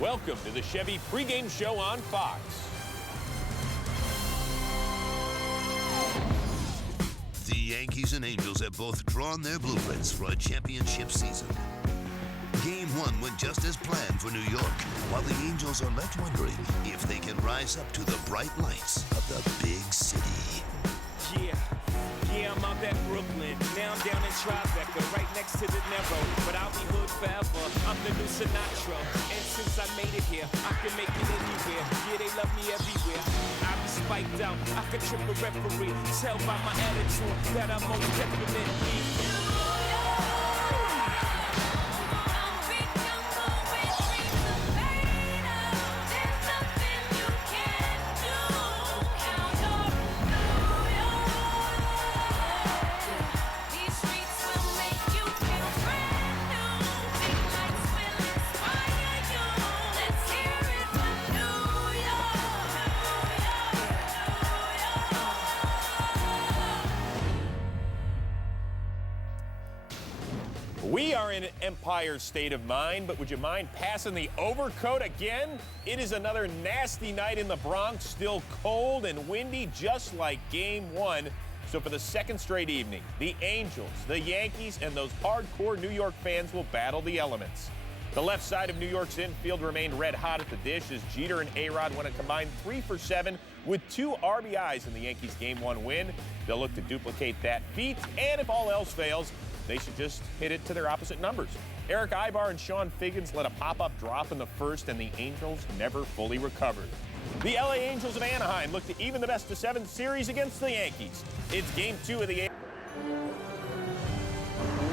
Welcome to the Chevy pregame show on Fox. The Yankees and Angels have both drawn their blueprints for a championship season. Game 1 went just as planned for New York, while the Angels are left wondering if they can rise up to the bright lights of the big city. Yeah, I'm out at Brooklyn. Now I'm down in Tribeca, right next to the Narrow. But I'll be hood forever. I'm the new Sinatra. And since I made it here, I can make it anywhere. Yeah, they love me everywhere. I be spiked out. I could trip a referee. Tell by my attitude that I'm most definitely. We are in an Empire state of mind, but would you mind passing the overcoat again? It is another nasty night in the Bronx, still cold and windy, just like Game 1. So for the second straight evening, the Angels, the Yankees, and those hardcore New York fans will battle the elements. The left side of New York's infield remained red hot at the dish as Jeter and A-Rod went a combined 3 for 7 with 2 RBIs in the Yankees' Game 1 win. They'll look to duplicate that feat, and if all else fails, they should just hit it to their opposite numbers. Eric Ibar and Sean Figgins let a pop-up drop in the first, and the Angels never fully recovered. The LA Angels of Anaheim look to even the best-of-7 series against the Yankees. It's Game 2 of the...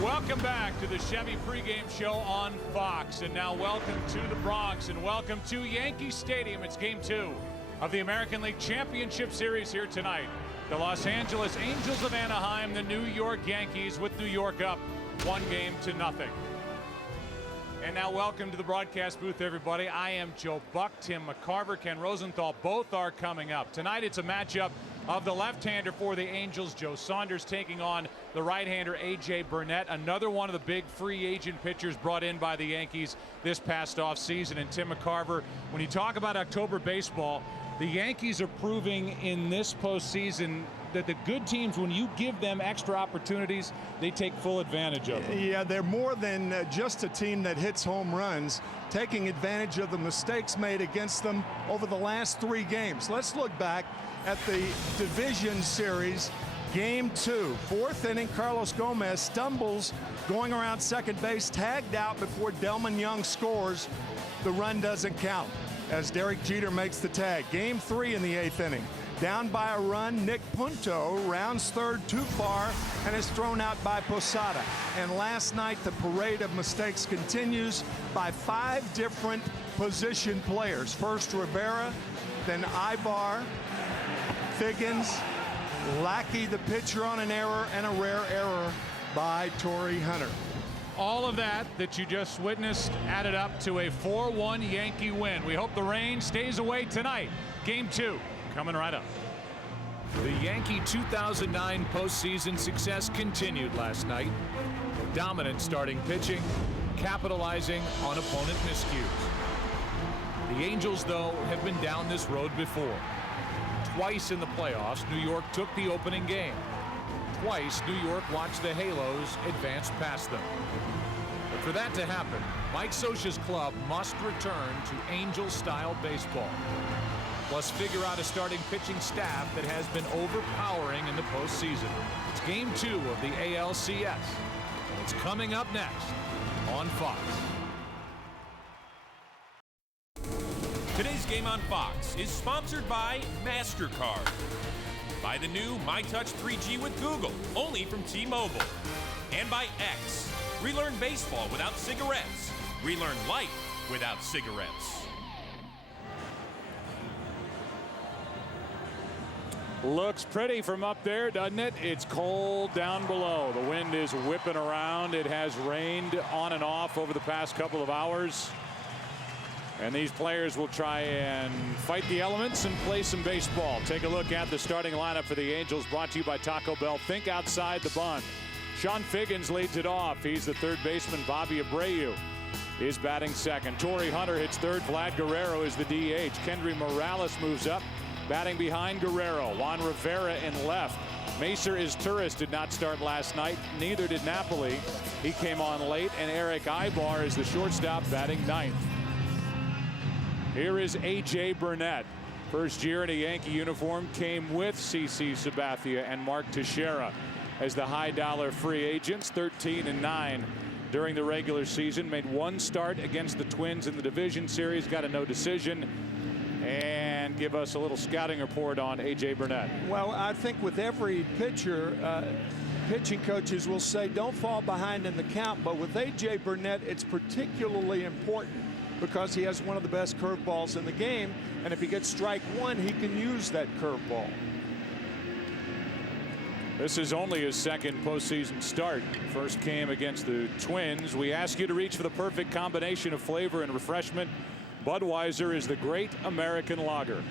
Welcome back to the Chevy pregame show on Fox. And now welcome to the Bronx and welcome to Yankee Stadium. It's Game 2 of the American League Championship Series here tonight. The Los Angeles Angels of Anaheim, the New York Yankees, with New York up 1-0. And now welcome to the broadcast booth, everybody. I am Joe Buck, Tim McCarver, Ken Rosenthal. Both are coming up. Tonight it's a matchup of the left-hander for the Angels, Joe Saunders, taking on the right-hander, A.J. Burnett, another one of the big free agent pitchers brought in by the Yankees this past offseason. And Tim McCarver, when you talk about October baseball, the Yankees are proving in this postseason that the good teams, when you give them extra opportunities, they take full advantage of them. Yeah, they're more than just a team that hits home runs, taking advantage of the mistakes made against them over the last 3 games. Let's look back at the division series, Game 2. 4th inning, Carlos Gomez stumbles going around second base, tagged out before Delman Young scores. The run doesn't count as Derek Jeter makes the tag. Game 3 in the 8th inning. Down by a run, Nick Punto rounds third too far and is thrown out by Posada. And last night, the parade of mistakes continues by 5 different position players. First Rivera, then Ibar, Figgins, Lackey, the pitcher, on an error, and a rare error by Torrey Hunter. All of that you just witnessed added up to a 4-1 Yankee win. We hope the rain stays away tonight. Game 2 coming right up. The Yankee 2009 postseason success continued last night. Dominant starting pitching, capitalizing on opponent miscues. The Angels, though, have been down this road before. Twice in the playoffs, New York took the opening game. Twice, New York watched the Halos advance past them. But for that to happen, Mike Scioscia's club must return to Angel-style baseball. Plus figure out a starting pitching staff that has been overpowering in the postseason. It's Game 2 of the ALCS. And it's coming up next on Fox. Today's game on Fox is sponsored by MasterCard. By the new MyTouch 3G with Google, only from T-Mobile. And by X. Relearn baseball without cigarettes. Relearn life without cigarettes. Looks pretty from up there, doesn't it? It's cold down below. The wind is whipping around. It has rained on and off over the past couple of hours. And these players will try and fight the elements and play some baseball. Take a look at the starting lineup for the Angels, brought to you by Taco Bell. Think outside the bun. Sean Figgins leads it off. He's the third baseman, Bobby Abreu. is batting second. Torrey Hunter hits third. Vlad Guerrero is the DH. Kendry Morales moves up, batting behind Guerrero. Juan Rivera in left. Macer Izturis did not start last night. Neither did Napoli. He came on late. And Eric Ibar is the shortstop, batting ninth. Here is A.J. Burnett. First year in a Yankee uniform, came with CC Sabathia and Mark Teixeira as the high dollar free agents. 13-9 during the regular season. Made one start against the Twins in the division series. Got a no decision. And give us a little scouting report on A.J. Burnett. Well, I think with every pitcher, pitching coaches will say don't fall behind in the count. But with A.J. Burnett, it's particularly important because he has one of the best curveballs in the game. And if he gets strike one, he can use that curveball. This is only his second postseason start. First came against the Twins. We ask you to reach for the perfect combination of flavor and refreshment. Budweiser is the great American lager.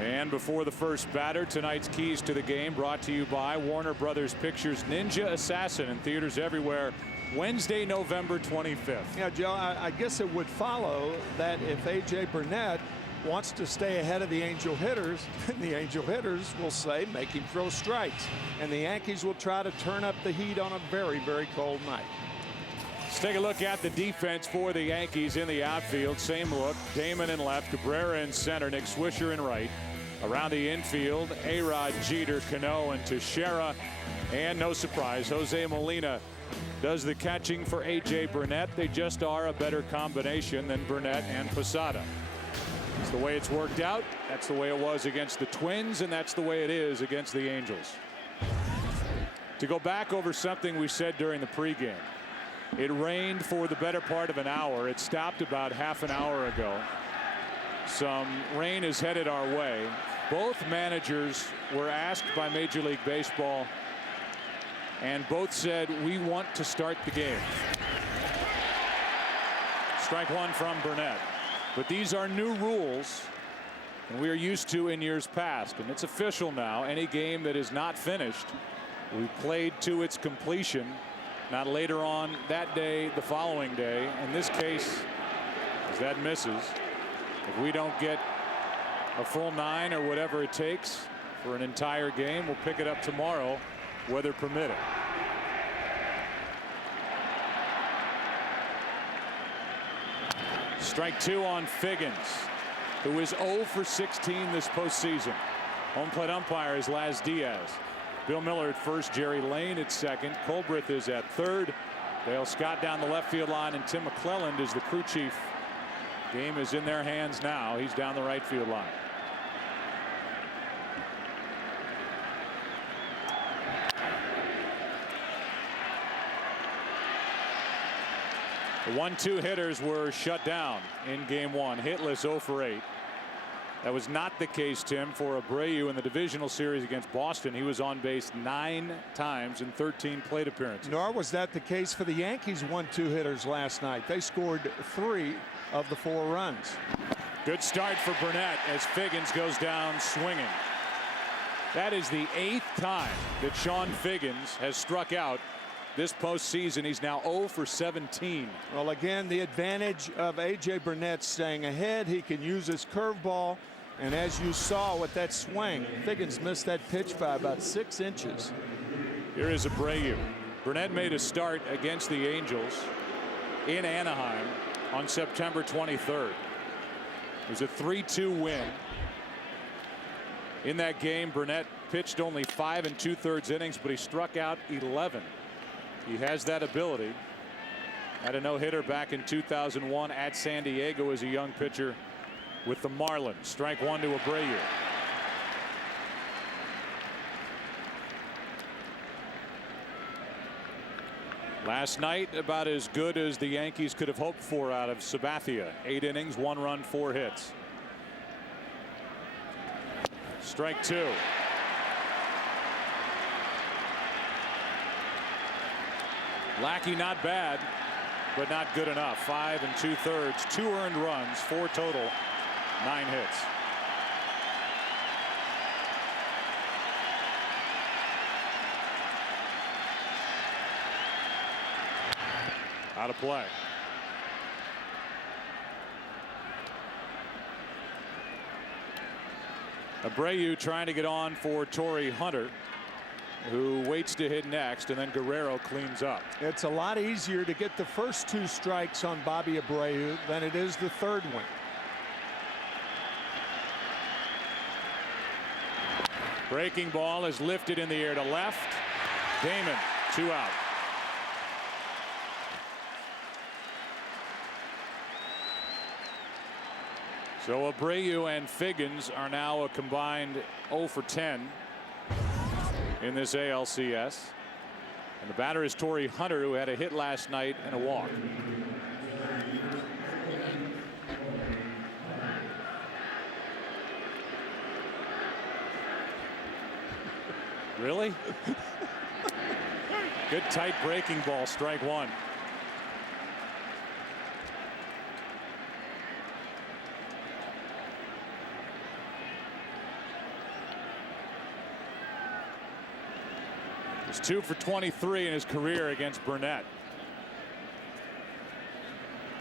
And before the first batter, tonight's keys to the game brought to you by Warner Brothers Pictures' Ninja Assassin in theaters everywhere Wednesday, November 25th. Yeah, Joe, I guess it would follow that if A.J. Burnett wants to stay ahead of the Angel hitters, the Angel hitters will say make him throw strikes. And the Yankees will try to turn up the heat on a very, very cold night. Let's take a look at the defense for the Yankees in the outfield. Same look. Damon in left, Cabrera in center, Nick Swisher in right. Around the infield, A-Rod, Jeter, Cano, and Teixeira. And no surprise, Jose Molina does the catching for A.J. Burnett. They just are a better combination than Burnett and Posada. It's the way it's worked out. That's the way it was against the Twins, and that's the way it is against the Angels. To go back over something we said during the pregame. It rained for the better part of an hour. It stopped about half an hour ago. Some rain is headed our way. Both managers were asked by Major League Baseball, and both said, we want to start the game. Strike one from Burnett. But these are new rules, and we are used to in years past. And it's official now. Any game that is not finished, we played to its completion. Not later on that day, the following day. In this case, as that misses, if we don't get a full 9 or whatever it takes for an entire game, we'll pick it up tomorrow, weather permitting. Strike two on Figgins, who is 0 for 16 this postseason. Home plate umpire is Laz Diaz. Bill Miller at first, Jerry Lane at second, Colbrith is at third, Dale Scott down the left field line, and Tim McClelland is the crew chief. Game is in their hands now. He's down the right field line. The 1-2 hitters were shut down in game one. Hitless 0 for 8. That was not the case, Tim, for Abreu in the divisional series against Boston. He was on base 9 times in 13 plate appearances. Nor was that the case for the Yankees 1-2 hitters last night. They scored 3 of the 4 runs. Good start for Burnett as Figgins goes down swinging. That is the 8th time that Sean Figgins has struck out this postseason. He's now 0 for 17. Well, again, the advantage of A.J. Burnett staying ahead. He can use his curveball. And as you saw with that swing, Figgins missed that pitch by about 6 inches. Here is Abreu. Burnett made a start against the Angels in Anaheim on September 23rd. It was a 3-2 win. In that game, Burnett pitched only 5 2/3 innings, but he struck out 11. He has that ability. Had a no-hitter back in 2001 at San Diego as a young pitcher with the Marlins. Strike one to Abreu. Last night, about as good as the Yankees could have hoped for out of Sabathia. 8 innings, 1 run, 4 hits. Strike two. Lackey not bad, but not good enough. 5 2/3, 2 earned runs, 4 total, 9 hits. Out of play. Abreu trying to get on for Torrey Hunter, who waits to hit next, and then Guerrero cleans up. It's a lot easier to get the first 2 strikes on Bobby Abreu than it is the third one. Breaking ball is lifted in the air to left. Damon, 2 out. So Abreu and Figgins are now a combined 0 for 10 in this ALCS. And the batter is Torrey Hunter, who had a hit last night and a walk. Really? Good tight breaking ball, strike 1. He's 2 for 23 in his career against Burnett.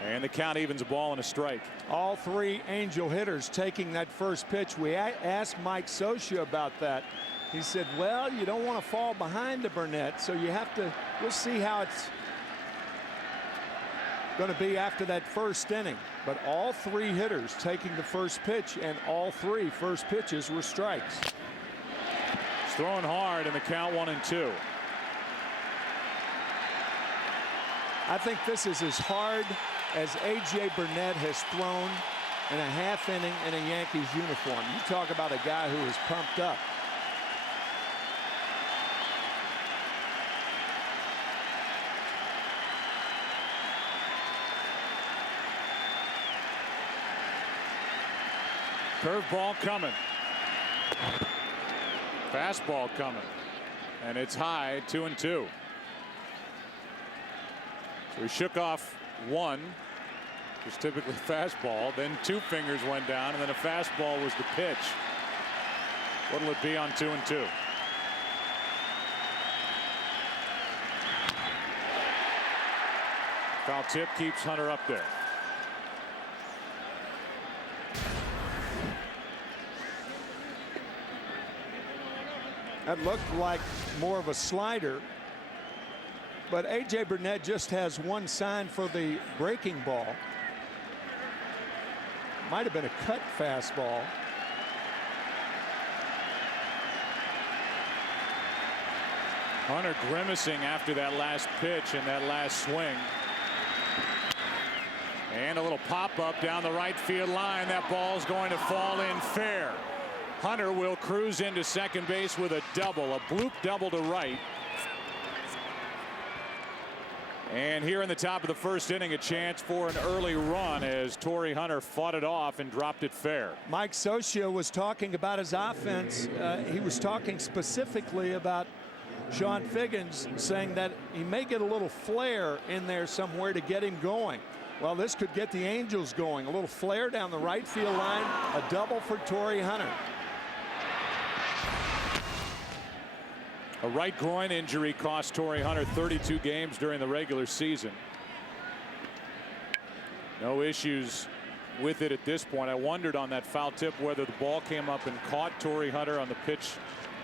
And the count evens a ball and a strike. All 3 Angel hitters taking that first pitch. We asked Mike Scioscia about that. He said, well, you don't want to fall behind the Burnett, so you have to, we'll see how it's going to be after that first inning. But all 3 hitters taking the first pitch, and all 3 first pitches were strikes. He's throwing hard in the count 1-2. I think this is as hard as A.J. Burnett has thrown in a half inning in a Yankees uniform. You talk about a guy who is pumped up. Curveball coming. Fastball coming. And it's high, 2-2. So he shook off 1, which is typically fastball. Then 2 fingers went down, and then a fastball was the pitch. What'll it be on 2-2? Foul tip keeps Hunter up there. That looked like more of a slider, but A.J. Burnett just has 1 sign for the breaking ball. Might have been a cut fastball. Hunter grimacing after that last pitch and that last swing. And a little pop-up down the right field line. That ball's going to fall in fair. Hunter will cruise into second base with a double, a bloop double to right. And here in the top of the first inning, a chance for an early run as Torrey Hunter fought it off and dropped it fair. Mike Scioscia was talking about his offense. He was talking specifically about Sean Figgins, saying that he may get a little flare in there somewhere to get him going. Well, this could get the Angels going. A little flare down the right field line, a double for Torrey Hunter. A right groin injury cost Torrey Hunter 32 games during the regular season. No issues with it at this point. I wondered on that foul tip whether the ball came up and caught Torrey Hunter on the pitch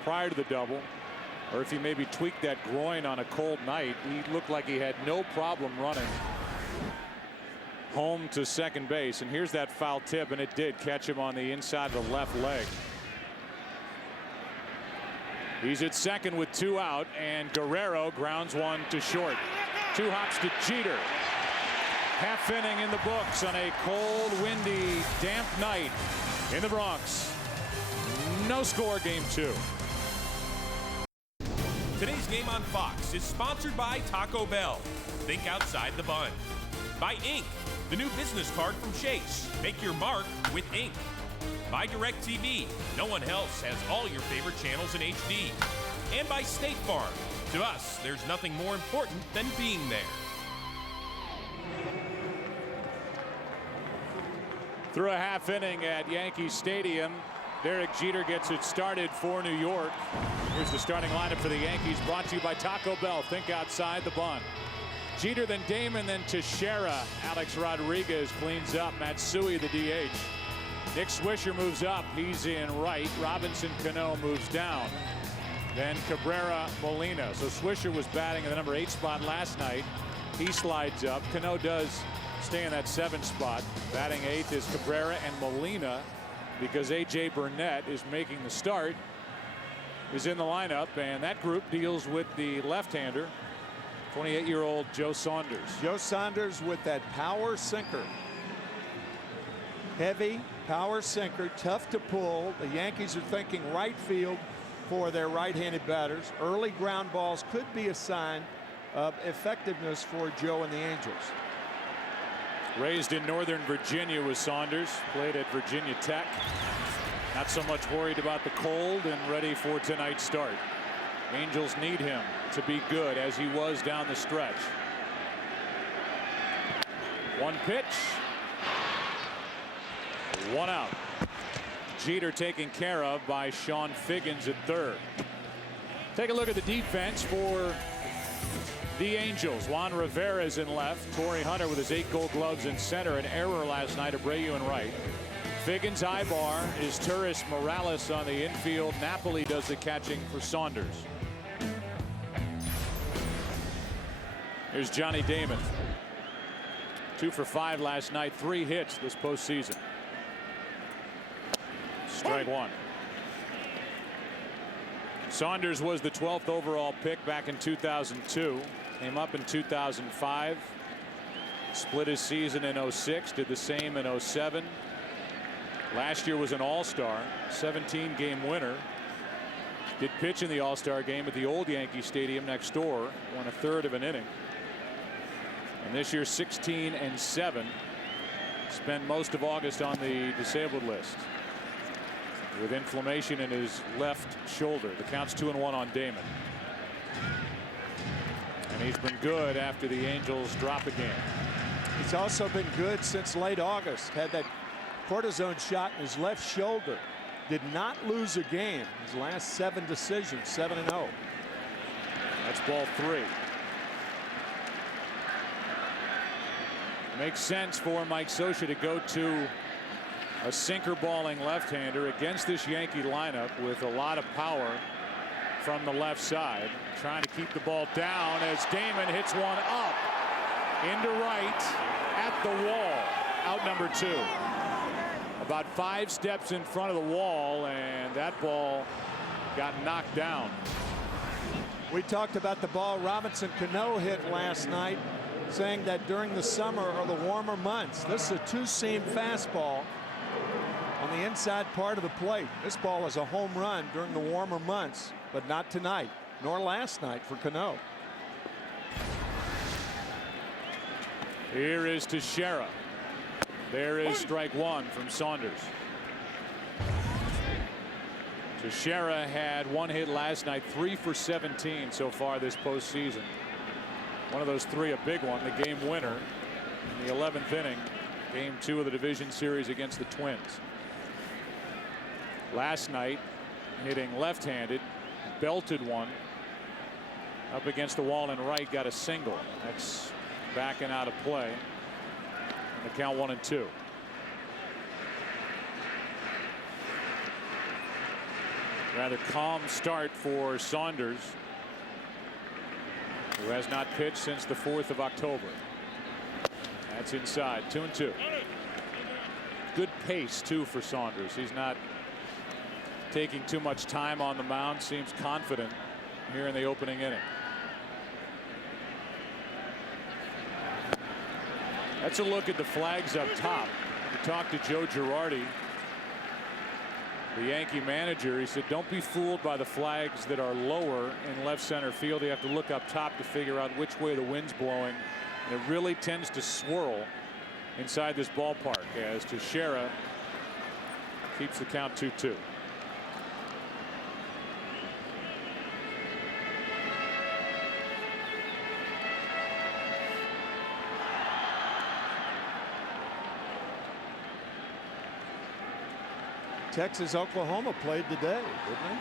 prior to the double, or if he maybe tweaked that groin on a cold night. He looked like he had no problem running home to second base. And here's that foul tip, and it did catch him on the inside of the left leg. He's at second with 2 out, and Guerrero grounds 1 to short. 2 hops to Jeter. Half inning in the books on a cold, windy, damp night in the Bronx. No score, game 2. Today's game on Fox is sponsored by Taco Bell. Think outside the bun. By Ink, the new business card from Chase. Make your mark with Ink. By DirecTV, no one else has all your favorite channels in HD. And by State Farm. To us, there's nothing more important than being there. Through a half inning at Yankee Stadium, Derek Jeter gets it started for New York. Here's the starting lineup for the Yankees, brought to you by Taco Bell. Think outside the bun. Jeter, then Damon, then Teixeira. Alex Rodriguez cleans up. Matsui, the DH. Nick Swisher moves up. He's in right. Robinson Cano moves down. Then Cabrera, Molina. So Swisher was batting in the number 8 spot last night. He slides up. Cano does stay in that 7 spot. Batting 8th is Cabrera, and Molina, because A.J. Burnett is making the start, is in the lineup, and that group deals with the left-hander, 28-year-old Joe Saunders. Joe Saunders with that power sinker. Heavy power sinker, tough to pull. The Yankees are thinking right field for their right-handed batters. Early ground balls could be a sign of effectiveness for Joe and the Angels. Raised in Northern Virginia with Saunders, played at Virginia Tech. Not so much worried about the cold and ready for tonight's start. Angels need him to be good, as he was down the stretch. 1 pitch. 1 out. Jeter taken care of by Sean Figgins at third. Take a look at the defense for the Angels. Juan Rivera's in left. Torrey Hunter with his 8 Gold Gloves in center. An error last night. Abreu in right. Figgins, Ibar is Turris, Morales on the infield. Napoli does the catching for Saunders. Here's Johnny Damon. 2 for 5 last night. 3 hits this postseason. Strike 1. Saunders was the 12th overall pick back in 2002. Came up in 2005. Split his season in 06. Did the same in 07. Last year was an all-star. 17-game winner. Did pitch in the all-star game at the old Yankee Stadium next door. Won a third of an inning. And this year 16-7. Spent most of August on the disabled list with inflammation in his left shoulder. The count's 2-1 on Damon. And he's been good after the Angels drop a game. He's also been good since late August. Had that cortisone shot in his left shoulder. Did not lose a game. His last 7 decisions, 7-0. That's ball 3. Makes sense for Mike Scioscia to go to a sinker balling left-hander against this Yankee lineup with a lot of power from the left side. Trying to keep the ball down as Damon hits one up into right at the wall. Out number 2. About 5 steps in front of the wall, and that ball got knocked down. We talked about the ball Robinson Cano hit last night, saying that during the summer or the warmer months, this is a 2-seam fastball on the inside part of the plate. This ball is a home run during the warmer months, but not tonight, nor last night for Cano. Here is Teixeira. There is strike 1 from Saunders. Teixeira had 1 hit last night, 3 for 17 so far this postseason. One of those 3 a big one, the game winner in the 11th inning, game 2 of the division series against the Twins. Last night, hitting left-handed, belted one up against the wall and right, got a single. That's backing out of play. And the count 1-2. Rather calm start for Saunders, who has not pitched since the 4th of October. That's inside. 2-2. Good pace too for Saunders. He's not taking too much time on the mound. Seems confident here in the opening inning. That's a look at the flags up top. We talked to Joe Girardi, the Yankee manager. He said, don't be fooled by the flags that are lower in left center field. You have to look up top to figure out which way the wind's blowing. And it really tends to swirl inside this ballpark as Teixeira keeps the count 2-2. Texas, Oklahoma played today, didn't they?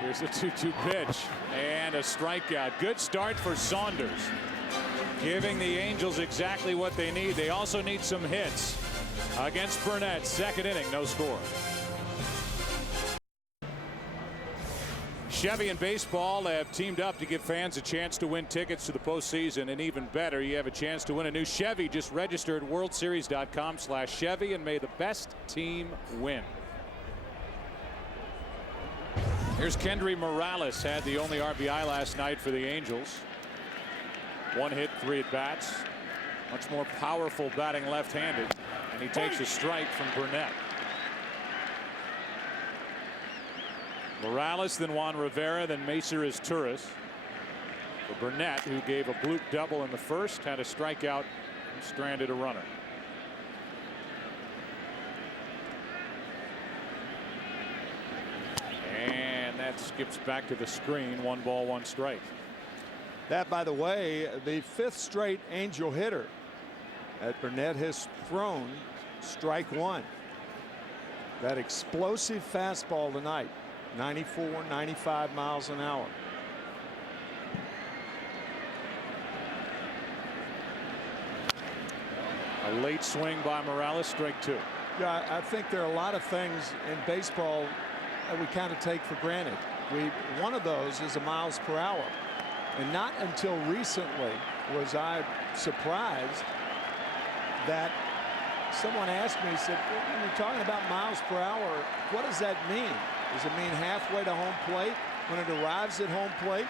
Here's a 2-2 pitch and a strikeout. Good start for Saunders. giving the Angels exactly what they need. They also need some hits against Burnett. Second inning, no score. Chevy and baseball have teamed up to give fans a chance to win tickets to the postseason, and even better, you have a chance to win a new Chevy. Just register at worldseries.com/Chevy and may the best team win. Here's Kendry Morales, had the only RBI last night for the Angels. 1 hit, 3 at bats. Much more powerful batting left-handed, and he takes a strike from Burnett. Morales, then Juan Rivera, then Maceres Turris. For Burnett, who gave a bloop double in the first, had a strikeout and stranded a runner. And that skips back to the screen. 1 ball, 1 strike. That, by the way, the 5th straight Angel hitter that Burnett has thrown. Strike 1. That explosive fastball tonight. 94, 95 miles an hour. A late swing by Morales, strike 2. Yeah, I think there are a lot of things in baseball that we kind of take for granted. One of those is a miles per hour. And not until recently was I surprised that someone asked me, said, when you're talking about miles per hour, what does that mean? Does it mean halfway to home plate when it arrives at home plate?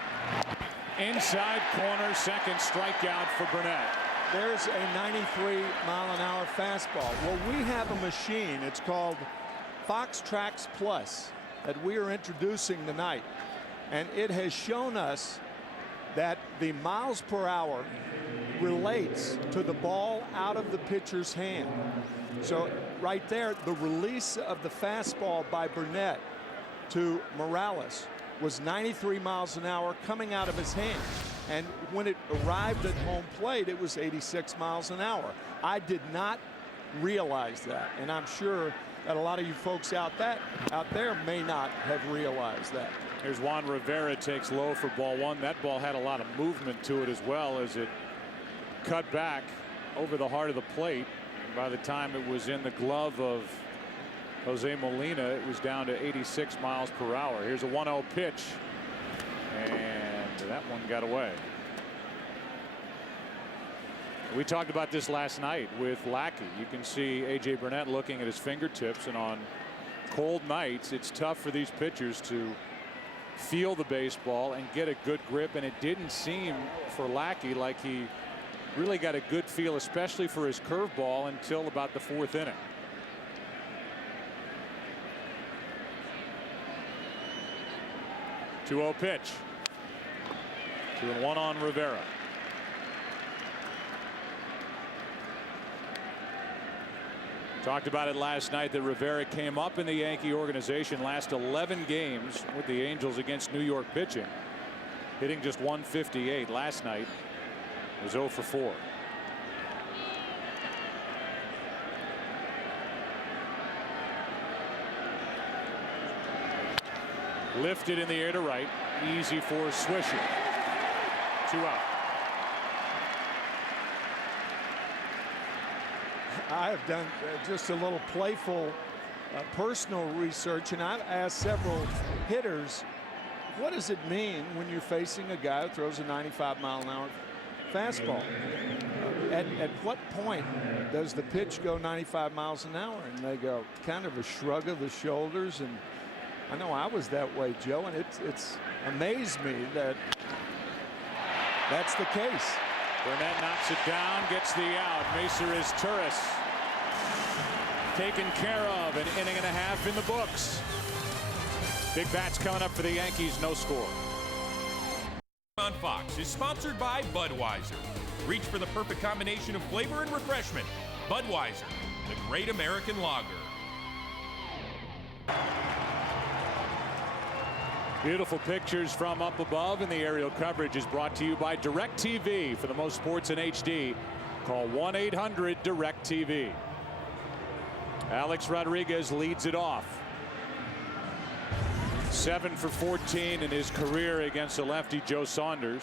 Inside corner, second strikeout for Burnett. There's a 93 mile an hour fastball. Well, we have a machine. It's called Fox Trax Plus that we are introducing tonight. And it has shown us that the miles per hour relates to the ball out of the pitcher's hand. So right there, the release of the fastball by Burnett to Morales was 93 miles an hour coming out of his hand. And when it arrived at home plate, it was 86 miles an hour. I did not realize that. And I'm sure that a lot of you folks out there may not have realized that. Here's Juan Rivera, takes low for ball 1. That ball had a lot of movement to it as well as it cut back over the heart of the plate. And by the time it was in the glove of Jose Molina, it was down to 86 miles per hour. Here's a 1-0 pitch, and that one got away. We talked about this last night with Lackey. You can see A.J. Burnett looking at his fingertips, and on cold nights, it's tough for these pitchers to feel the baseball and get a good grip, and it didn't seem for Lackey like he really got a good feel, especially for his curveball, until about the 4th inning. Two-0 pitch. 2-1 on Rivera. Talked about it last night that Rivera came up in the Yankee organization last 11 games with the Angels against New York pitching, hitting just 158. Last night was 0 for 4. Lifted in the air to right. Easy for Swisher. 2 out. I have done just a little playful personal research, and I've asked several hitters, what does it mean when you're facing a guy who throws a 95 mile an hour fastball? At what point does the pitch go 95 miles an hour? And they go, kind of a shrug of the shoulders. And I know I was that way, Joe, and it's amazed me that that's the case. Burnett knocks it down, gets the out. Maceres Turris taken care of. An inning and a half in the books. Big bats coming up for the Yankees. No score. On Fox is sponsored by Budweiser. Reach for the perfect combination of flavor and refreshment. Budweiser, the great American lager. Beautiful pictures from up above, and the aerial coverage is brought to you by DirecTV. For the most sports in HD, call 1-800-DirecTV. Alex Rodriguez leads it off. 7 for 14 in his career against the lefty Joe Saunders.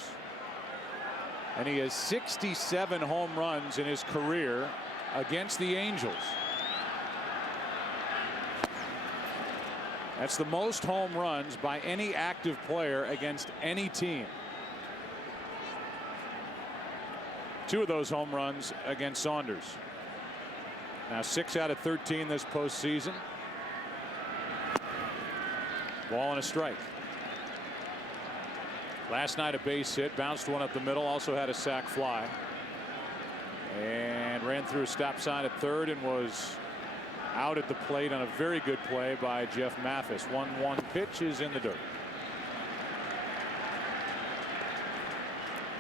And he has 67 home runs in his career against the Angels. That's the most home runs by any active player against any team. 2 of those home runs against Saunders. Now 6 out of 13 this postseason. Ball and a strike. Last night a base hit, bounced one up the middle, also had a sac fly. And ran through a stop sign at third and was out at the plate on a very good play by Jeff Mathis. 1-1 pitch is in the dirt.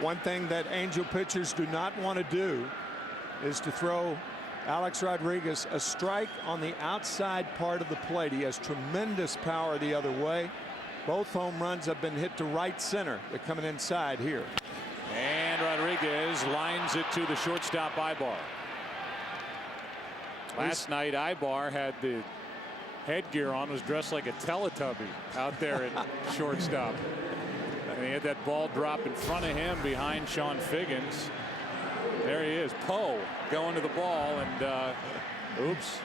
One thing that Angel pitchers do not want to do is to throw Alex Rodriguez a strike on the outside part of the plate. He has tremendous power the other way. Both home runs have been hit to right center. They're coming inside here. And Rodriguez lines it to the shortstop Ibar. Last night Ibar had the headgear on, was dressed like a Teletubby out there at shortstop. And he had that ball drop in front of him behind Sean Figgins. There he is, Poe going to the ball, and oops,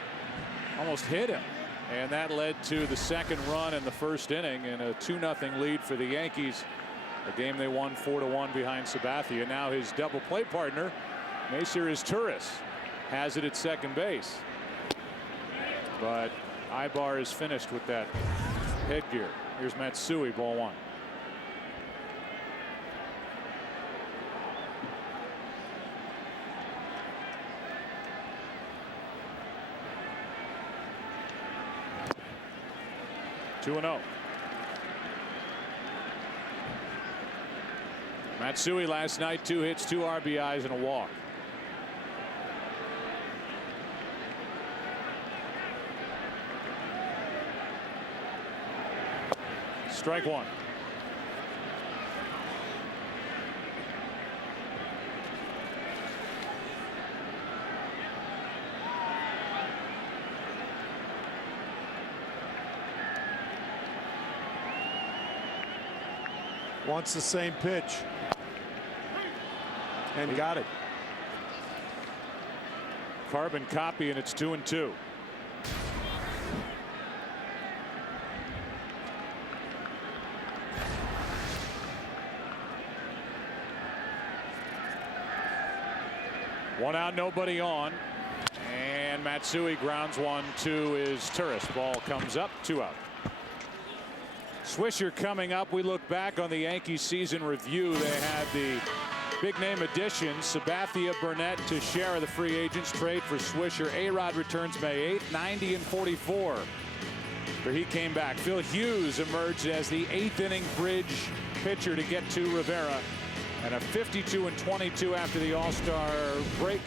almost hit him. And that led to the second run in the first inning and a 2-0 lead for the Yankees. A game they won 4-1 behind Sabathia. Now his double play partner, Macer Izturis, has it at second base. But Ibar is finished with that headgear. Here's Matsui, ball 1. Two and 0. Matsui last night, 2 hits, 2 RBIs, and a walk. Strike 1. Wants the same pitch. And got it. Carbon copy, and it's 2-2. One out, nobody on. And Matsui grounds one to his Izturis. Ball comes up, 2 out. Swisher coming up. We look back on the Yankees season review. They had the big name additions: Sabathia, Burnett, Teixeira, the free agents. Trade for Swisher. A-Rod returns May 8th, 90 and 44. But he came back. Phil Hughes emerged as the 8th inning bridge pitcher to get to Rivera, and a 52 and 22 after the All-Star break.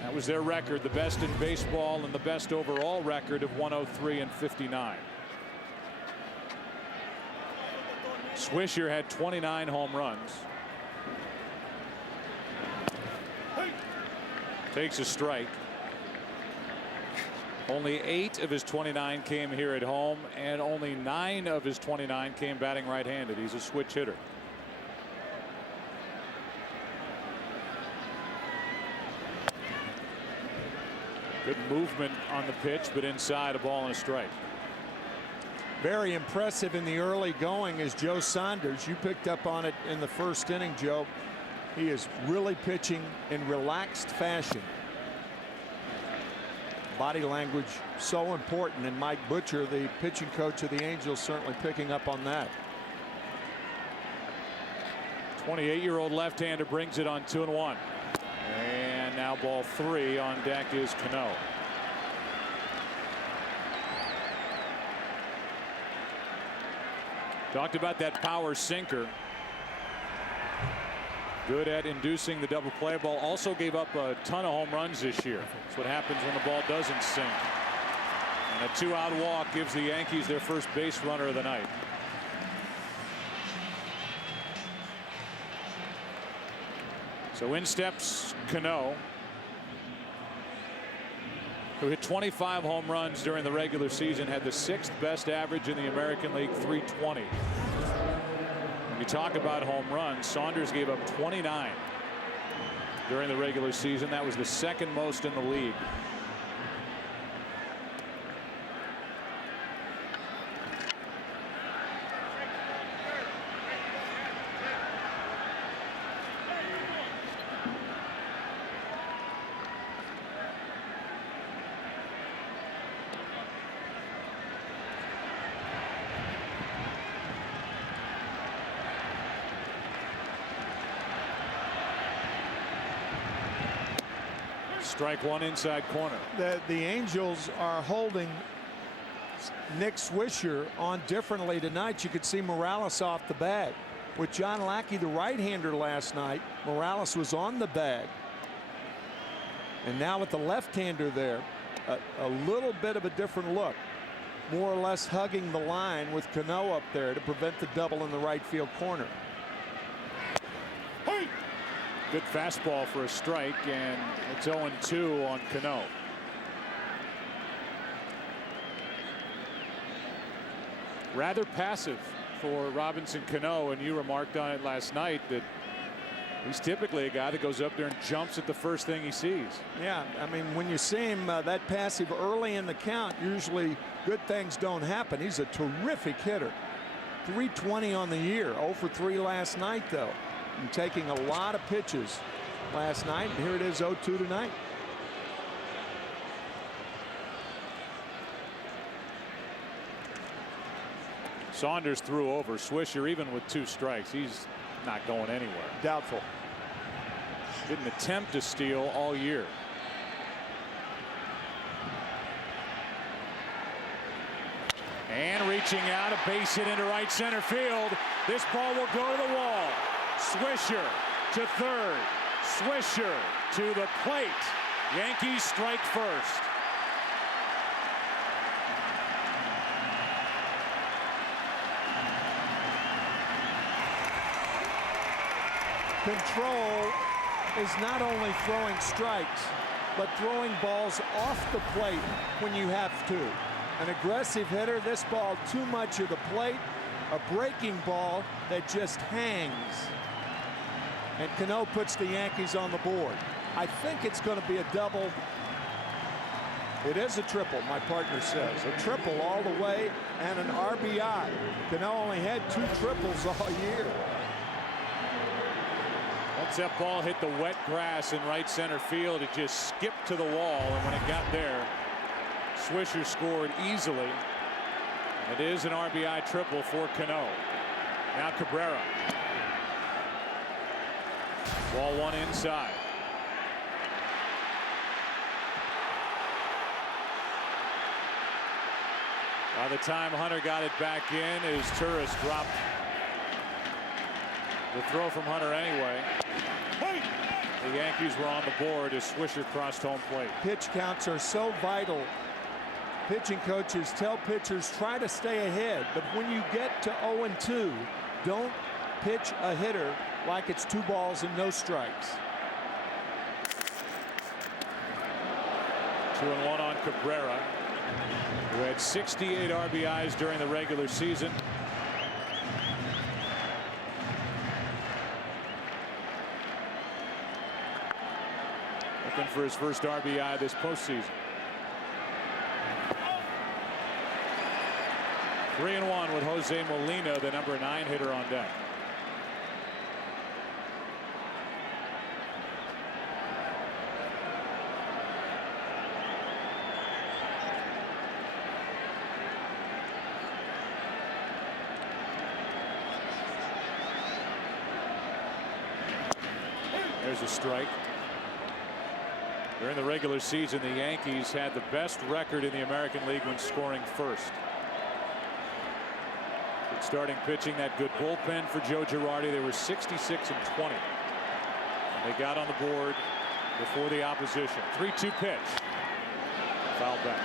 That was their record, the best in baseball, and the best overall record of 103 and 59. Swisher had 29 home runs. Takes a strike. Only 8 of his 29 came here at home, and only 9 of his 29 came batting right-handed. He's a switch hitter. Good movement on the pitch, but inside, a ball and a strike. Very impressive in the early going is Joe Saunders. You picked up on it in the first inning, Joe. He is really pitching in relaxed fashion. Body language so important, and Mike Butcher, the pitching coach of the Angels, certainly picking up on that. 28-year-old left-hander brings it on 2-1. And now ball 3. On deck is Cano. Talked about that power sinker. Good at inducing the double play ball. Also gave up a ton of home runs this year. That's what happens when the ball doesn't sink. And a 2-out walk gives the Yankees their first base runner of the night. So in steps Cano, who hit 25 home runs during the regular season, had the 6th best average in the American League, 320. When you talk about home runs, Saunders gave up 29. during the regular season. That was the second most in the league. Strike one inside corner. The Angels are holding Nick Swisher on differently tonight. You could see Morales off the bag. With John Lackey, the right-hander last night, Morales was on the bag. And now with the left-hander there, a little bit of a different look. More or less hugging the line with Cano up there to prevent the double in the right field corner. Good fastball for a strike, and it's 0-2 on Cano. Rather passive for Robinson Cano, and you remarked on it last night that he's typically a guy that goes up there and jumps at the first thing he sees. Yeah, I mean, when you see him that passive early in the count, usually good things don't happen. He's a terrific hitter. 320 on the year, 0 for 3 last night, though. And taking a lot of pitches last night, and here it is 0-2 tonight. Saunders threw over Swisher even with 2 strikes. He's not going anywhere. Doubtful. Didn't attempt to steal all year. And reaching out, a base hit into right center field. This ball will go to the wall. Swisher to third. Swisher to the plate. Yankees strike first. Control is not only throwing strikes, but throwing balls off the plate when you have to. An aggressive hitter, this ball too much of the plate, a breaking ball that just hangs. And Cano puts the Yankees on the board. I think it's going to be a double. It is a triple, my partner says. A triple all the way and an RBI. Cano only had 2 triples all year. Once that ball hit the wet grass in right center field, it just skipped to the wall, and when it got there, Swisher scored easily. And it is an RBI triple for Cano. Now Cabrera. Ball 1 inside. By the time Hunter got it back in, his Turris dropped the throw from Hunter anyway. The Yankees were on the board as Swisher crossed home plate. Pitch counts are so vital. Pitching coaches tell pitchers try to stay ahead, but when you get to 0-2, don't pitch a hitter like it's 2 balls and no strikes. 2-1 on Cabrera, who had 68 RBIs during the regular season. Looking for his first RBI this postseason. 3-1 with Jose Molina, the number 9 hitter on deck. There's a strike. During the regular season, the Yankees had the best record in the American League when scoring first. Good starting pitching, that good bullpen for Joe Girardi. They were 66-20. And they got on the board before the opposition. 3-2 pitch. Foul back.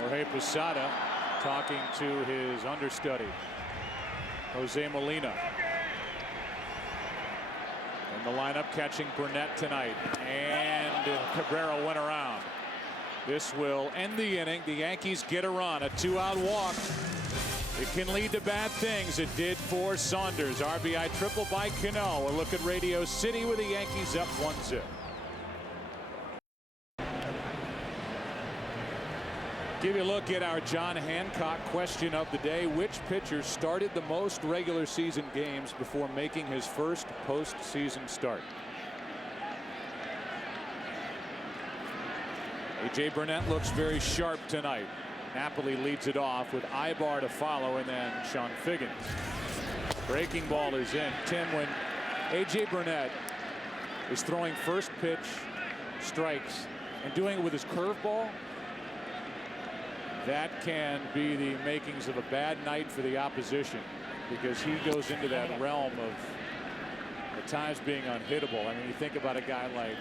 Jorge Posada talking to his understudy, Jose Molina. In the lineup catching Burnett tonight. And and Cabrera went around. This will end the inning. The Yankees get a run, a 2-out walk. It can lead to bad things. It did for Saunders. RBI triple by Cano. A look at Radio City with the Yankees up 1-0. Give you a look at our John Hancock question of the day. Which pitcher started the most regular season games before making his first postseason start? A.J. Burnett looks very sharp tonight. Napoli leads it off with Ibar to follow, and then Sean Figgins. Breaking ball is in. Tim, when A.J. Burnett is throwing first pitch strikes and doing it with his curveball, that can be the makings of a bad night for the opposition, because he goes into that realm of at times being unhittable. I mean, you think about a guy like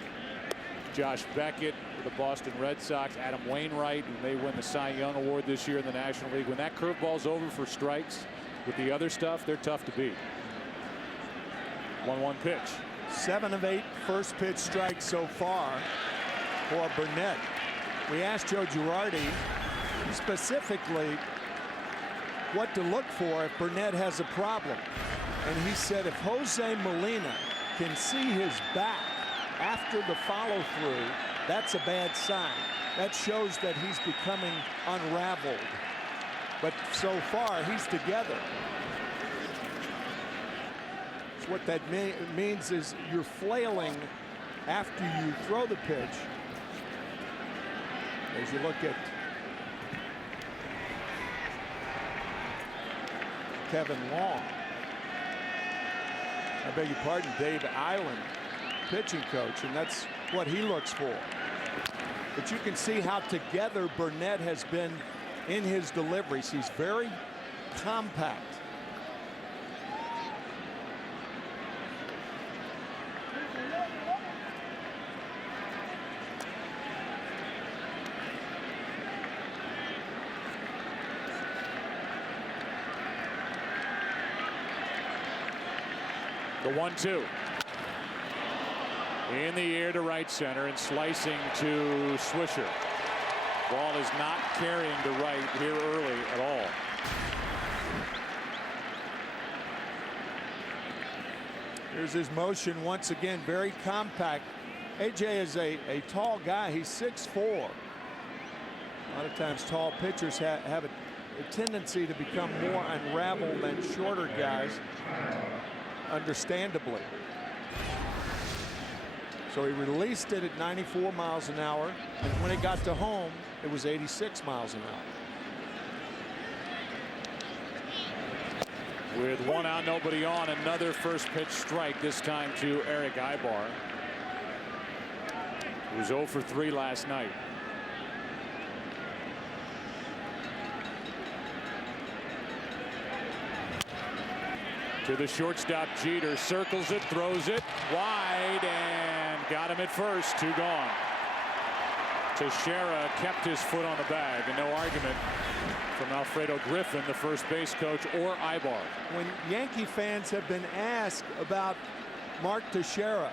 Josh Beckett with the Boston Red Sox, Adam Wainwright, who may win the Cy Young Award this year in the National League. When that curveball's over for strikes with the other stuff, they're tough to beat. 1-1 pitch. 7 of 8 first pitch strikes so far for Burnett. We asked Joe Girardi specifically what to look for if Burnett has a problem. And he said if Jose Molina can see his back after the follow through, that's a bad sign. That shows that he's becoming unraveled. But so far, he's together. So what that means is you're flailing after you throw the pitch. As you look at Kevin Long. I beg your pardon, Dave Island, pitching coach, and that's what he looks for. But you can see how together Burnett has been in his deliveries. He's very compact. The 1-2. In the air to right center and slicing to Swisher. Ball is not carrying to right here early at all. Here's his motion once again, very compact. AJ is a tall guy. He's 6'4". A lot of times tall pitchers have a tendency to become more unraveled than shorter guys, understandably. So he released it at 94 miles an hour, and when it got to home, it was 86 miles an hour. With 1 out, nobody on, another first pitch strike, this time to Eric Ibar, who was 0 for 3 last night. To the shortstop, Jeter circles it, throws it wide, and got him at first. 2 gone. Teixeira kept his foot on the bag, and no argument from Alfredo Griffin, the first base coach, or Ibar. When Yankee fans have been asked about Mark Teixeira,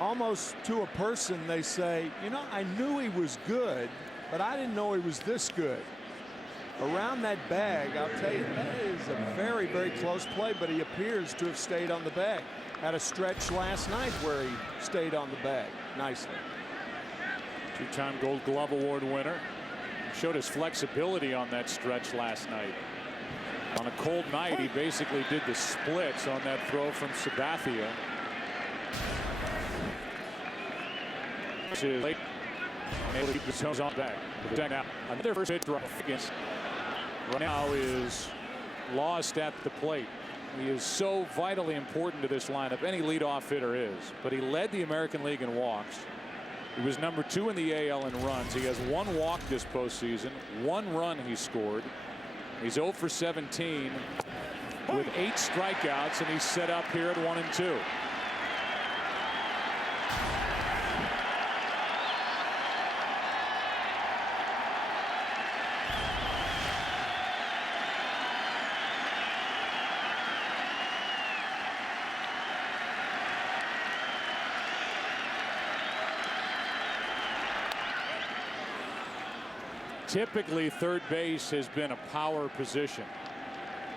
almost to a person, they say, you know, I knew he was good, but I didn't know he was this good. Around that bag, I'll tell you, that is a very, very close play, but he appears to have stayed on the bag. Had a stretch last night where he stayed on the bag nicely. 2-time Gold Glove Award winner. Showed his flexibility on that stretch last night. On a cold night, he basically did the splits on that throw from Sabathia. Late. Able to keep the toes on back. Now, another first pitch drop against. Right now is lost at the plate. He is so vitally important to this lineup. Any leadoff hitter is, but he led the American League in walks. He was number 2 in the AL in runs. He has 1 walk this postseason, 1 run he scored. He's 0 for 17 with 8 strikeouts, and he's set up here at 1-2. Typically, third base has been a power position.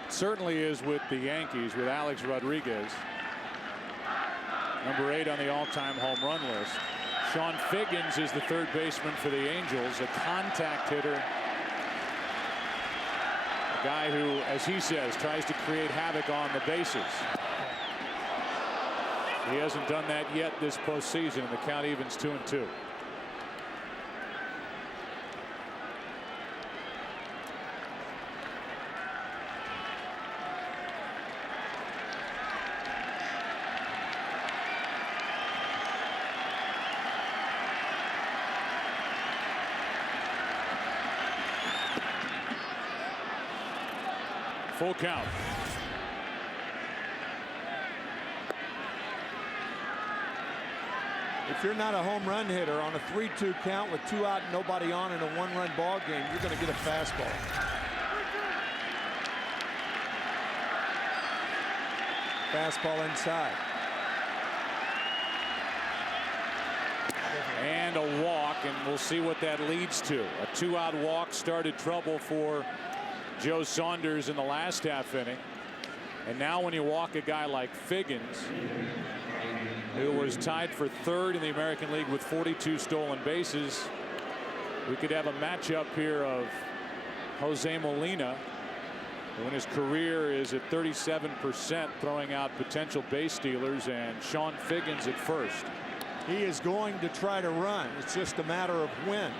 Certainly is with the Yankees with Alex Rodriguez, number 8 on the all-time home run list. Sean Figgins is the third baseman for the Angels, a contact hitter, a guy who, as he says, tries to create havoc on the bases. He hasn't done that yet this postseason, and the count evens 2-2. Full count. If you're not a home run hitter on a 3-2 count with 2 out and nobody on in a 1-run ball game, you're going to get a fastball. Fastball inside. And a walk, and we'll see what that leads to. A 2-out walk started trouble for Joe Saunders in the last half inning. And now when you walk a guy like Figgins, who was tied for 3rd in the American League with 42 stolen bases, we could have a matchup here of Jose Molina, who in his career is at 37% throwing out potential base stealers, and Sean Figgins at first. He is going to try to run. It's just a matter of when.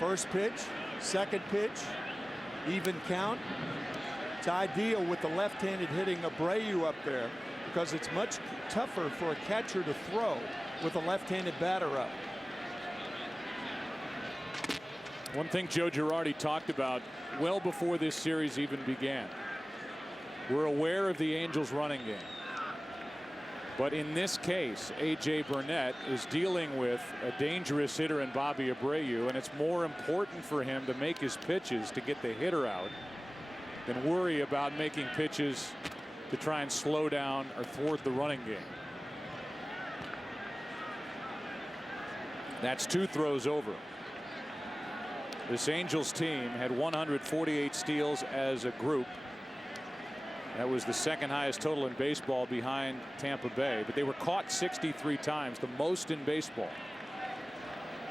First pitch, second pitch, even count. It's ideal with the left-handed hitting Abreu up there, because it's much tougher for a catcher to throw with a left-handed batter up. One thing Joe Girardi talked about well before this series even began. We're aware of the Angels' running game. But in this case, A.J. Burnett is dealing with a dangerous hitter in Bobby Abreu, and it's more important for him to make his pitches to get the hitter out than worry about making pitches to try and slow down or thwart the running game. That's 2 throws over. This Angels team had 148 steals as a group. That was the second highest total in baseball behind Tampa Bay, but they were caught 63 times, the most in baseball.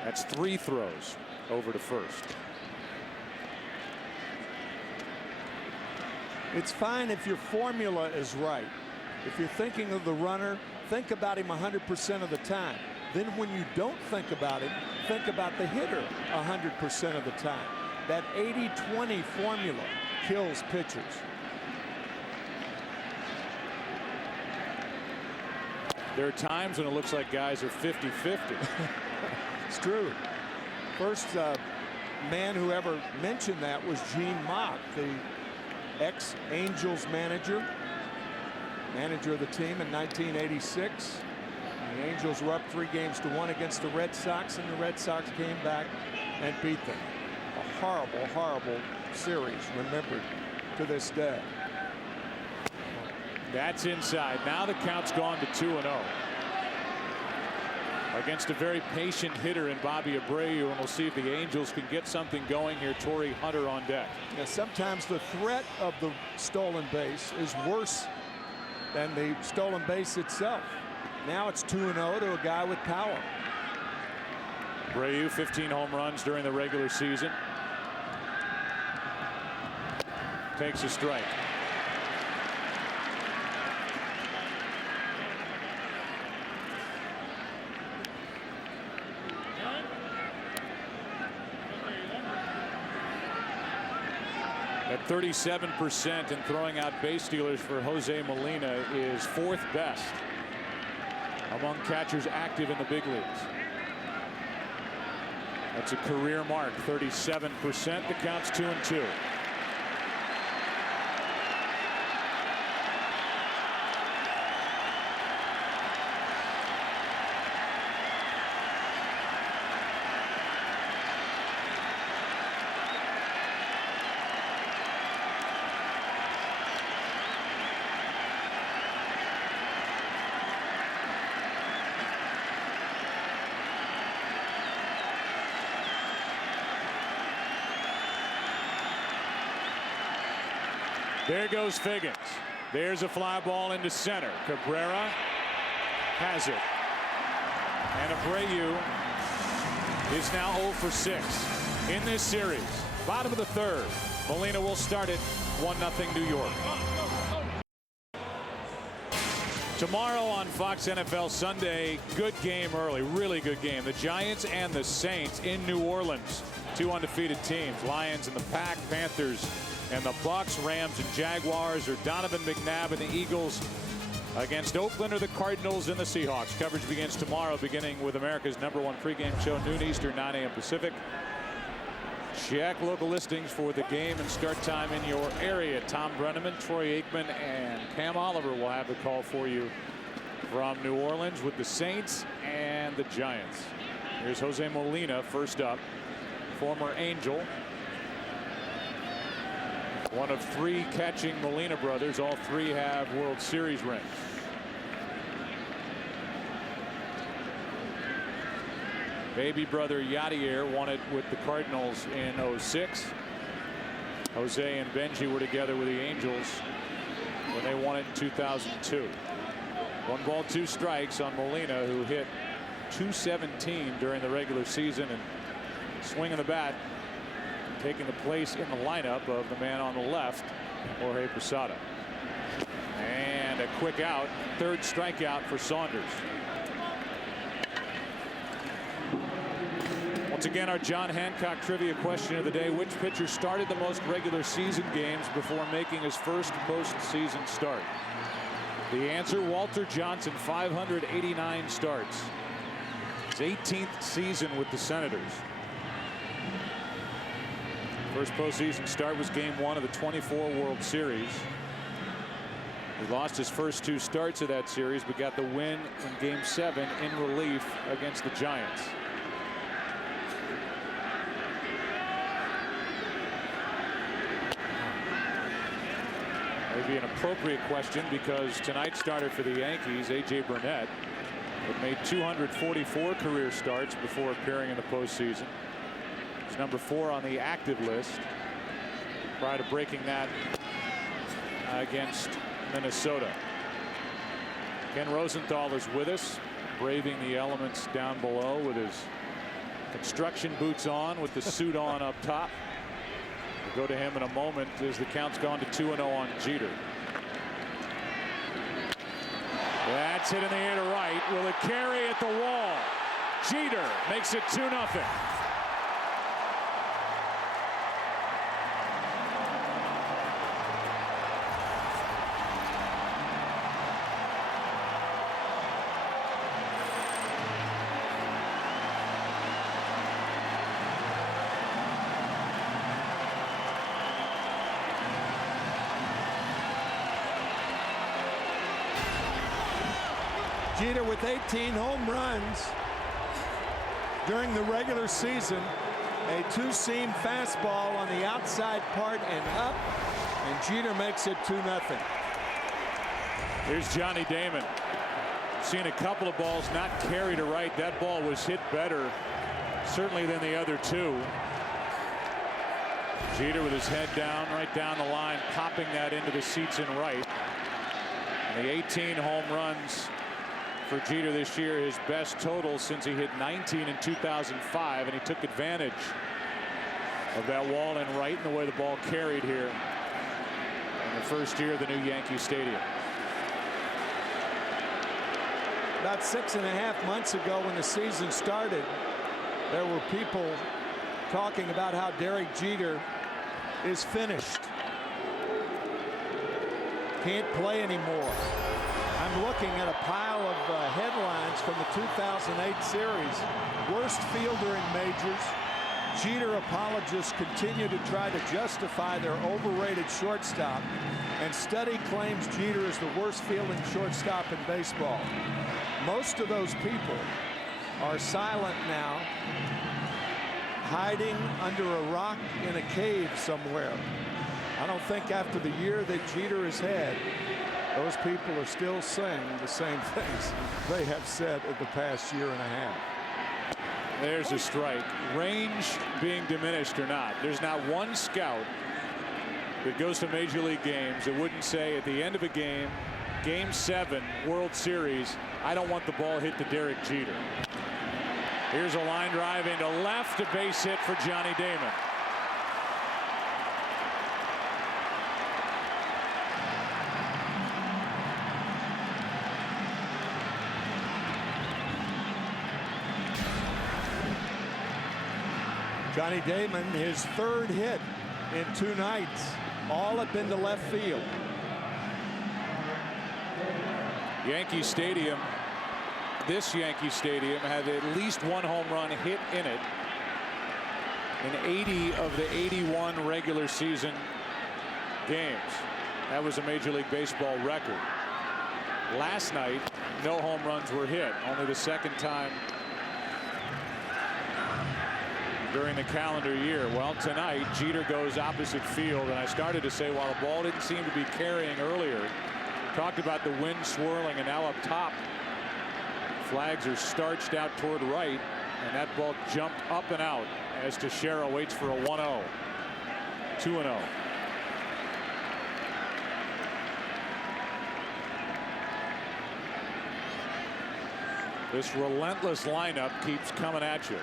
That's 3 throws over to first. It's fine if your formula is right. If you're thinking of the runner, think about him 100% of the time. Then when you don't think about him, think about the hitter 100% of the time. That 80-20 formula kills pitchers. There are times when it looks like guys are 50-50. It's true. First man who ever mentioned that was Gene Mott, the ex-Angels manager of the team in 1986. The Angels were up 3-1 against the Red Sox, and the Red Sox came back and beat them. A horrible, horrible series, remembered to this day. That's inside. Now the count's gone to 2-0 against a very patient hitter in Bobby Abreu, and we'll see if the Angels can get something going here. Torrey Hunter on deck. Yeah, sometimes the threat of the stolen base is worse than the stolen base itself. Now it's 2-0 to a guy with power. Abreu, 15 home runs during the regular season. Takes a strike. At 37% and throwing out base stealers for Jose Molina is 4th best among catchers active in the big leagues. That's a career mark, 37%. The count's 2-2. There goes Figgins. There's a fly ball into center. Cabrera has it. And Abreu is now 0 for 6 in this series. Bottom of the third. Molina will start it 1-0 New York. Tomorrow on Fox NFL Sunday, good game early, really good game. The Giants and the Saints in New Orleans. Two undefeated teams, Lions and the Pack, Panthers and the Bucks, Rams and Jaguars, or Donovan McNabb and the Eagles against Oakland or the Cardinals and the Seahawks. Coverage begins tomorrow, beginning with America's #1 pregame show, noon Eastern, 9 a.m. Pacific. Check local listings for the game and start time in your area. Tom Brenneman, Troy Aikman, and Pam Oliver will have the call for you from New Orleans with the Saints and the Giants. Here's Jose Molina first up, former Angel. One of 3 catching Molina brothers. All 3 have World Series rings. Baby brother Yadier won it with the Cardinals in '06. Jose and Benji were together with the Angels when they won it in 2002. 1 ball, 2 strikes on Molina, who hit .217 during the regular season, and swinging the bat, taking the place in the lineup of the man on the left, Jorge Posada. And a quick out, 3rd strikeout for Saunders. Once again, our John Hancock trivia question of the day: which pitcher started the most regular season games before making his first postseason start? The answer: Walter Johnson, 589 starts. His 18th season with the Senators. First postseason start was Game 1 of the '24 World Series. He lost his first 2 starts of that series, but got the win in Game 7 in relief against the Giants. Maybe an appropriate question, because tonight's starter for the Yankees, A.J. Burnett, had made 244 career starts before appearing in the postseason. He's number 4 on the active list, prior to breaking that against Minnesota. Ken Rosenthal is with us, braving the elements down below with his construction boots on, with the suit on up top. We'll go to him in a moment as the count's gone to 2-0 on Jeter. That's hit in the air to right. Will it carry at the wall? Jeter makes it 2-0. Jeter with 18 home runs during the regular season. A 2-seam fastball on the outside part and up, and Jeter makes it 2-0. Here's Johnny Damon. Seen a couple of balls not carry to right. That ball was hit better, certainly, than the other 2. Jeter with his head down, right down the line, popping that into the seats in right. And the 18 home runs for Jeter this year, his best total since he hit 19 in 2005, and he took advantage of that wall in right and the way the ball carried here in the first year of the new Yankee Stadium. About 6.5 months ago, when the season started, there were people talking about how Derek Jeter is finished. Can't play anymore. I'm looking at a pile of headlines from the 2008 series. Worst fielder in majors. Jeter apologists continue to try to justify their overrated shortstop, and study claims Jeter is the worst fielding shortstop in baseball. Most of those people are silent now, hiding under a rock in a cave somewhere. I don't think after the year that Jeter has had, those people are still saying the same things they have said in the past year and a half. There's a strike. Range being diminished or not, there's not one scout that goes to Major League games, it wouldn't say at the end of a game, Game 7, World Series, I don't want the ball hit to Derek Jeter. Here's a line drive into left, a base hit for Johnny Damon. Johnny Damon, his 3rd hit in 2 nights, all have been to left field. Yankee Stadium, this Yankee Stadium had at least 1 home run hit in it in 80 of the 81 regular season games. That was a Major League Baseball record. Last night, no home runs were hit, only the 2nd time during the calendar year. Well, tonight Jeter goes opposite field, and I started to say, while the ball didn't seem to be carrying earlier, talked about the wind swirling, and now up top flags are starched out toward right, and that ball jumped up and out as Teixeira waits for a 1-0. 2-0. This relentless lineup keeps coming at you.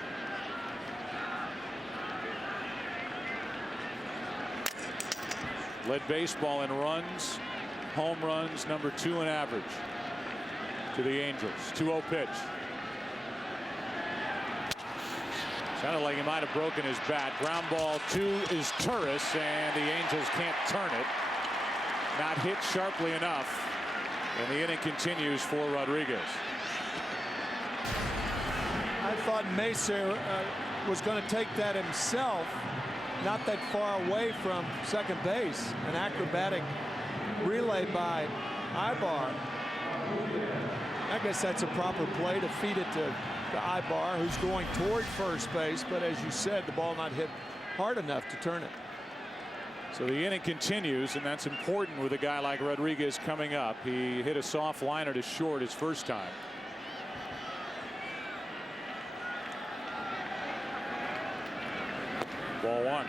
Led baseball in runs, home runs, number 2 in average to the Angels. 2-0 pitch. Sounded like he might have broken his bat. Ground ball 2 is Turris, and the Angels can't turn it. Not hit sharply enough, and the inning continues for Rodriguez. I thought Mesa was going to take that himself, not that far away from second base. An acrobatic relay by Ibar. I guess that's a proper play to feed it to Ibar, who's going toward first base, but as you said, the ball not hit hard enough to turn it. So the inning continues, and that's important with a guy like Rodriguez coming up. He hit a soft liner to short his first time. Ball 1.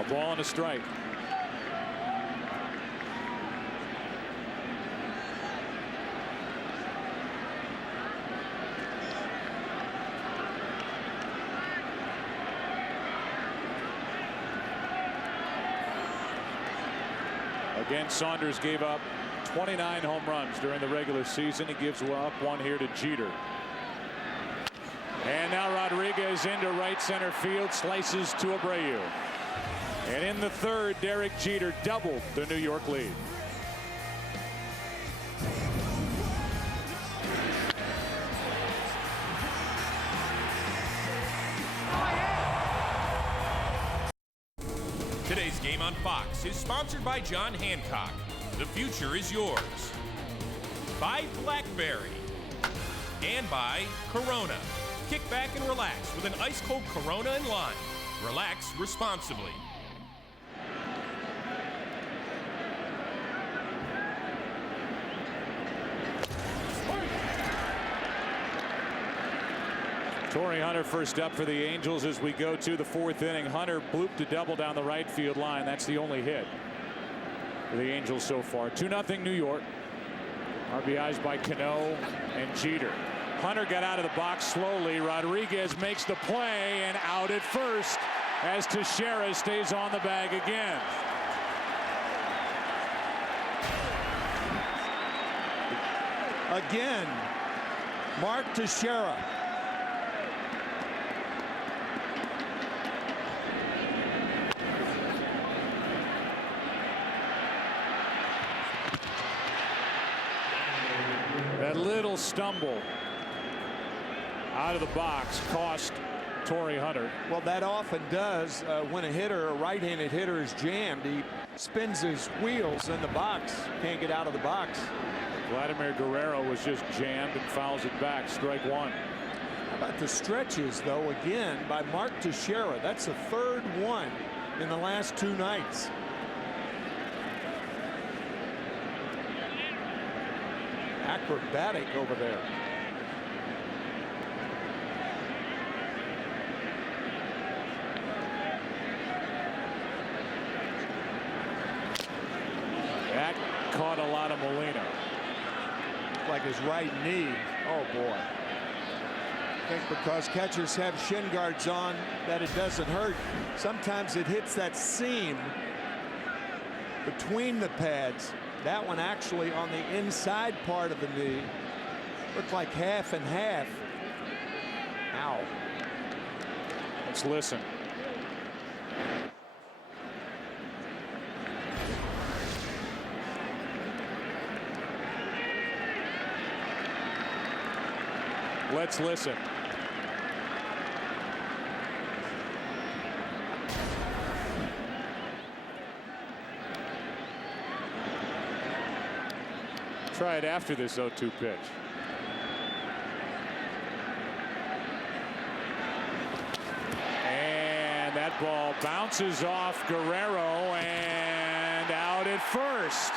A ball and a strike. Again, Saunders gave up 29 home runs during the regular season. He gives up 1 here to Jeter. And now Rodriguez into right center field, slices to Abreu. And in the 3rd, Derek Jeter doubled the New York lead. Today's game on Fox is sponsored by John Hancock. The future is yours. By Blackberry. And by Corona. Kick back and relax with an ice-cold Corona and lime. Relax responsibly. Torrey Hunter first up for the Angels as we go to the 4th inning. Hunter blooped a double down the right field line. That's the only hit for the Angels so far. 2-0 New York. RBIs by Cano and Jeter. Hunter got out of the box slowly. Rodriguez makes the play and out at first as Teixeira stays on the bag again. Again, Mark Teixeira. That little stumble out of the box cost Torrey Hunter. Well, that often does when a hitter, a right-handed hitter, is jammed. spins his wheels in the box. Can't get out of the box. Vladimir Guerrero was just jammed and fouls it back. Strike one. How about the stretches, though, again, by Mark Teixeira. That's the third one in the last 2 nights. Acrobatic over there. That caught a lot of Molina. Like his right knee. Oh, boy. I think because catchers have shin guards on that it doesn't hurt. Sometimes it hits that seam between the pads. That one actually on the inside part of the knee. Looked like half and half. Ow. Let's listen. Let's listen. Try it after this 0-2 pitch. And that ball bounces off Guerrero and out at first.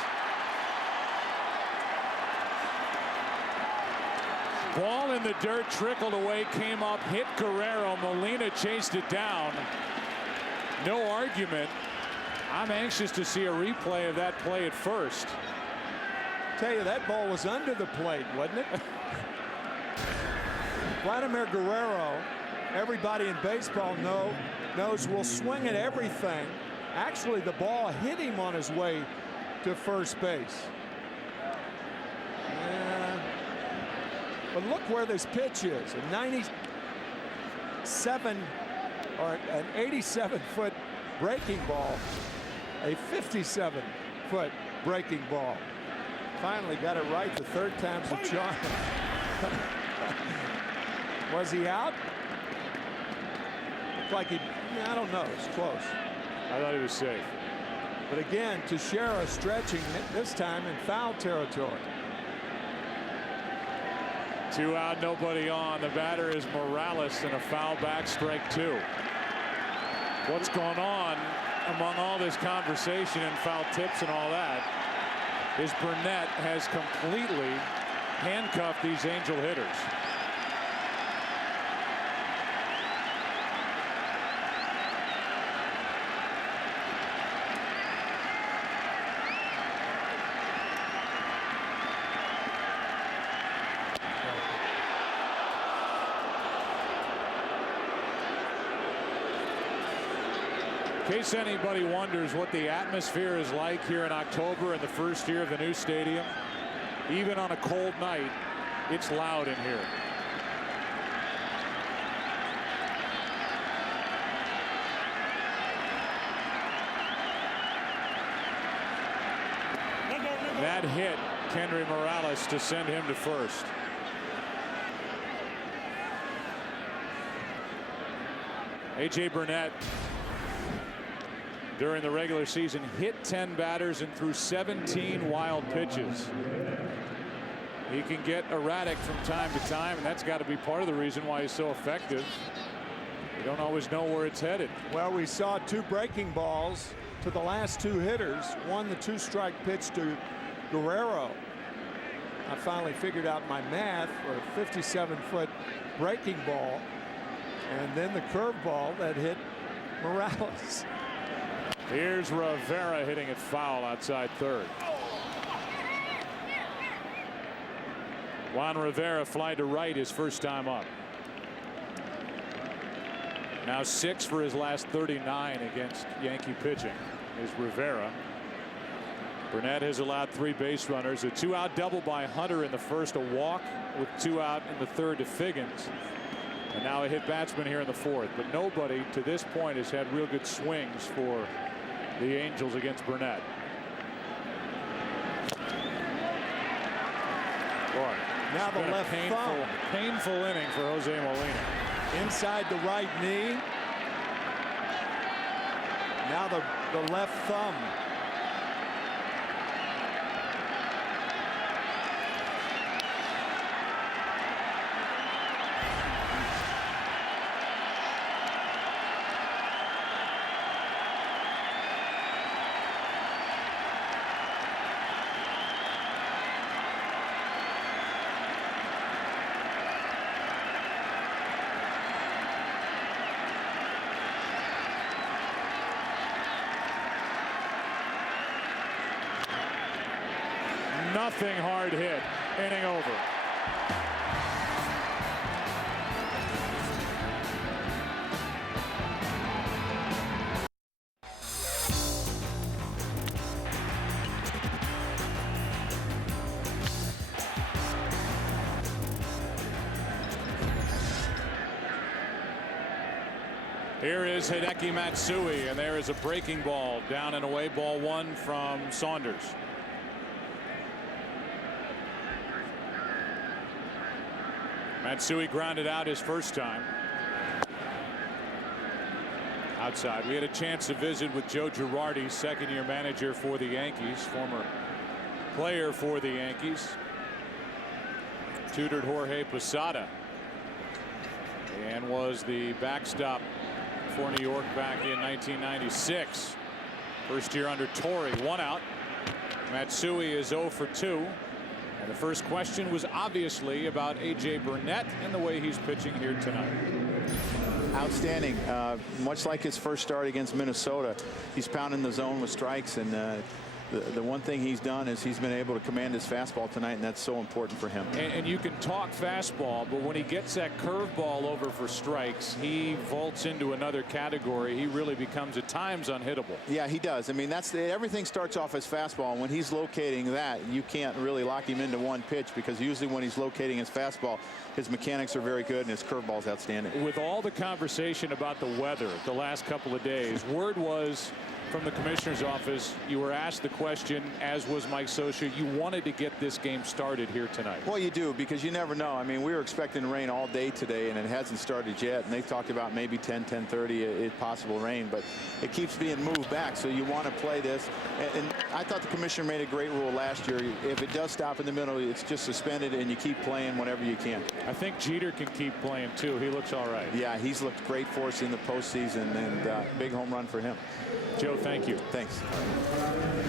Ball in the dirt, trickled away, came up, hit Guerrero. Molina chased it down. No argument. I'm anxious to see a replay of that play at first. Tell you, that ball was under the plate, wasn't it? Vladimir Guerrero, everybody in baseball knows will swing at everything. Actually, the ball hit him on his way to first base. Yeah. But look where this pitch is. A 97 or an 87-foot breaking ball. A 57-foot breaking ball. Finally got it right the third time's the charm. Was he out? Looked like he, I don't know, it's close. I thought he was safe. But again, Teixeira stretching this time in foul territory. 2 out, nobody on. The batter is Morales and a foul back, strike 2. What's going on among all this conversation and foul tips and all that is Burnett has completely handcuffed these Angel hitters. In case anybody wonders what the atmosphere is like here in October in the first year of the new stadium, even on a cold night, it's loud in here. That hit Kendry Morales to send him to first. A.J. Burnett during the regular season hit 10 batters and threw 17 wild pitches. He can get erratic from time to time, and that's got to be part of the reason why he's so effective. You don't always know where it's headed. Well, we saw 2 breaking balls to the last 2 hitters. One, the 2-strike pitch to Guerrero. I finally figured out my math for a 57-foot breaking ball, and then the curveball that hit Morales. Here's Rivera hitting it foul outside third. Juan Rivera fly to right his first time up. Now 6 for his last 39 against Yankee pitching is Rivera. Burnett has allowed 3 base runners, a 2-out double by Hunter in the first, a walk with 2 out in the third to Figgins, and now a hit batsman here in the fourth. But nobody to this point has had real good swings for the Angels against Burnett. Boy, now the left painful inning for Jose Molina. Inside the right knee. Now the left thumb Nothing hard hit. Inning over. Here is Hideki Matsui, and there is a breaking ball down and away. Ball one from Saunders. Matsui grounded out his first time. Outside. We had a chance to visit with Joe Girardi, second-year manager for the Yankees, former player for the Yankees. Tutored Jorge Posada and was the backstop for New York back in 1996. First year under Torre. One out. Matsui is 0 for 2. And the first question was obviously about A.J. Burnett and the way he's pitching here tonight. Outstanding. Much like his first start against Minnesota, he's pounding the zone with strikes, and the one thing he's done is he's been able to command his fastball tonight, and that's so important for him. And you can talk fastball, but when he gets that curveball over for strikes, he vaults into another category. He really becomes at times unhittable. Yeah, he does. I mean, everything starts off as fastball, and when he's locating that, you can't really lock him into one pitch, because usually when he's locating his fastball, his mechanics are very good and his curveball is outstanding. With all the conversation about the weather the last couple of days, word was from the commissioner's office, you were asked the question, as was Mike Scioscia, you wanted to get this game started here tonight. Well, you do, because you never know. I mean, we were expecting rain all day today, and it hasn't started yet. And they talked about maybe 10:30 possible rain, but it keeps being moved back. So you want to play this. And I thought the commissioner made a great rule last year. If it does stop in the middle, it's just suspended, and you keep playing whenever you can. I think Jeter can keep playing too. He looks all right. Yeah, he's looked great for us in the postseason, and big home run for him. Joe, thank you. Thanks.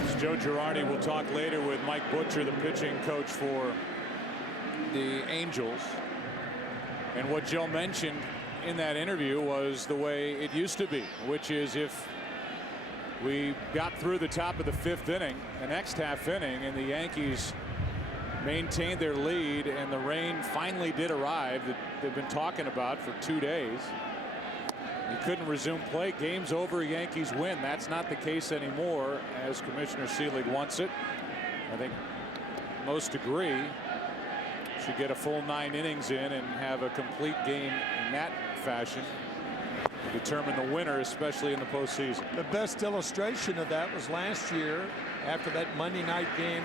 It's Joe Girardi. We'll talk later with Mike Butcher, the pitching coach for the Angels. And what Joe mentioned in that interview was the way it used to be, which is if we got through the top of the 5th inning, the next half inning, and the Yankees maintained their lead and the rain finally did arrive that they've been talking about for 2 days. You couldn't resume play. Game's over. Yankees win. That's not the case anymore, as Commissioner Selig wants it. I think most agree. Should get a full 9 innings in and have a complete game in that fashion to determine the winner, especially in the postseason. The best illustration of that was last year after that Monday night game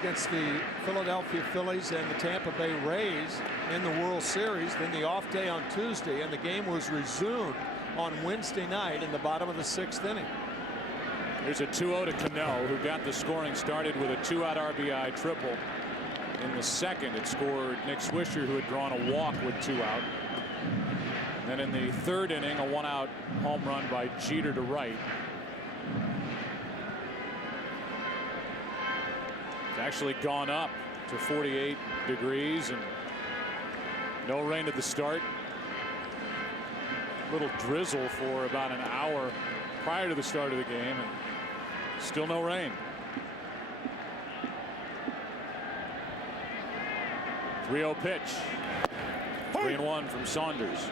against the Philadelphia Phillies and the Tampa Bay Rays in the World Series. Then the off day on Tuesday, and the game was resumed on Wednesday night in the bottom of the 6th inning. There's a 2-0 to Cano, who got the scoring started with a 2-out RBI triple. In the second, it scored Nick Swisher, who had drawn a walk with 2 out. And then in the 3rd inning, a 1-out home run by Jeter to right. It's actually gone up to 48 degrees and no rain at the start. Little drizzle for about an hour prior to the start of the game, and still no rain. 3-0 pitch. 3-1 from Saunders.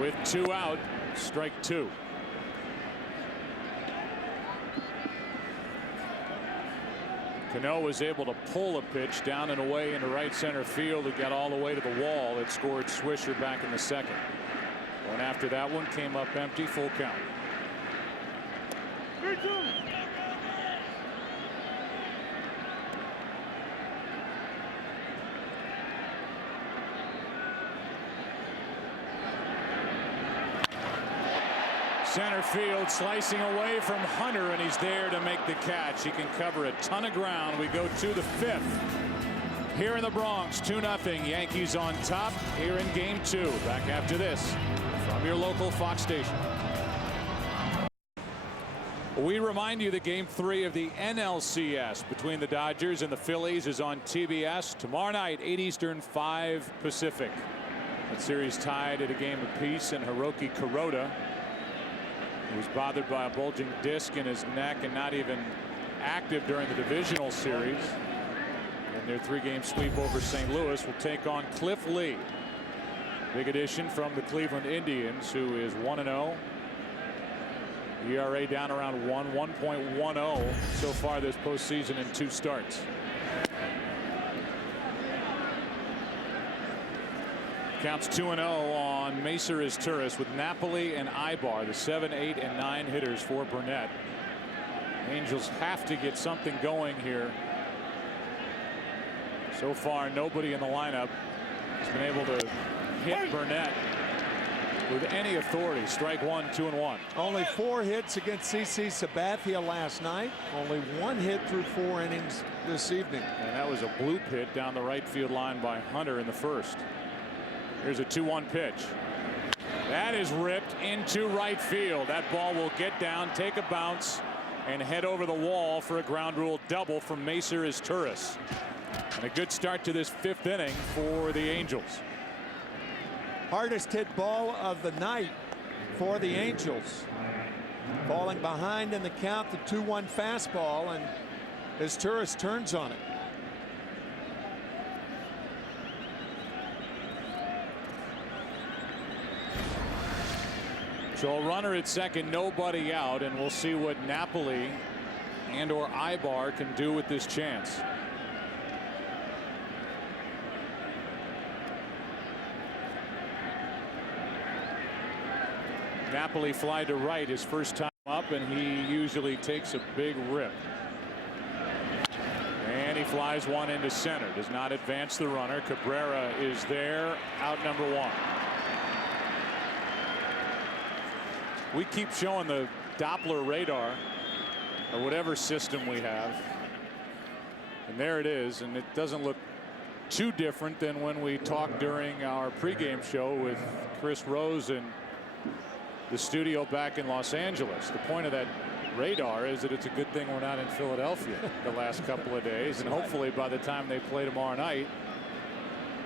With 2 out, strike 2. Cano was able to pull a pitch down and away into right center field. It got all the way to the wall. It scored Swisher back in the 2nd. And after that one came up empty, full count. Center field, slicing away from Hunter, and he's there to make the catch. He can cover a ton of ground. We go to the 5th. Here in the Bronx, 2-0. Yankees on top here in Game 2. Back after this from your local Fox station. We remind you that Game 3 of the NLCS between the Dodgers and the Phillies is on TBS tomorrow night, 8 Eastern, 5 Pacific. That series tied at a game apiece, and Hiroki Kuroda, who was bothered by a bulging disc in his neck and not even active during the divisional series in their 3-game sweep over St. Louis, will take on Cliff Lee. Big addition from the Cleveland Indians, who is 1-0. ERA down around 1.10 so far this postseason in 2 starts. Counts 2-0 on Mesa Izturis with Napoli and Ibar, the 7, 8, and 9 hitters for Burnett. Angels have to get something going here. So far, nobody in the lineup has been able to hit Burnett with any authority. Strike 1, 2-1. Only 4 hits against CC Sabathia last night. Only 1 hit through 4 innings this evening. And that was a bloop hit down the right field line by Hunter in the first. Here's a 2-1 pitch. That is ripped into right field. That ball will get down, take a bounce, and head over the wall for a ground rule double from Mesa Izturis. And a good start to this 5th inning for the Angels. Hardest hit ball of the night for the Angels. Falling behind in the count, the 2-1 fastball, and Izturis turns on it. So a runner at second, nobody out, and we'll see what Napoli and or Ibar can do with this chance. Napoli fly to right his first time up, and he usually takes a big rip. And he flies one into center. Does not advance the runner. Cabrera is there, out number 1. We keep showing the Doppler radar, or whatever system we have. And there it is, and it doesn't look too different than when we talked during our pregame show with Chris Rose and the studio back in Los Angeles. The point of that radar is that it's a good thing we're not in Philadelphia the last couple of days, and hopefully by the time they play tomorrow night,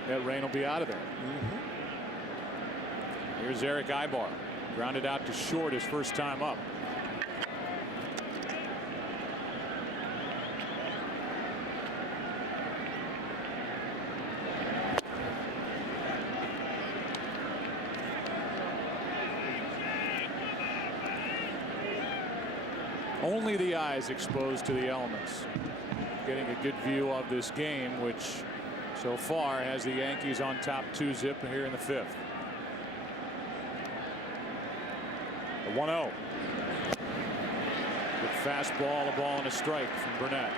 that rain will be out of there. Here's Eric Ibar, grounded out to short his first time up. Only the eyes exposed to the elements. Getting a good view of this game, which so far has the Yankees on top 2-zip here in the 5th. The 1-0. Good fastball, a ball, and a strike from Burnett.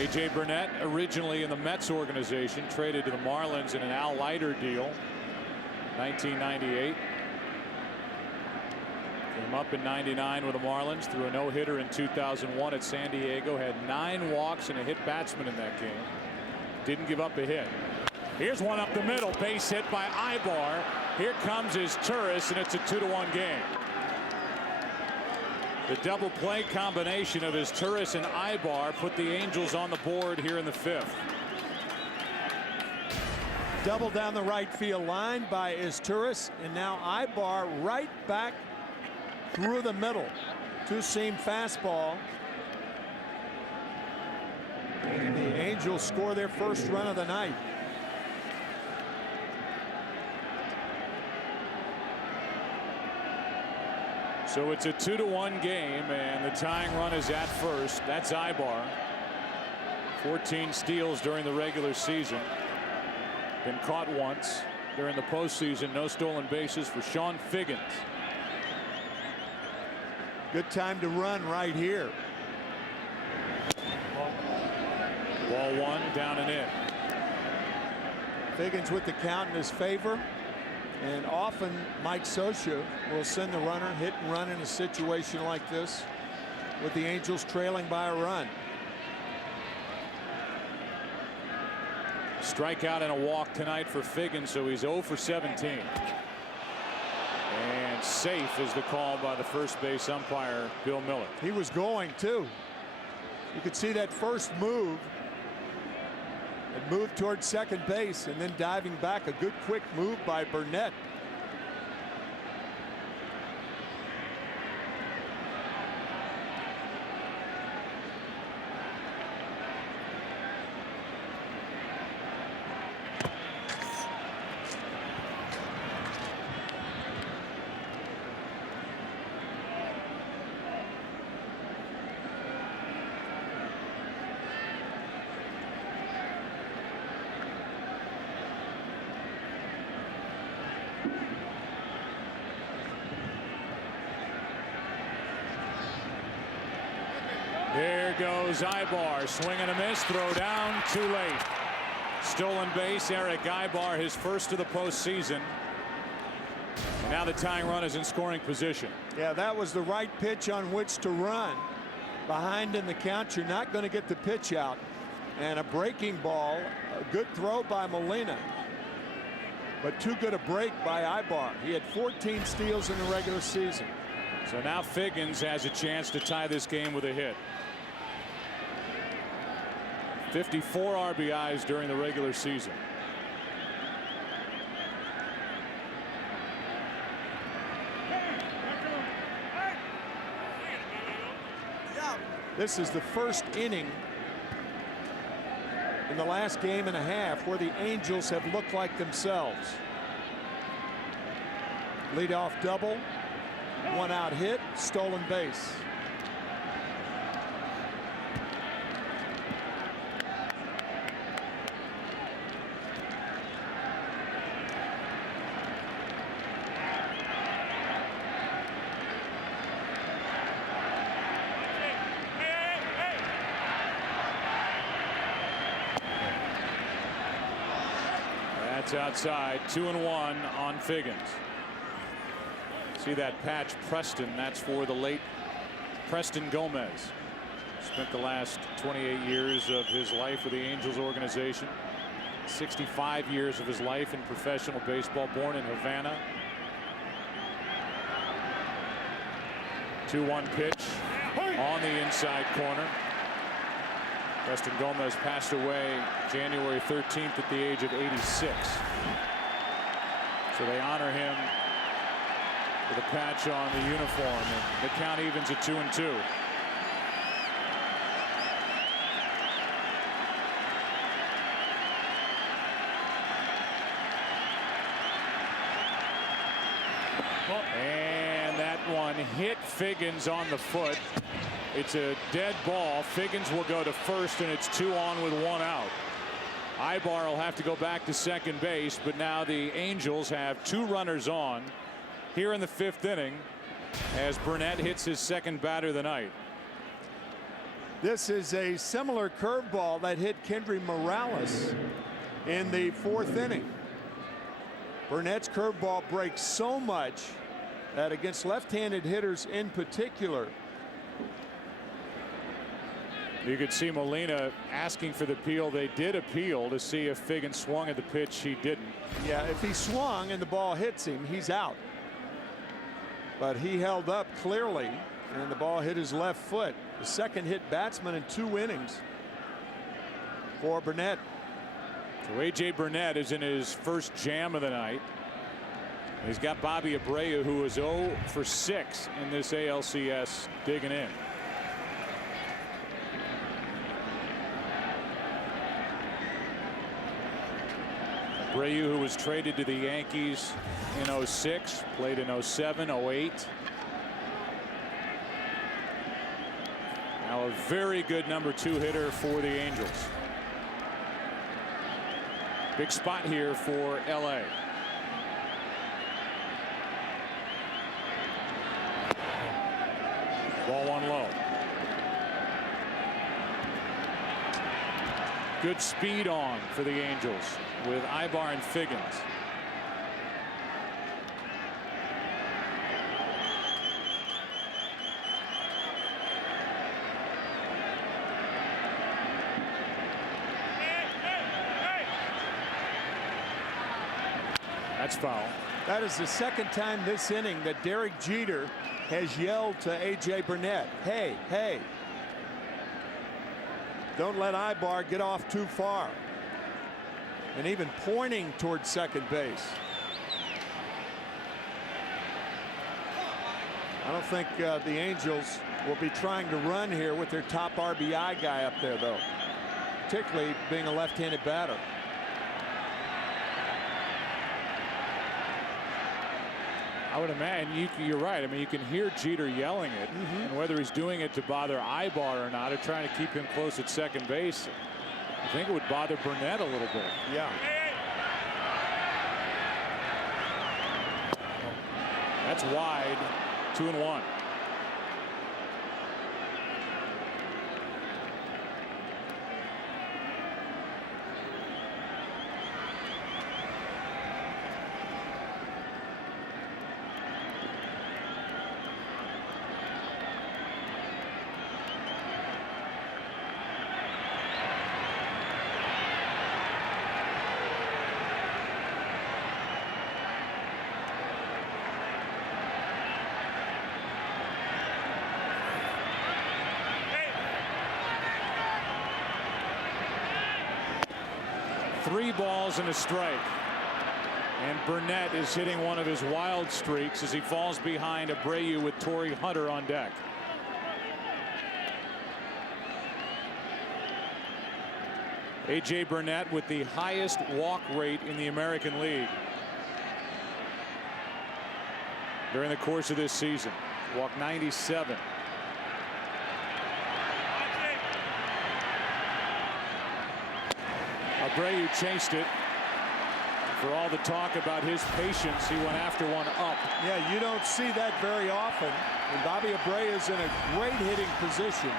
A.J. Burnett, originally in the Mets organization, traded to the Marlins in an Al Leiter deal, 1998. Came up in '99 with the Marlins, threw a no-hitter in 2001 at San Diego, had 9 walks and a hit batsman in that game. Didn't give up a hit. Here's one up the middle, base hit by Ibar. Here comes Izturis, and it's a 2-1 game. The double play combination of Izturis and Ibar put the Angels on the board here in the 5th. Double down the right field line by Izturis, and now Ibar right back through the middle. 2-seam fastball. And the Angels score their first run of the night. So it's a 2-1 game, and the tying run is at first. That's Ibar. 14 steals during the regular season. Been caught once during the postseason. No stolen bases for Sean Figgins. Good time to run right here. Ball 1, down and in. Figgins with the count in his favor. And often Mike Scioscia will send the runner hit and run in a situation like this with the Angels trailing by a run. Strikeout and a walk tonight for Figgins, so he's 0 for 17. And safe is the call by the first base umpire, Bill Miller. He was going too. You could see that first move. It moved towards second base and then diving back. A good quick move by Burnett. There goes Ibar, swing and a miss, throw down, too late. Stolen base, Eric Ibar, his first of the postseason. And now the tying run is in scoring position. Yeah, that was the right pitch on which to run. Behind in the count, you're not going to get the pitch out. And a breaking ball, a good throw by Molina. But too good a break by Ibar. He had 14 steals in the regular season. So now Figgins has a chance to tie this game with a hit. 54 RBIs during the regular season. This is the first inning in the last game and a half where the Angels have looked like themselves. Leadoff double, one out hit, stolen base. That's outside, 2-1 on Figgins. See that patch, Preston, that's for the late Preston Gomez. Spent the last 28 years of his life with the Angels organization. 65 years of his life in professional baseball, born in Havana. 2-1 pitch on the inside corner. Preston Gomez passed away January 13th at the age of 86. So they honor him with a patch on the uniform, and the count evens at 2-2. And that one hit Figgins on the foot. It's a dead ball. Figgins will go to first, and it's 2 on with 1 out. Ibar will have to go back to second base, but now the Angels have 2 runners on here in the 5th inning as Burnett hits his second batter of the night. This is a similar curveball that hit Kendry Morales in the 4th inning. Burnett's curveball breaks so much that against left-handed hitters in particular. You could see Molina asking for the appeal. They did appeal to see if Figgins swung at the pitch. He didn't. Yeah, if he swung and the ball hits him, he's out. But he held up clearly, and the ball hit his left foot. The second hit batsman in 2 innings for Burnett. So A.J. Burnett is in his first jam of the night. He's got Bobby Abreu, who is 0 for 6 in this ALCS, digging in. Abreu, who was traded to the Yankees in 06, played in 07, 08. Now a very good number 2 hitter for the Angels. Big spot here for LA. Ball 1 low. Good speed on for the Angels with Ibar and Figgins. That's foul. That is the second time this inning that Derek Jeter has yelled to A.J. Burnett, hey, hey. Don't let Ibar get off too far. And even pointing towards second base. I don't think the Angels will be trying to run here with their top RBI guy up there, though, particularly being a left-handed batter. I would imagine you're right. I mean, you can hear Jeter yelling it, and whether he's doing it to bother Ibar or not, or trying to keep him close at second base, I think it would bother Burnett a little bit. Yeah. That's wide. 2-1. Three balls and a strike. And Burnett is hitting one of his wild streaks as he falls behind Abreu with Torrey Hunter on deck. A.J. Burnett with the highest walk rate in the American League during the course of this season. Walked 97. Abreu chased it. For all the talk about his patience, he went after one up. Yeah, you don't see that very often. And Bobby Abreu is in a great hitting position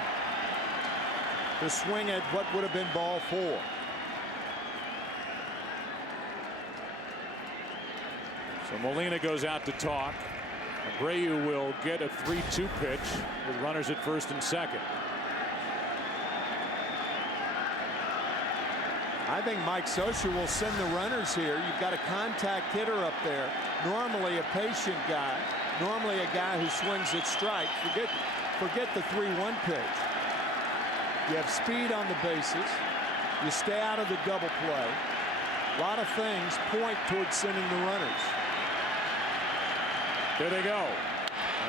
to swing at what would have been ball 4. So Molina goes out to talk. Abreu will get a 3-2 pitch with runners at first and second. I think Mike Scioscia will send the runners here. You've got a contact hitter up there. Normally a patient guy. Normally a guy who swings at strike. Forget the 3-1 pitch. You have speed on the bases. You stay out of the double play. A lot of things point towards sending the runners. There they go.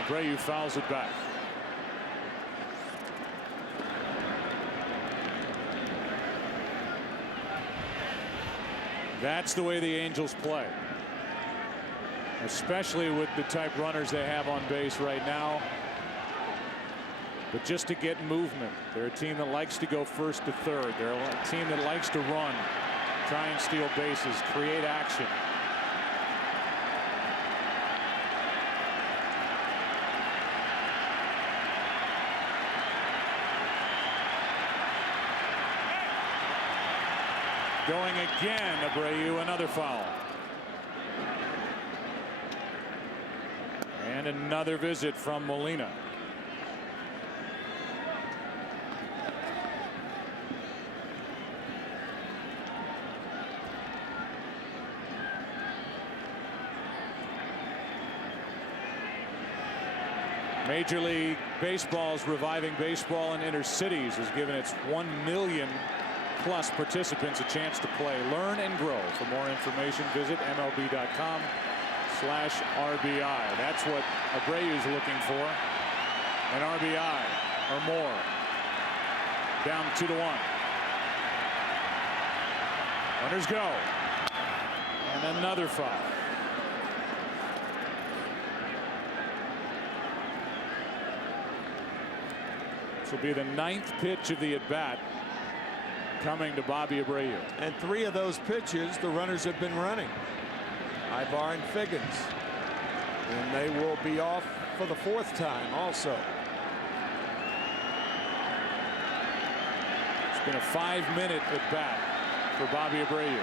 Abreu fouls it back. That's the way the Angels play, especially with the type runners they have on base right now. But just to get movement. They're a team that likes to go first to third. They're a team that likes to run, try and steal bases, create action. Going again, Abreu, another foul. And another visit from Molina. Major League Baseball's Reviving Baseball in Inner Cities has given its 1 million plus participants a chance to play, learn, and grow. For more information, visit MLB.com/RBI. That's what Abreu's looking for. An RBI or more. Down 2-1. Runners go. And another foul. This will be the 9th pitch of the at-bat coming to Bobby Abreu. And 3 of those pitches the runners have been running. Ibar and Figgins. And they will be off for the 4th time also. It's been a 5-minute at bat for Bobby Abreu.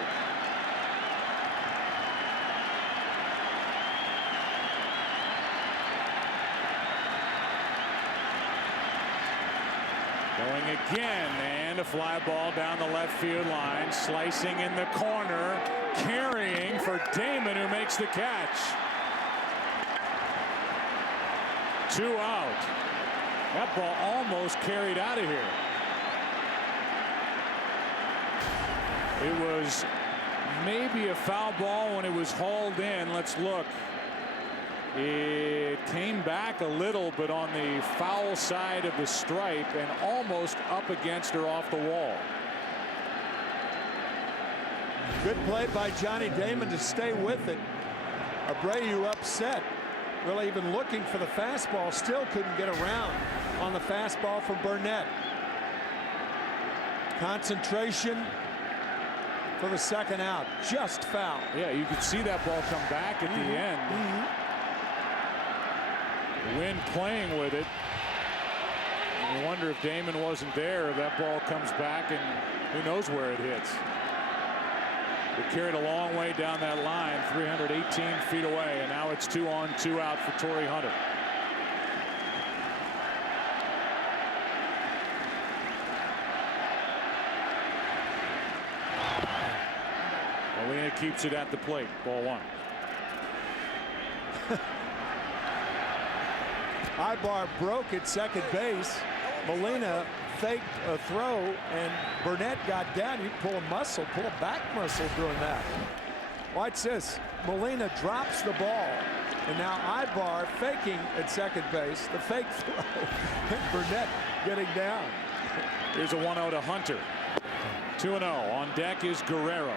Going again, and a fly ball down the left field line, slicing in the corner carrying for Damon, who makes the catch. 2 out. That ball almost carried out of here. It was maybe a foul ball when it was hauled in. Let's look. It came back a little, but on the foul side of the stripe and almost up against her off the wall. Good play by Johnny Damon to stay with it. Abreu upset, really even looking for the fastball, still couldn't get around on the fastball from Burnett. Concentration for the second out, just foul. Yeah, you could see that ball come back at the end. Wind playing with it. And you wonder if Damon wasn't there, if that ball comes back and who knows where it hits. It carried a long way down that line, 318 feet away, and now it's 2 on, 2 out for Torrey Hunter. Molina keeps it at the plate. Ball 1. Ibar broke at second base. Molina faked a throw, and Burnett got down. You pull a muscle, pull a back muscle doing that. Watch this. Molina drops the ball, and now Ibar faking at second base. The fake throw, and Burnett getting down. Here's a 1-0 to Hunter. 2-0. On deck is Guerrero.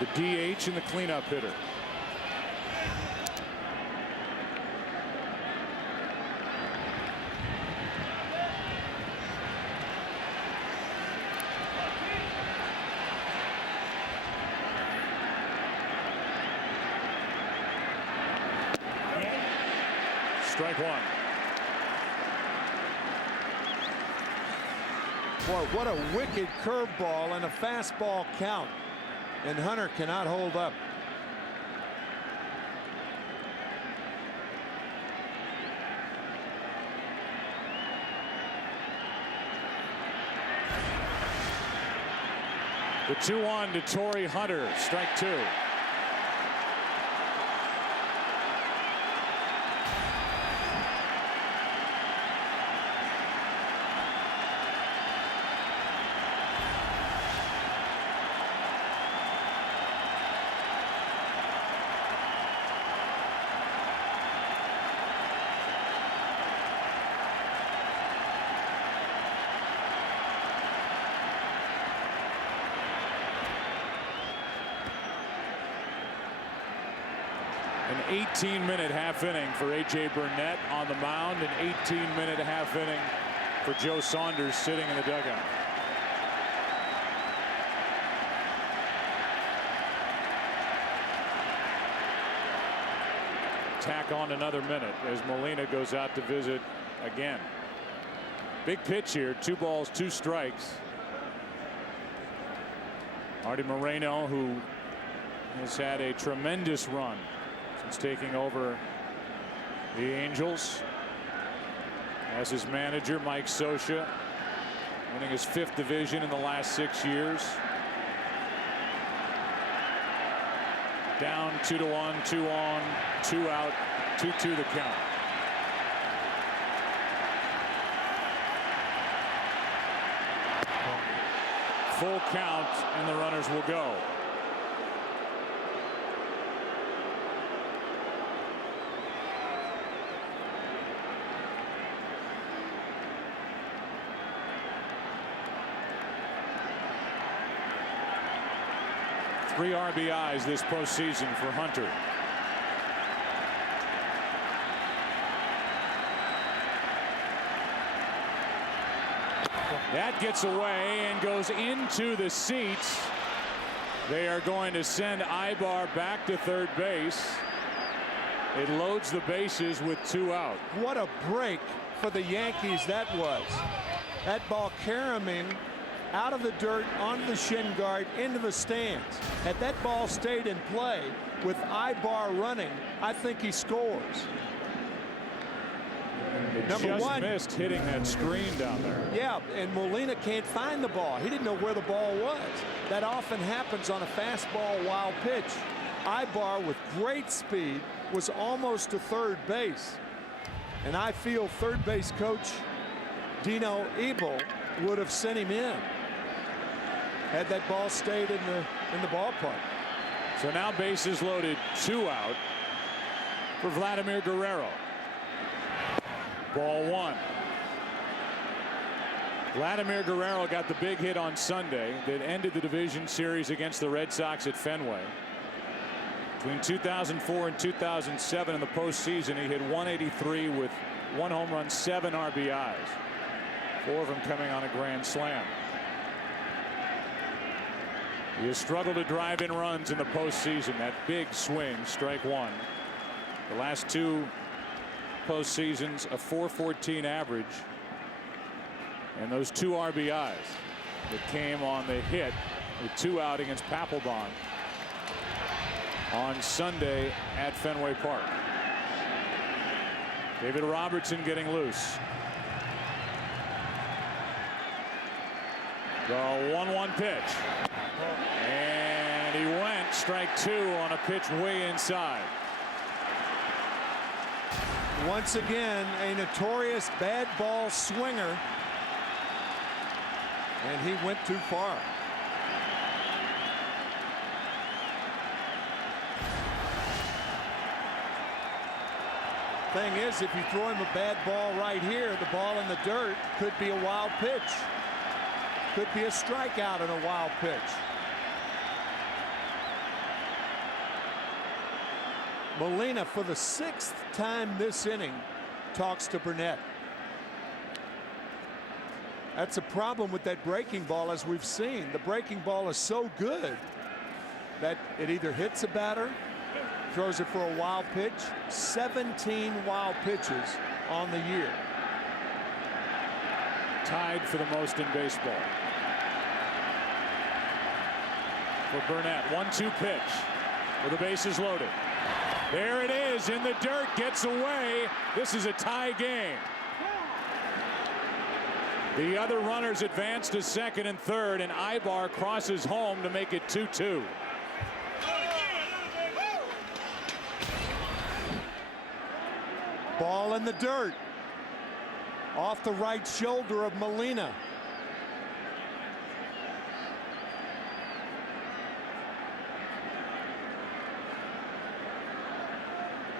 The DH and the cleanup hitter. Strike 1. Boy, what a wicked curveball and a fastball count. And Hunter cannot hold up. The 2-1 to Torrey Hunter. Strike 2. An 18-minute half inning for A.J. Burnett on the mound. An 18-minute half inning for Joe Saunders sitting in the dugout. Tack on another minute as Molina goes out to visit again. Big pitch here. 2 balls, 2 strikes. Artie Moreno, who has had a tremendous run since taking over the Angels, as his manager Mike Scioscia, winning his 5th division in the last 6 years. Down 2-1, 2 on, 2 out, 2-2 the count. Full count, and the runners will go. Three RBIs this postseason for Hunter. That gets away and goes into the seats. They are going to send Ibar back to third base. It loads the bases with 2 out. What a break for the Yankees that was. That ball caroming out of the dirt, onto the shin guard, into the stands. Had that ball stayed in play with Ibar running, I think he scores. Number just one, missed hitting that screen down there. yeah, and Molina can't find the ball. He didn't know where the ball was. That often happens on a fastball wild pitch. Ibar, with great speed, was almost to third base. And I feel third base coach Dino Ebel would have sent him in had that ball stayed in the ballpark. So now bases loaded, 2 out for Vladimir Guerrero. Ball 1. Vladimir Guerrero got the big hit on Sunday that ended the division series against the Red Sox at Fenway. Between 2004 and 2007 in the postseason, he hit 183 with 1 home run, 7 RBIs. 4 of them coming on a grand slam. He has struggled to drive in runs in the postseason. That big swing, strike 1. The last 2 postseasons, a .414 average. And those 2 RBIs that came on the hit with 2 out against Papelbon on Sunday at Fenway Park. David Robertson getting loose. The 1-1 pitch. And he went strike 2 on a pitch way inside. Once again, a notorious bad ball swinger. And he went too far. Thing is, if you throw him a bad ball right here, the ball in the dirt could be a wild pitch. Could be a strikeout in a wild pitch. Molina, for the 6th time this inning, talks to Burnett. That's a problem with that breaking ball, as we've seen. The breaking ball is so good that it either hits a batter, throws it for a wild pitch. 17 wild pitches on the year. Tied for the most in baseball. For Burnett, 1-2 pitch with the bases loaded. There it is in the dirt, gets away. This is a tie game. The other runners advance to second and third, and Ibar crosses home to make it 2-2. Ball in the dirt. Off the right shoulder of Molina.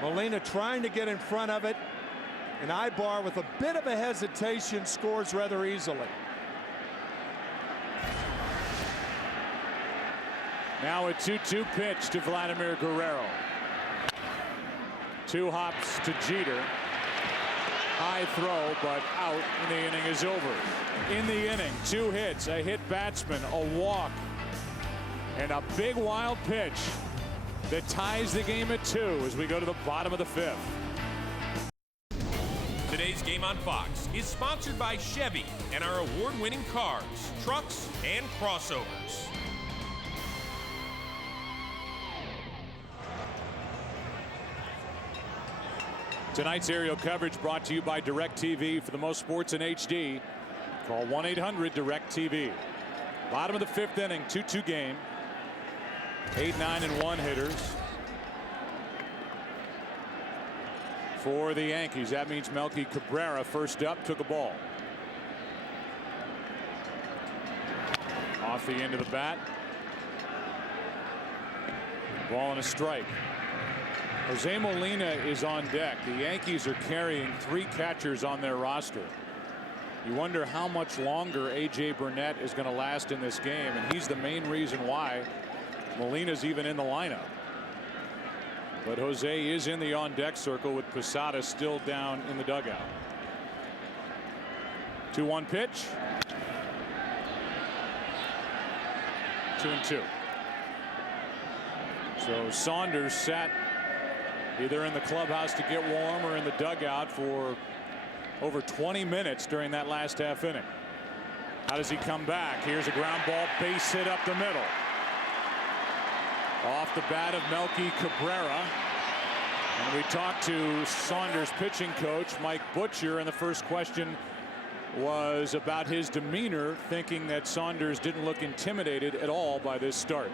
Molina trying to get in front of it, and Ibar, with a bit of a hesitation, scores rather easily. Now a 2-2 pitch to Vladimir Guerrero. 2 hops to Jeter. High throw, but out, and the inning is over. In the inning, 2 hits, a hit batsman, a walk, and a big wild pitch that ties the game at 2 as we go to the bottom of the 5th. Today's game on Fox is sponsored by Chevy and our award-winning cars, trucks, and crossovers. Tonight's aerial coverage brought to you by DirecTV. For the most sports in HD, call 1-800-DirecTV. Bottom of the 5th inning, 2-2 game. 8, 9, and 1 hitters for the Yankees. That means Melky Cabrera, first up, took a ball. Off the end of the bat. Ball and a strike. Jose Molina is on deck. The Yankees are carrying 3 catchers on their roster. You wonder how much longer A.J. Burnett is going to last in this game, and he's the main reason why Molina's even in the lineup. But Jose is in the on-deck circle with Posada still down in the dugout. 2-1 pitch. 2-2. So Saunders sat either in the clubhouse to get warm or in the dugout for over 20 minutes during that last half inning. How does he come back? Here's a ground ball, base hit up the middle. Off the bat of Melky Cabrera. And We talked to Saunders pitching coach Mike Butcher, and the first question was about his demeanor, thinking that Saunders didn't look intimidated at all by this start.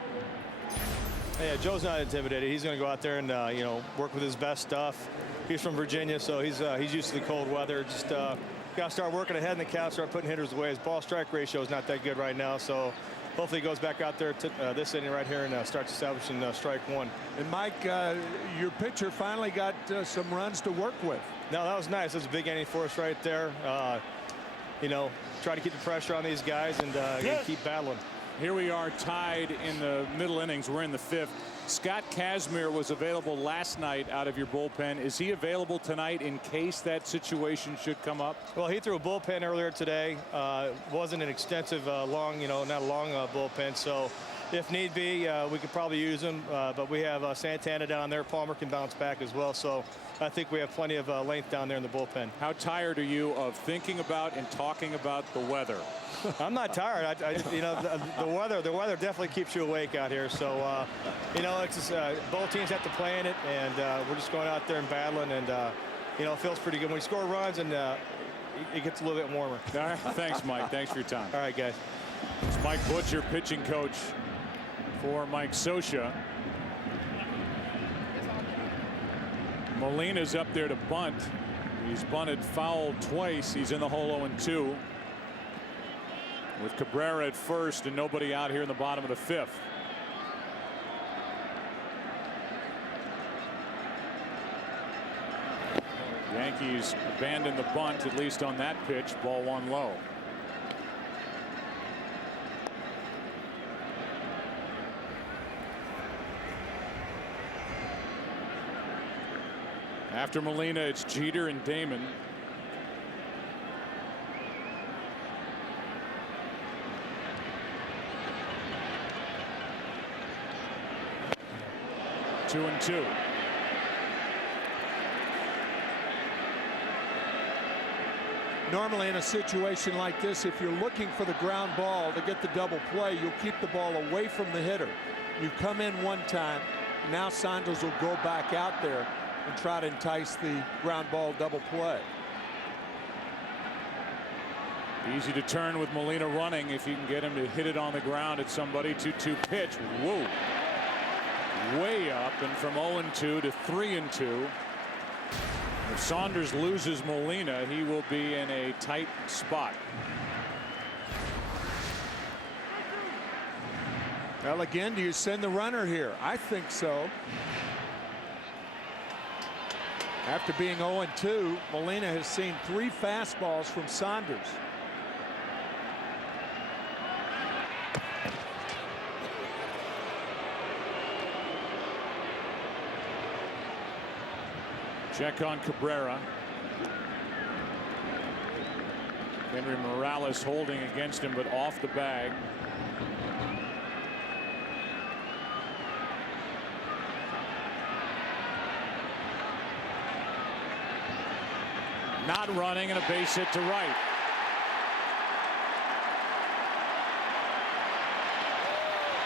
Yeah, Joe's not intimidated. He's going to go out there and you know, work with his best stuff. He's from Virginia, so he's used to the cold weather. Just got to start working ahead in the count, start putting hitters away. His ball strike ratio is not that good right now, so hopefully he goes back out there to this inning right here and starts establishing strike one. And Mike, your pitcher finally got some runs to work with. No, that was nice. That was a big inning for us right there. You know, try to keep the pressure on these guys and keep battling. Here we are tied in the middle innings. We're in the 5th. Scott Kazmir was available last night out of your bullpen. Is he available tonight in case that situation should come up? Well, he threw a bullpen earlier today. Wasn't an extensive, long, you know, not a long bullpen. So if need be, we could probably use him. But we have Santana down there. Palmer can bounce back as well. So I think we have plenty of length down there in the bullpen. How tired are you of thinking about and talking about the weather? I'm not tired. You know, the weather definitely keeps you awake out here. So, you know, it's just, both teams have to play in it, and we're just going out there and battling, and you know, it feels pretty good when we score runs, and it gets a little bit warmer. All right, thanks, Mike. Thanks for your time. All right, guys. It's Mike Butcher, pitching coach for Mike Scioscia. Molina's up there to bunt. He's bunted foul twice. He's in the hole 0-2. With Cabrera at first and nobody out here in the bottom of the 5th. Yankees abandon the bunt, at least on that pitch. Ball 1 low. After Molina, it's Jeter and Damon. Two and two. Normally in a situation like this, if you're looking for the ground ball to get the double play, you'll keep the ball away from the hitter. You come in one time, now Saunders will go back out there and try to entice the ground ball double play. Easy to turn with Molina running if you can get him to hit it on the ground at somebody. 2-2 pitch. Whoa. Way up, and from 0-2 to 3-2. If Saunders loses Molina, he will be in a tight spot. Well, again, do you send the runner here? I think so. After being 0-2, Molina has seen 3 fastballs from Saunders. Check on Cabrera. Henry Morales holding against him, but off the bag. Not running, and a base hit to right.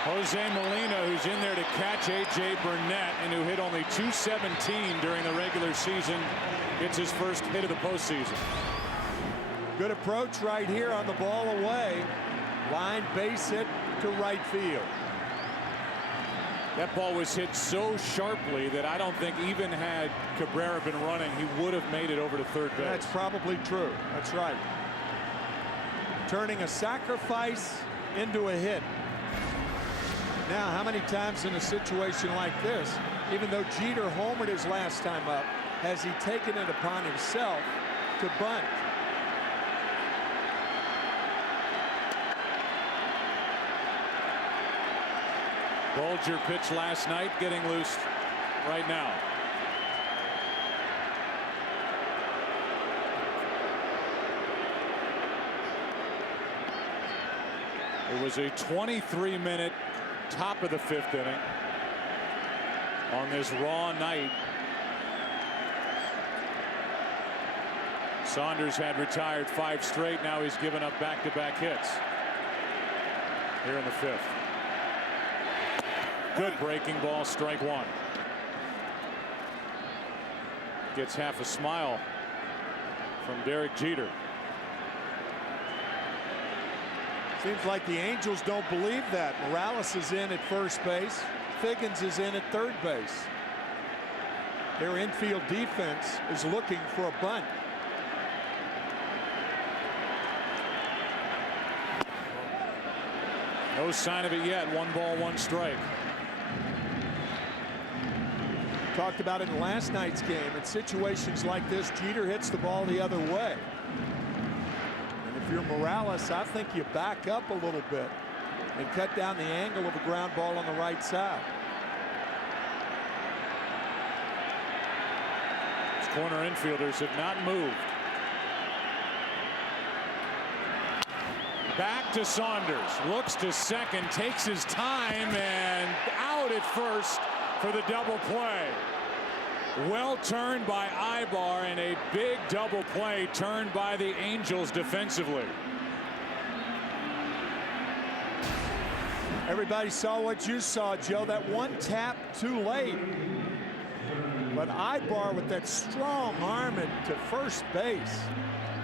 Jose Molina, who's in there to catch A.J. Burnett and who hit only .217 during the regular season, gets his first hit of the postseason. Good approach right here on the ball away. Line base hit to right field. That ball was hit so sharply that I don't think even had Cabrera been running, he would have made it over to third base. That's probably true. That's right. Turning a sacrifice into a hit. Now, how many times in a situation like this, even though Jeter homered his last time up, has he taken it upon himself to bunt? Bolger pitched last night, getting loose right now. It was a 23-minute top of the 5th inning on this raw night. Saunders had retired 5 straight. Now he's given up back-to-back hits here in the 5th. Good breaking ball, strike 1. gets half a smile from Derek Jeter. Seems like the Angels don't believe that. Morales is in at first base. Figgins is in at third base. Their infield defense is looking for a bunt. No sign of it yet. 1 ball, 1 strike. Talked about it in last night's game. In situations like this, Jeter hits the ball the other way. And if you're Morales, I think you back up a little bit and cut down the angle of a ground ball on the right side. His corner infielders have not moved. Back to Saunders, looks to second, takes his time, and out at first for the double play. Well turned by Ibar, and a big double play turned by the Angels defensively. Everybody saw what you saw, Joe. That one tap too late. But Ibar with that strong arm to first base.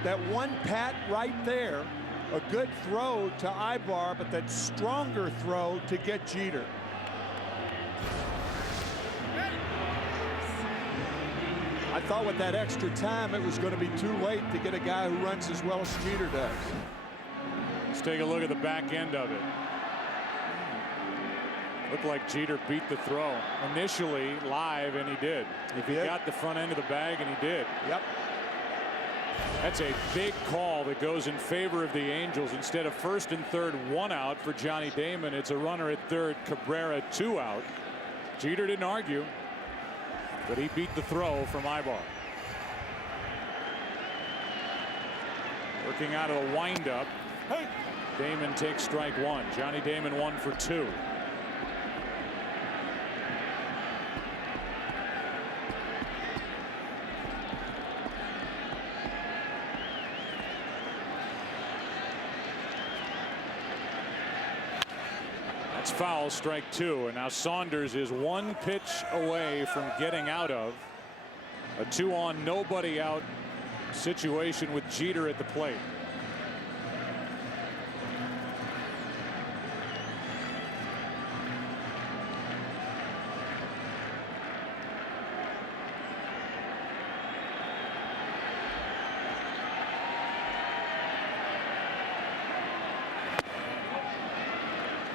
That one pat right there. A good throw to Ibar, but that stronger throw to get Jeter. I thought with that extra time it was going to be too late to get a guy who runs as well as Jeter does. Let's take a look at the back end of it. Looked like Jeter beat the throw initially live, and he did. He got the front end of the bag, and he did. Yep. That's a big call that goes in favor of the Angels. Instead of first and third, 1 out for Johnny Damon, it's a runner at third, Cabrera, 2 out. Jeter didn't argue, but he beat the throw from Ibar. Working out of the windup. Damon takes strike 1. Johnny Damon 1 for 2. That's foul, strike 2, and now Saunders is 1 pitch away from getting out of a 2-on, nobody out situation with Jeter at the plate.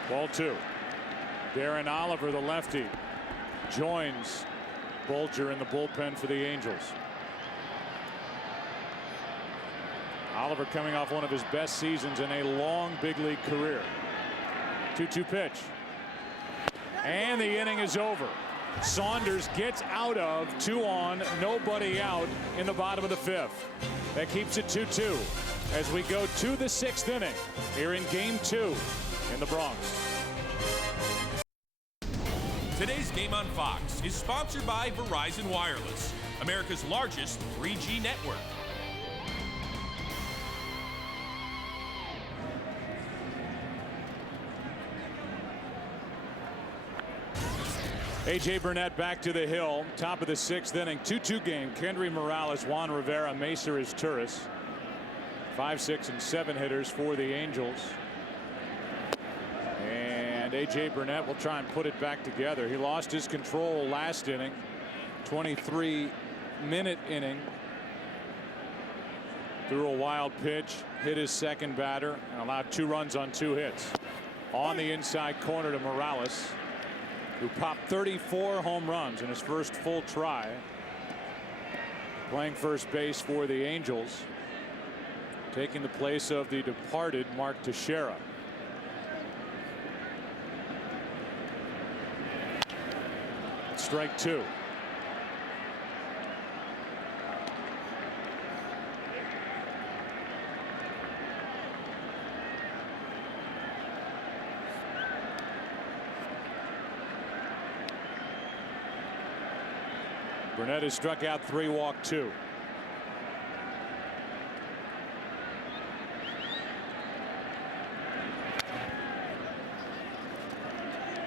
Ball 2. Darren Oliver, the lefty, joins Bulger in the bullpen for the Angels. Oliver coming off one of his best seasons in a long big league career. 2-2 pitch. And the inning is over. Saunders gets out of 2-on, nobody out in the bottom of the 5th. That keeps it 2-2 as we go to the 6th inning here in Game 2 in the Bronx. Today's game on Fox is sponsored by Verizon Wireless, America's largest 3G network. A.J. Burnett back to the hill, top of the 6th inning, 2-2 game. Kendry Morales, Juan Rivera, Mesa Turris. 5, 6, and 7 hitters for the Angels. And A.J. Burnett will try and put it back together. He lost his control last inning, 23-minute inning. Threw a wild pitch, hit his second batter, and allowed 2 runs on 2 hits. On the inside corner to Morales, who popped 34 home runs in his first full try. Playing first base for the Angels, taking the place of the departed Mark Teixeira. Strike 2. Burnett has struck out 3, walked 2.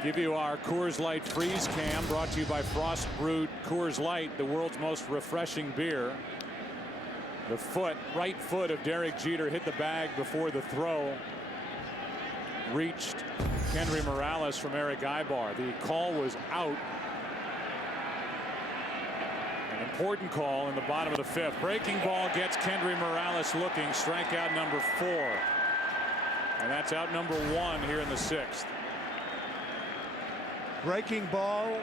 Give you our Coors Light freeze cam, brought to you by Frost Brewed Coors Light, the world's most refreshing beer. The right foot of Derek Jeter hit the bag before the throw reached Kendry Morales from Eric Ibar. The call was out. An important call in the bottom of the fifth. Breaking ball gets Kendry Morales looking. Strikeout number 4. And that's out number 1 here in the 6th. Breaking ball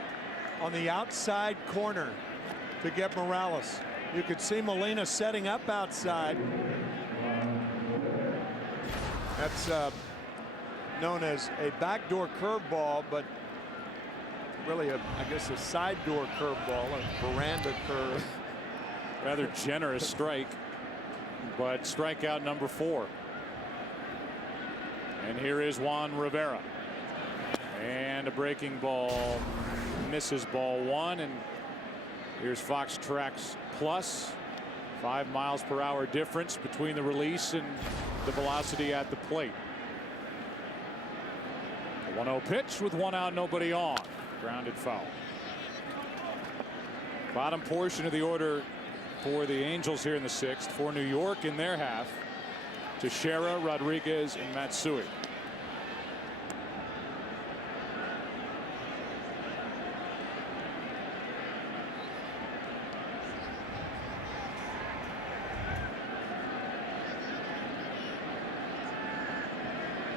on the outside corner to get Morales. You could see Molina setting up outside. That's known as a backdoor curveball, but really I guess a side door curveball, a veranda curve. Rather generous strike, but strikeout number 4. And here is Juan Rivera. And a breaking ball misses ball 1. And here's Fox Tracks Plus. 5 miles per hour difference between the release and the velocity at the plate. The 1-0 pitch with 1 out, nobody on. Grounded foul. Bottom portion of the order for the Angels here in the 6th. For New York in their half, Teixeira, Rodriguez, and Matsui.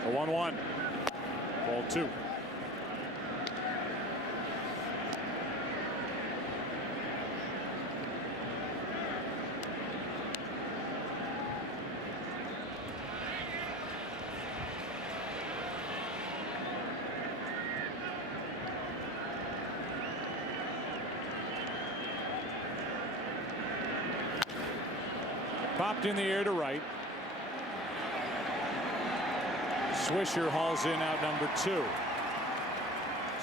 The 1-1. Ball 2. Popped in the air to right. Swisher hauls in out number 2.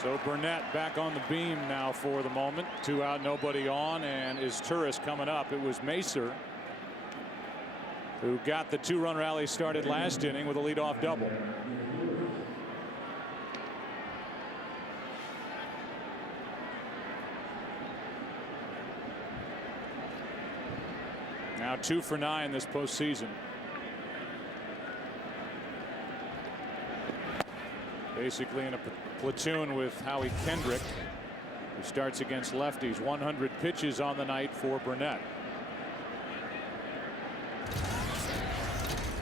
So Burnett back on the beam now for the moment. 2 out, nobody on, and is Turris coming up. It was Macer who got the 2-run rally started last inning with a leadoff double. Now 2 for 9 this postseason. Basically in a platoon with Howie Kendrick, who starts against lefties. 100 pitches on the night for Burnett.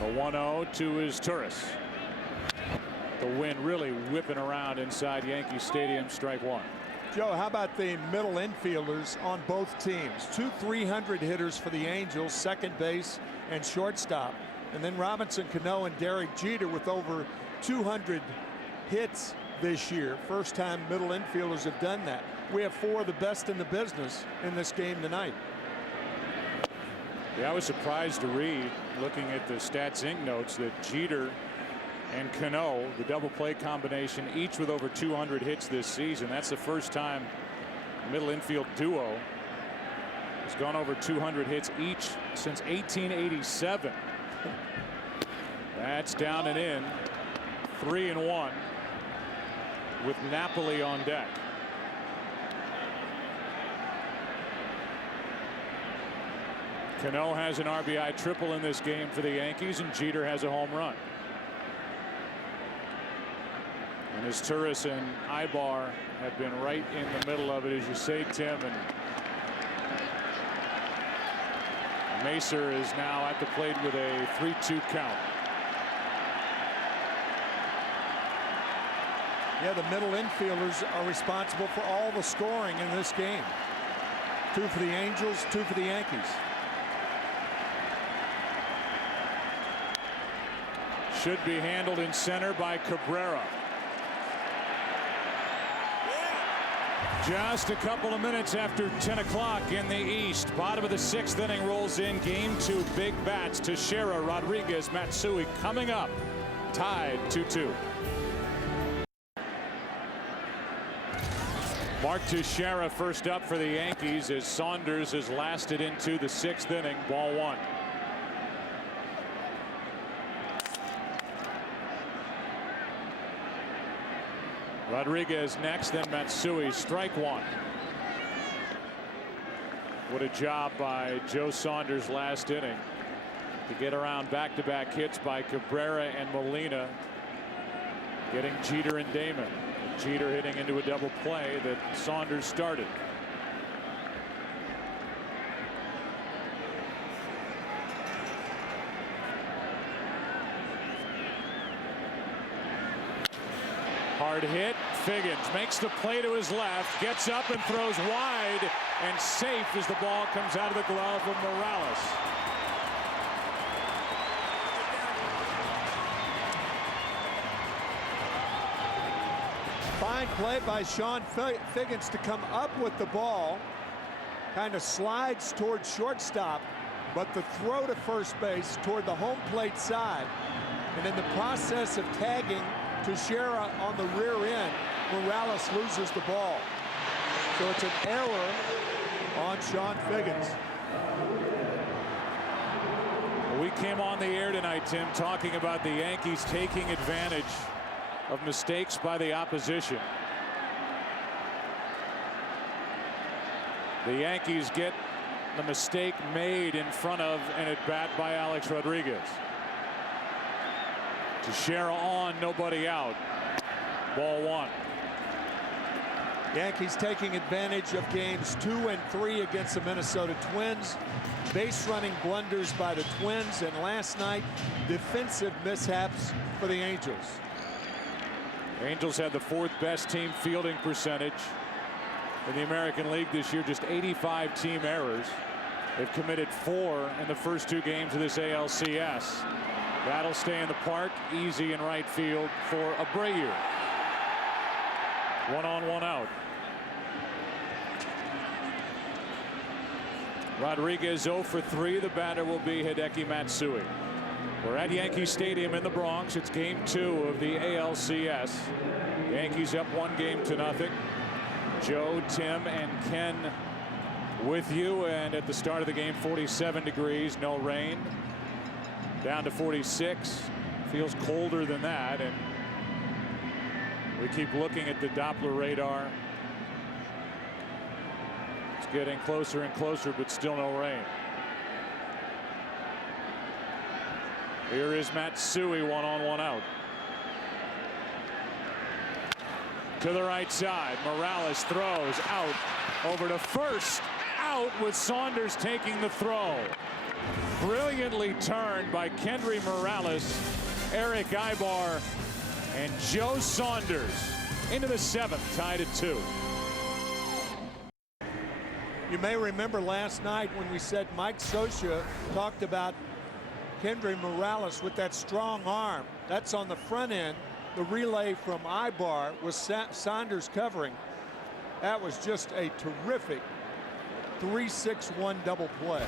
A 1-0 to his Turris. The wind really whipping around inside Yankee Stadium. Strike 1. Joe, how about the middle infielders on both teams? 2 300 hitters for the Angels, second base and shortstop. And then Robinson Cano and Derek Jeter with over 200 hits this year. First time middle infielders have done that. We have 4 of the best in the business in this game tonight. Yeah, I was surprised to read, looking at the Stats Inc. notes, that Jeter and Cano, the double play combination, each with over 200 hits this season. That's the first time a middle infield duo has gone over 200 hits each since 1887. That's down and in. 3-1 with Napoli on deck. Cano has an RBI triple in this game for the Yankees, and Jeter has a home run. And as Turris and Ibar have been right in the middle of it, as you say, Tim, and Macer is now at the plate with a 3-2 count. Yeah, the middle infielders are responsible for all the scoring in this game. 2 for the Angels, 2 for the Yankees. Should be handled in center by Cabrera. Just a couple of minutes after 10 o'clock in the East. Bottom of the 6th inning rolls in. Game 2. Big bats. Teixeira, Rodriguez, Matsui coming up. Tied 2-2. Mark Teixeira first up for the Yankees as Saunders has lasted into the 6th inning. Ball 1. Rodriguez next, then Matsui. Strike one. What a job by Joe Saunders last inning to get around back-to-back hits by Cabrera and Molina, getting Jeter and Damon. Jeter hitting into a double play that Saunders started. Hard hit. Figgins makes the play to his left, gets up and throws wide and safe as the ball comes out of the glove of Morales. Fine play by Sean Figgins to come up with the ball. Kind of slides towards shortstop, but the throw to first base toward the home plate side. And in the process of tagging Teixeira on the rear end, Morales loses the ball. So it's an error on Sean Figgins. We came on the air tonight, Tim, talking about the Yankees taking advantage of mistakes by the opposition. The Yankees get the mistake made in front of an at-bat by Alex Rodriguez. Teixeira on, nobody out. Ball one. Yankees taking advantage of games 2 and 3 against the Minnesota Twins. Base running blunders by the Twins, and last night defensive mishaps for the Angels. Angels had the 4th best team fielding percentage in the American League this year, just 85 team errors. They've committed 4 in the first 2 games of this ALCS. That'll stay in the park, easy in right field for Abreu. 1 on, 1 out. Rodriguez 0 for 3. The batter will be Hideki Matsui. We're at Yankee Stadium in the Bronx. It's game 2 of the ALCS. Yankees up 1-0. Joe, Tim, and Ken with you. And at the start of the game, 47 degrees, no rain. Down to 46. Feels colder than that. And we keep looking at the Doppler radar. It's getting closer and closer, but still no rain. Here is Matsui, 1 on, 1 out. To the right side, Morales throws out over to first, out with Saunders taking the throw. Brilliantly turned by Kendry Morales, Eric Ibar, and Joe Saunders into the 7th, tied at 2. You may remember last night when we said Mike Scioscia talked about Kendry Morales with that strong arm. That's on the front end. The relay from Ibar was Saunders covering. That was just a terrific 3-6-1 double play.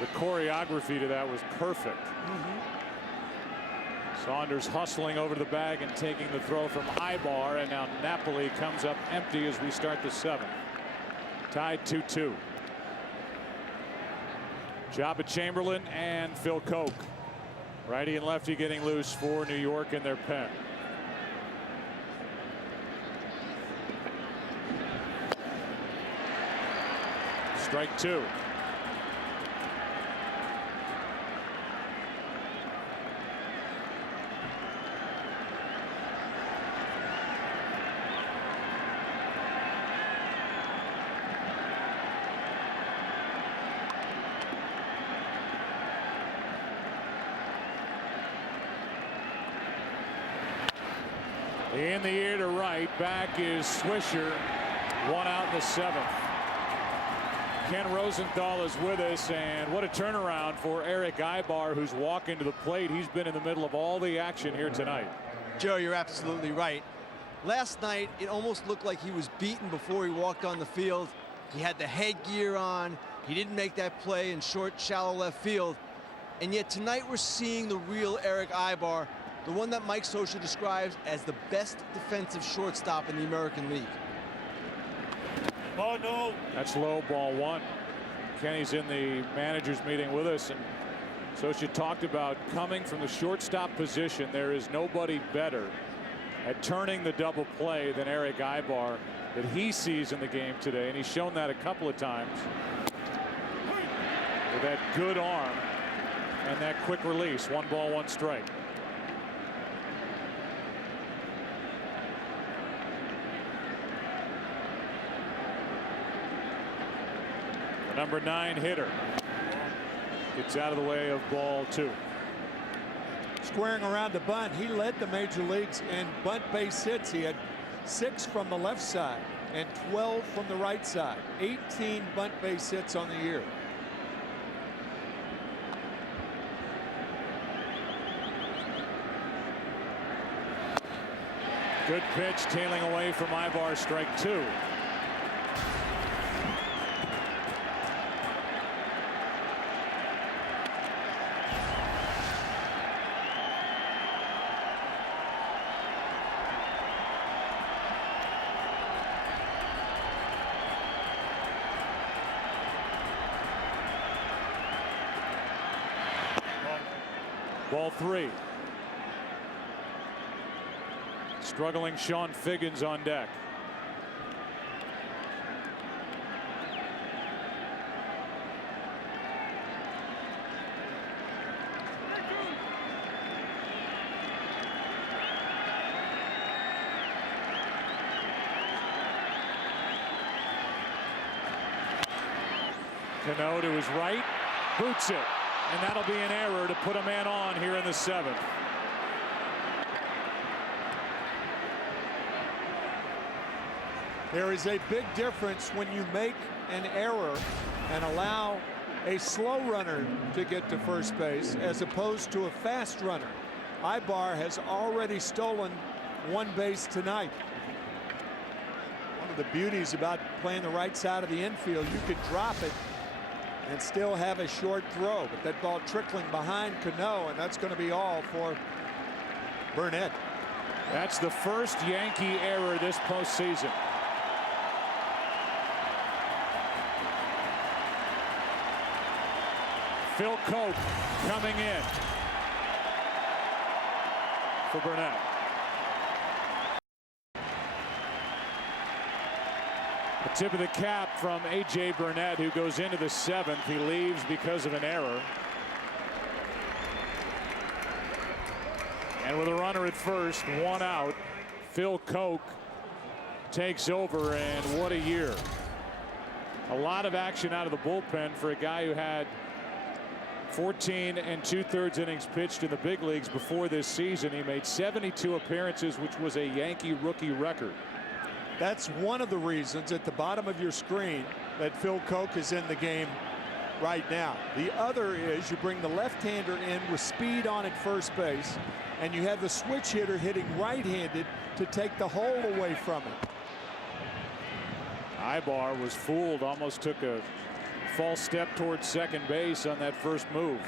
The choreography to that was perfect. Saunders hustling over the bag and taking the throw from Ibar, and now Napoli comes up empty as we start the 7th. Tied 2-2. Jabba Chamberlain and Phil Koch. Righty and lefty getting loose for New York in their pen. Strike 2. In the air to right, back is Swisher. 1 out in the 7th. Ken Rosenthal is with us, and what a turnaround for Eric Ibar, who's walking to the plate. He's been in the middle of all the action here tonight. Joe, you're absolutely right. Last night, it almost looked like he was beaten before he walked on the field. He had the headgear on. He didn't make that play in short, shallow left field. And yet tonight we're seeing the real Eric Ibar, the one that Mike Scioscia describes as the best defensive shortstop in the American League. Oh, no. That's low, ball 1. Kenny's in the manager's meeting with us, and So she talked about coming from the shortstop position. There is nobody better at turning the double play than Eric Ibar that he sees in the game today, and he's shown that a couple of times with that good arm and that quick release. 1 ball, 1 strike. The number 9 hitter gets out of the way of ball 2. Squaring around the bunt, he led the major leagues in bunt base hits. He had 6 from the left side and 12 from the right side. 18 bunt base hits on the year. Good pitch, tailing away from Ibar, strike 2. Ball 3. Struggling Sean Figgins on deck. Cano to his right, boots it, and that'll be an error to put a man on here in the 7th. There is a big difference when you make an error and allow a slow runner to get to first base as opposed to a fast runner. Ibar has already stolen 1 base tonight. One of the beauties about playing the right side of the infield, you could drop it and still have a short throw, but that ball trickling behind Cano, and that's going to be all for Burnett. That's the first Yankee error this postseason. Phil Coke coming in for Burnett. A tip of the cap from A.J. Burnett, who goes into the 7th. He leaves because of an error. And with a runner at first, 1 out, Phil Coke takes over, and what a year. A lot of action out of the bullpen for a guy who had 14 2/3 innings pitched in the big leagues before this season. He made 72 appearances, which was a Yankee rookie record. That's one of the reasons at the bottom of your screen that Phil Coke is in the game right now. The other is you bring the left-hander in with speed on at first base, and you have the switch hitter hitting right-handed to take the hole away from him. Ibar was fooled, almost took a false step towards second base on that first move.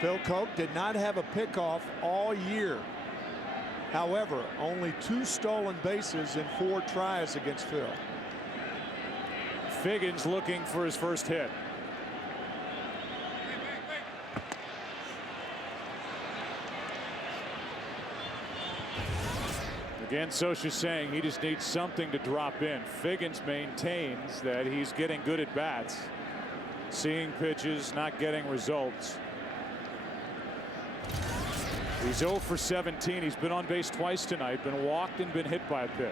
Phil Coke did not have a pickoff all year. However, only 2 stolen bases in 4 tries against Phil. Figgins looking for his first hit. Again, Scioscia saying he just needs something to drop in. Figgins maintains that he's getting good at bats, seeing pitches, not getting results. He's 0 for 17. He's been on base twice tonight, been walked and been hit by a pitch.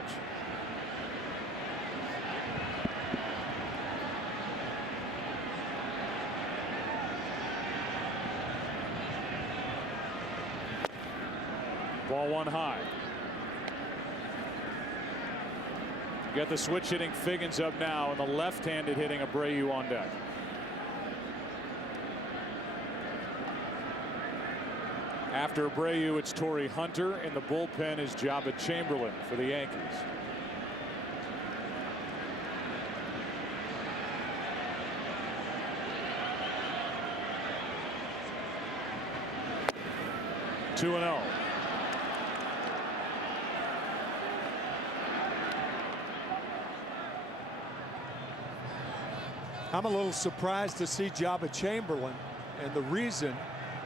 Ball 1 high. Got the switch hitting Figgins up now, and the left-handed hitting Abreu on deck. After Abreu, it's Torrey Hunter, and the bullpen is Jabba Chamberlain for the Yankees. Two and 0. I'm a little surprised to see Jabba Chamberlain, and the reason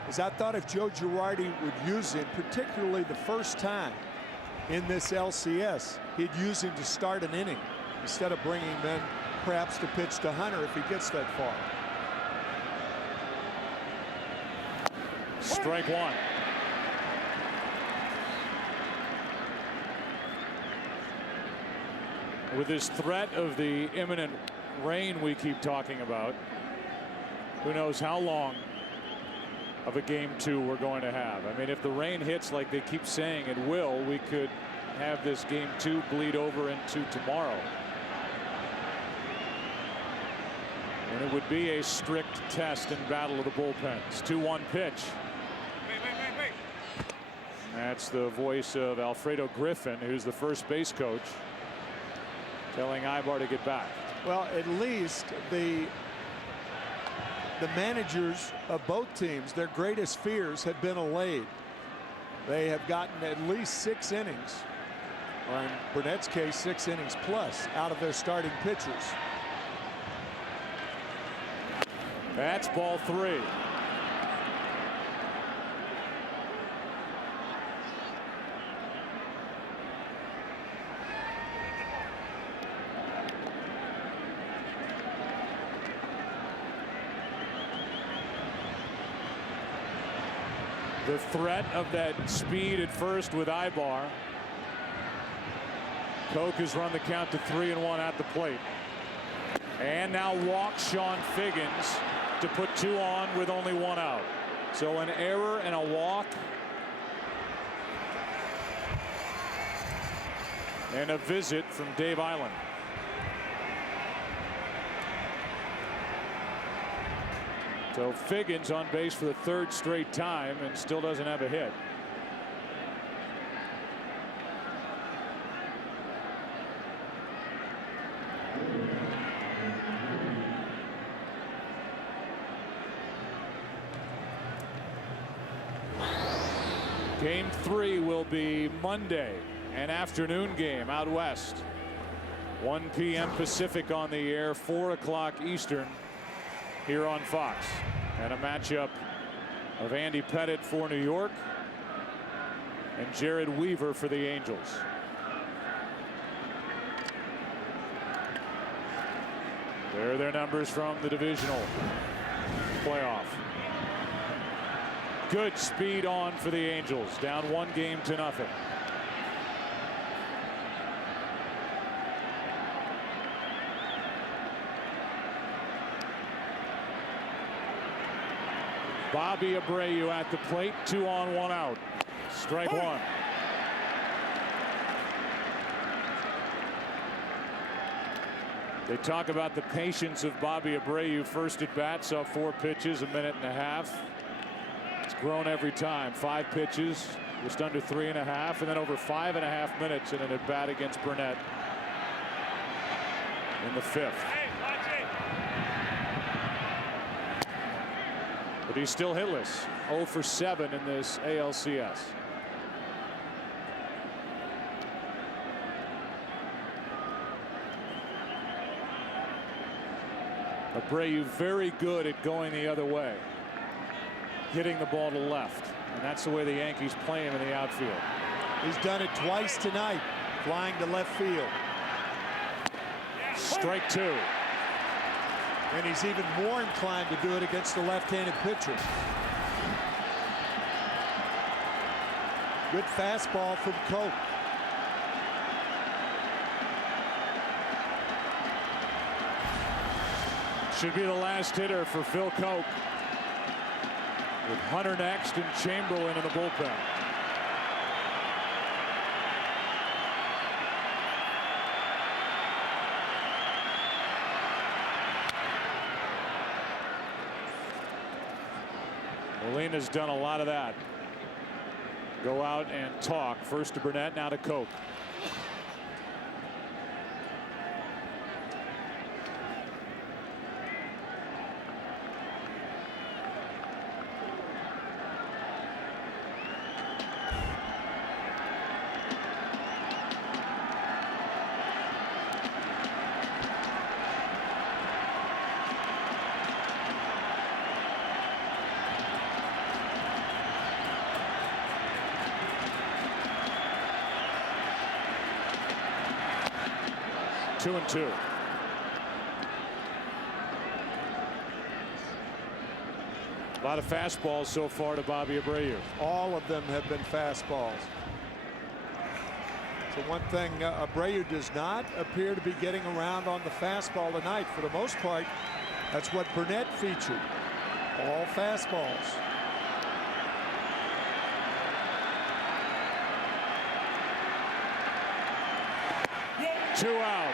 is I thought if Joe Girardi would use him, particularly the first time in this LCS, he'd use him to start an inning instead of bringing him in perhaps to pitch to Hunter if he gets that far. Strike one. With this threat of the imminent rain we keep talking about, who knows how long of a game 2 we're going to have. I mean, if the rain hits like they keep saying it will, we could have this game 2 bleed over into tomorrow. And it would be a strict test and battle of the bullpens. 2-1 pitch. That's the voice of Alfredo Griffin, who's the first base coach, telling Ibar to get back. Well, at least the managers of both teams, their greatest fears have been allayed. They have gotten at least 6 innings, or in Burnett's case, 6 innings plus, out of their starting pitchers. That's ball 3. The threat of that speed at first with Ibar. Koch has run the count to 3-1 at the plate. And now walks Sean Figgins to put 2 on with only 1 out. So an error and a walk. And a visit from Dave Island. So Figgins on base for the 3rd straight time and still doesn't have a hit. Game 3 will be Monday, an afternoon game out west. 1 p.m. Pacific on the air, 4 o'clock Eastern here on Fox. And a matchup of Andy Pettitte for New York and Jared Weaver for the Angels. There are their numbers from the divisional playoff. Good speed on for the Angels, down 1-0. Bobby Abreu at the plate, 2 on, 1 out. Strike 1. They talk about the patience of Bobby Abreu. First at bat, saw 4 pitches, 1.5 minutes. It's grown every time. 5 pitches, just under 3.5, and then over 5.5 minutes in an at bat against Burnett in the 5th. But he's still hitless. 0 for 7 in this ALCS. Abreu very good at going the other way, hitting the ball to left, and that's the way the Yankees play him in the outfield. He's done it twice tonight, flying to left field. Strike 2. And he's even more inclined to do it against the left-handed pitcher. Good fastball from Koch. Should be the last hitter for Phil Koch, with Hunter next and Chamberlain in the bullpen. Molina's done a lot of that. Go out and talk. First to Burnett, now to Koch. 2-2. A lot of fastballs so far to Bobby Abreu. All of them have been fastballs. So one thing, Abreu does not appear to be getting around on the fastball tonight. For the most part, that's what Burnett featured. All fastballs. Two out.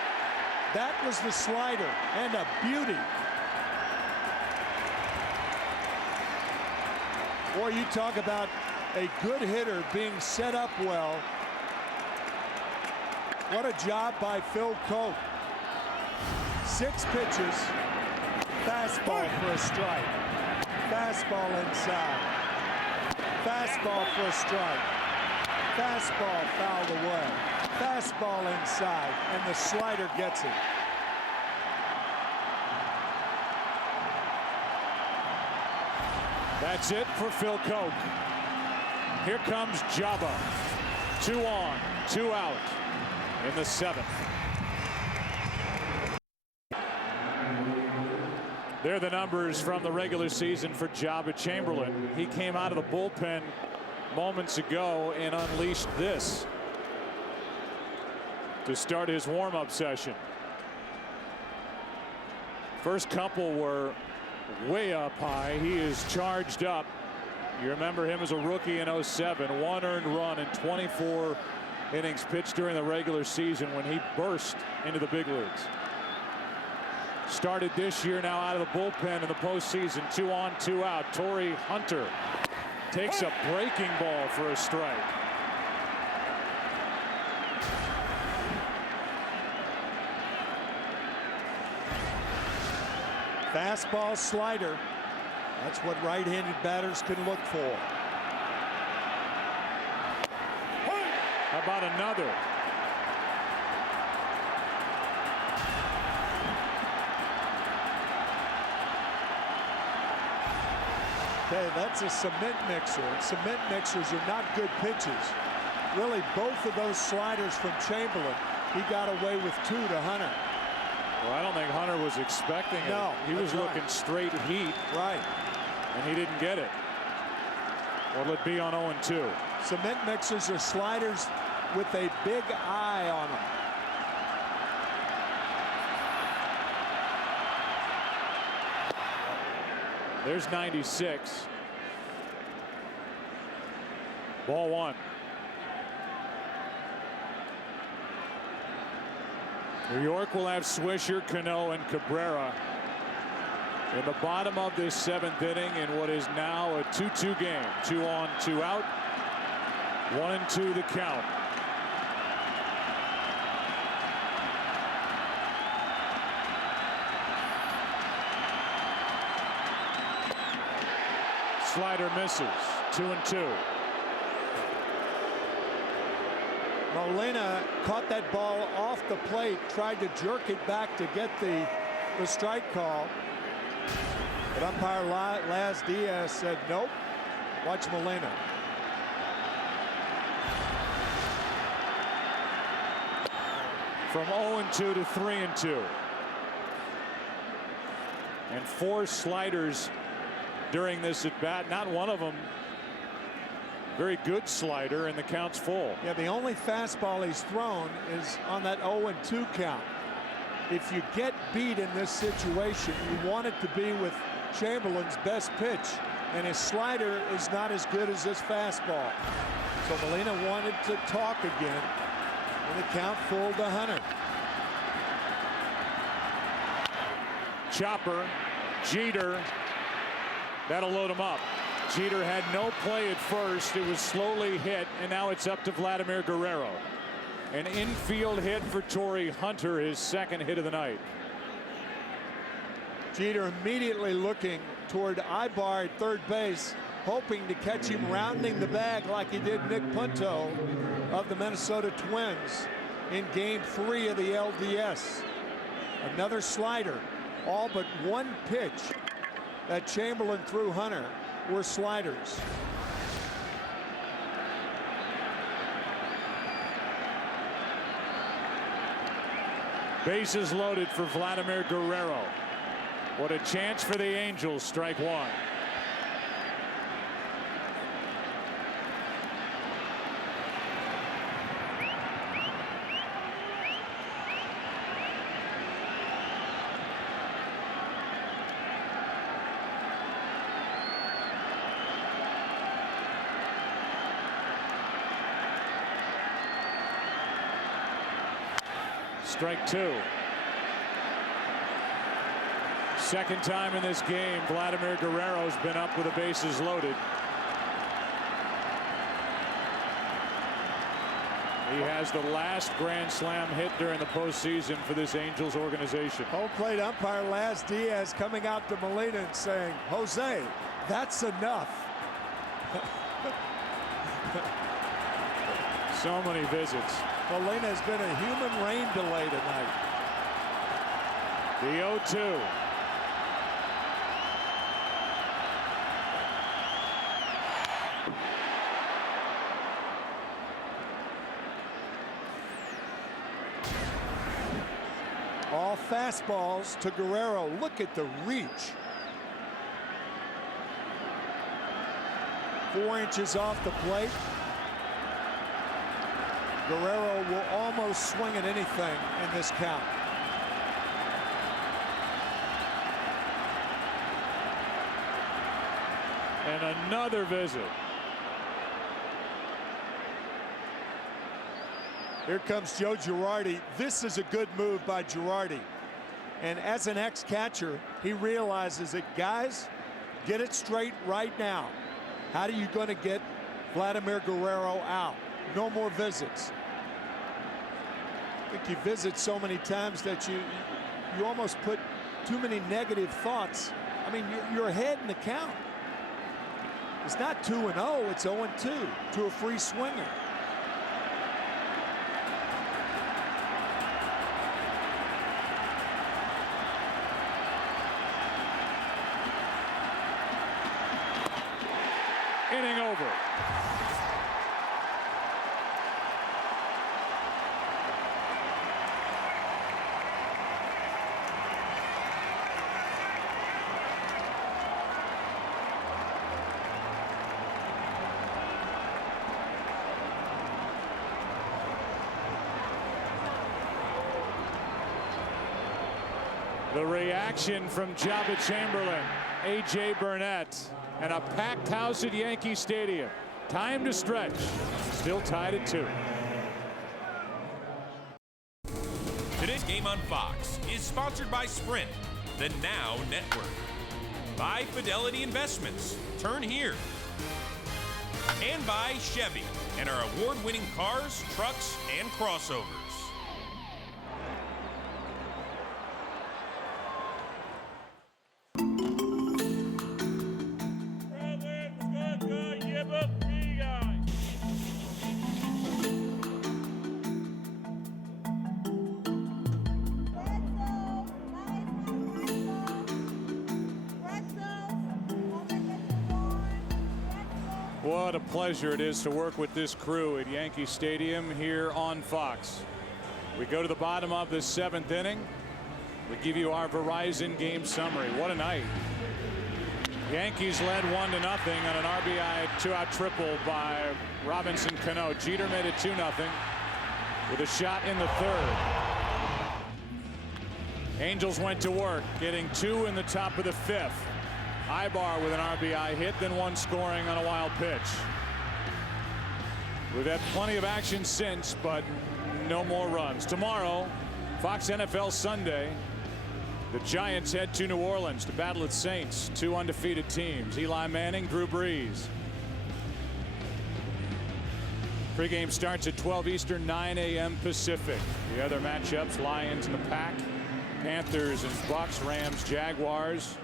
That was the slider, and a beauty. Boy, you talk about a good hitter being set up well. What a job by Phil Cope. 6 pitches. Fastball for a strike. Fastball inside. Fastball for a strike. Fastball fouled away. Fastball inside, and the slider gets it. That's it for Phil Cope. Here comes Jabba. 2 on, 2 out in the 7th. They're the numbers from the regular season for Jabba Chamberlain. He came out of the bullpen moments ago and unleashed this to start his warm-up session. First couple were way up high. He is charged up. You remember him as a rookie in 07. 1 earned run in 24 innings pitched during the regular season when he burst into the big leagues. Started this year now out of the bullpen in the postseason. 2 on, 2 out. Torrey Hunter takes a breaking ball for a strike. Fastball, slider. That's what right-handed batters can look for. How about another? Okay, that's a cement mixer. And cement mixers are not good pitches. Really, both of those sliders from Chamberlain, he got away with 2 to Hunter. Well, I don't think Hunter was expecting it. No, he was right. looking straight heat. Right. And he didn't get it. What'll it be on 0-2? Cement mixers are sliders with a big eye on them. There's 96. Ball 1. New York will have Swisher, Cano, and Cabrera in the bottom of this 7th inning in what is now a 2-2 game. 2 on, 2 out. 1-2 the count. Slider misses. 2-2. Molina caught that ball off the plate, tried to jerk it back to get the strike call. But umpire Laz Diaz said, nope, watch Molina. From 0-2 to 3-2. And 4 sliders during this at bat. Not one of them very good slider, and the count's full. Yeah, the only fastball he's thrown is on that 0-2 count. If you get beat in this situation, you want it to be with Chamberlain's best pitch, and his slider is not as good as his fastball. So Molina wanted to talk again, and the count full to Hunter. Chopper, Jeter, that'll load him up. Jeter had no play at first. It was slowly hit, and now it's up to Vladimir Guerrero. An infield hit for Torrey Hunter, his 2nd hit of the night. Jeter immediately looking toward Ibar at third base, hoping to catch him rounding the bag like he did Nick Punto of the Minnesota Twins in Game 3 of the LDS. Another slider. All but one pitch that Chamberlain threw Hunter were sliders. Bases loaded for Vladimir Guerrero. What a chance for the Angels. Strike one. Strike two. Second time in this game, Vladimir Guerrero's been up with the bases loaded. He has the last Grand Slam hit during the postseason for this Angels organization. Home plate umpire Laz Diaz coming out to Molina and saying, Jose, that's enough. So many visits. Molina has been a human rain delay tonight. The 0-2. All fastballs to Guerrero. Look at the reach. 4 inches off the plate. Guerrero will almost swing at anything in this count. And another visit. Here comes Joe Girardi. This is a good move by Girardi. And as an ex-catcher, he realizes that, guys, get it straight right now. How are you going to get Vladimir Guerrero out? No more visits. I think you visit so many times that you almost put too many negative thoughts. I mean, you're ahead in the count. It's not 2-0, it's 0-2 to a free swinger. Inning over. The reaction from Jabba Chamberlain, A.J. Burnett, and a packed house at Yankee Stadium. Time to stretch. Still tied at 2. Today's game on Fox is sponsored by Sprint, the Now Network. By Fidelity Investments, turn here. And by Chevy and our award-winning cars, trucks, and crossovers. What a pleasure it is to work with this crew at Yankee Stadium here on Fox. We go to the bottom of the 7th inning. We give you our Verizon game summary. What a night. Yankees led 1-0 on an RBI 2-out triple by Robinson Cano. Jeter made it 2-0 with a shot in the 3rd. Angels went to work, getting 2 in the top of the 5th. Ibar with an RBI hit, then 1 scoring on a wild pitch. We've had plenty of action since, but no more runs. Tomorrow, Fox NFL Sunday, the Giants head to New Orleans to battle the Saints, 2 undefeated teams. Eli Manning, Drew Brees. Pregame starts at 12 Eastern, 9 a.m. Pacific. The other matchups, Lions and the Pack, Panthers and Bucks, Rams, Jaguars,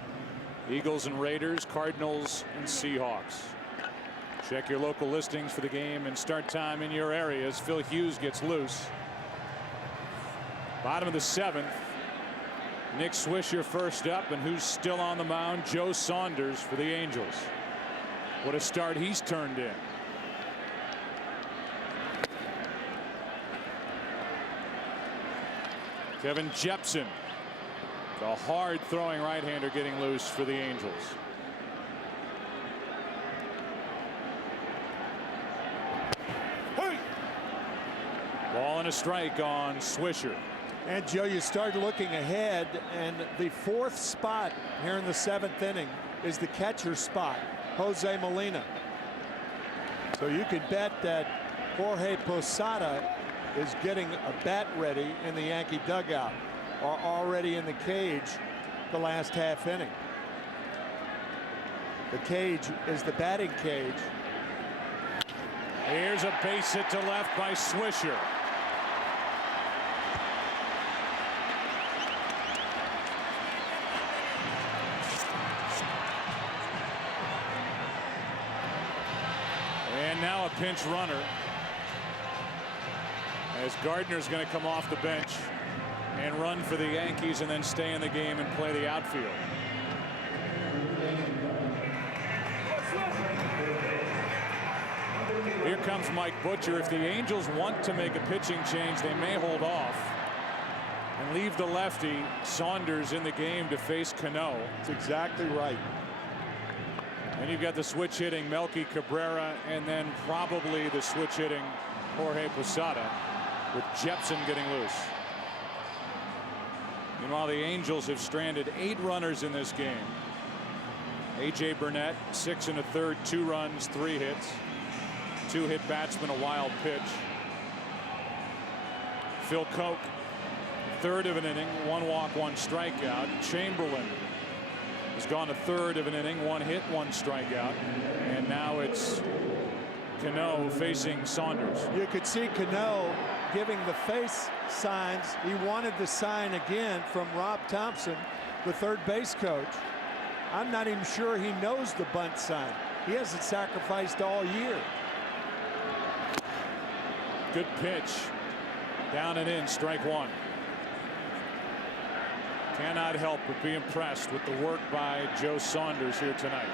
Eagles and Raiders, Cardinals and Seahawks. Check your local listings for the game and start time in your area as Phil Hughes gets loose. Bottom of the 7th. Nick Swisher first up, and who's still on the mound? Joe Saunders for the Angels. What a start he's turned in. Kevin Jepson, the hard throwing right-hander, getting loose for the Angels. Ball and a strike on Swisher. And Joe, you start looking ahead, and the fourth spot here in the 7th inning is the catcher spot, Jose Molina. So you could bet that Jorge Posada is getting a bat ready in the Yankee dugout, or already in the cage the last half inning. The cage is the batting cage. Here's a base hit to left by Swisher. And now a pinch runner, as Gardner's going to come off the bench and run for the Yankees and then stay in the game and play the outfield. Here comes Mike Butcher. If the Angels want to make a pitching change, they may hold off and leave the lefty Saunders in the game to face Cano. That's exactly right. And you've got the switch hitting Melky Cabrera, and then probably the switch hitting Jorge Posada, with Jepson getting loose. Meanwhile, the Angels have stranded 8 runners in this game. A.J. Burnett, 6 1/3, 2 runs, 3 hits. 2 hit batsman, a wild pitch. Phil Koch, 1/3 of an inning, 1 walk, 1 strikeout. Chamberlain has gone a 1/3 of an inning, 1 hit, 1 strikeout. And now it's Cano facing Saunders. You could see Cano giving the face signs. He wanted the sign again from Rob Thompson, the third base coach. I'm not even sure he knows the bunt sign. He hasn't sacrificed all year. Good pitch. Down and in, strike 1. Cannot help but be impressed with the work by Joe Saunders here tonight.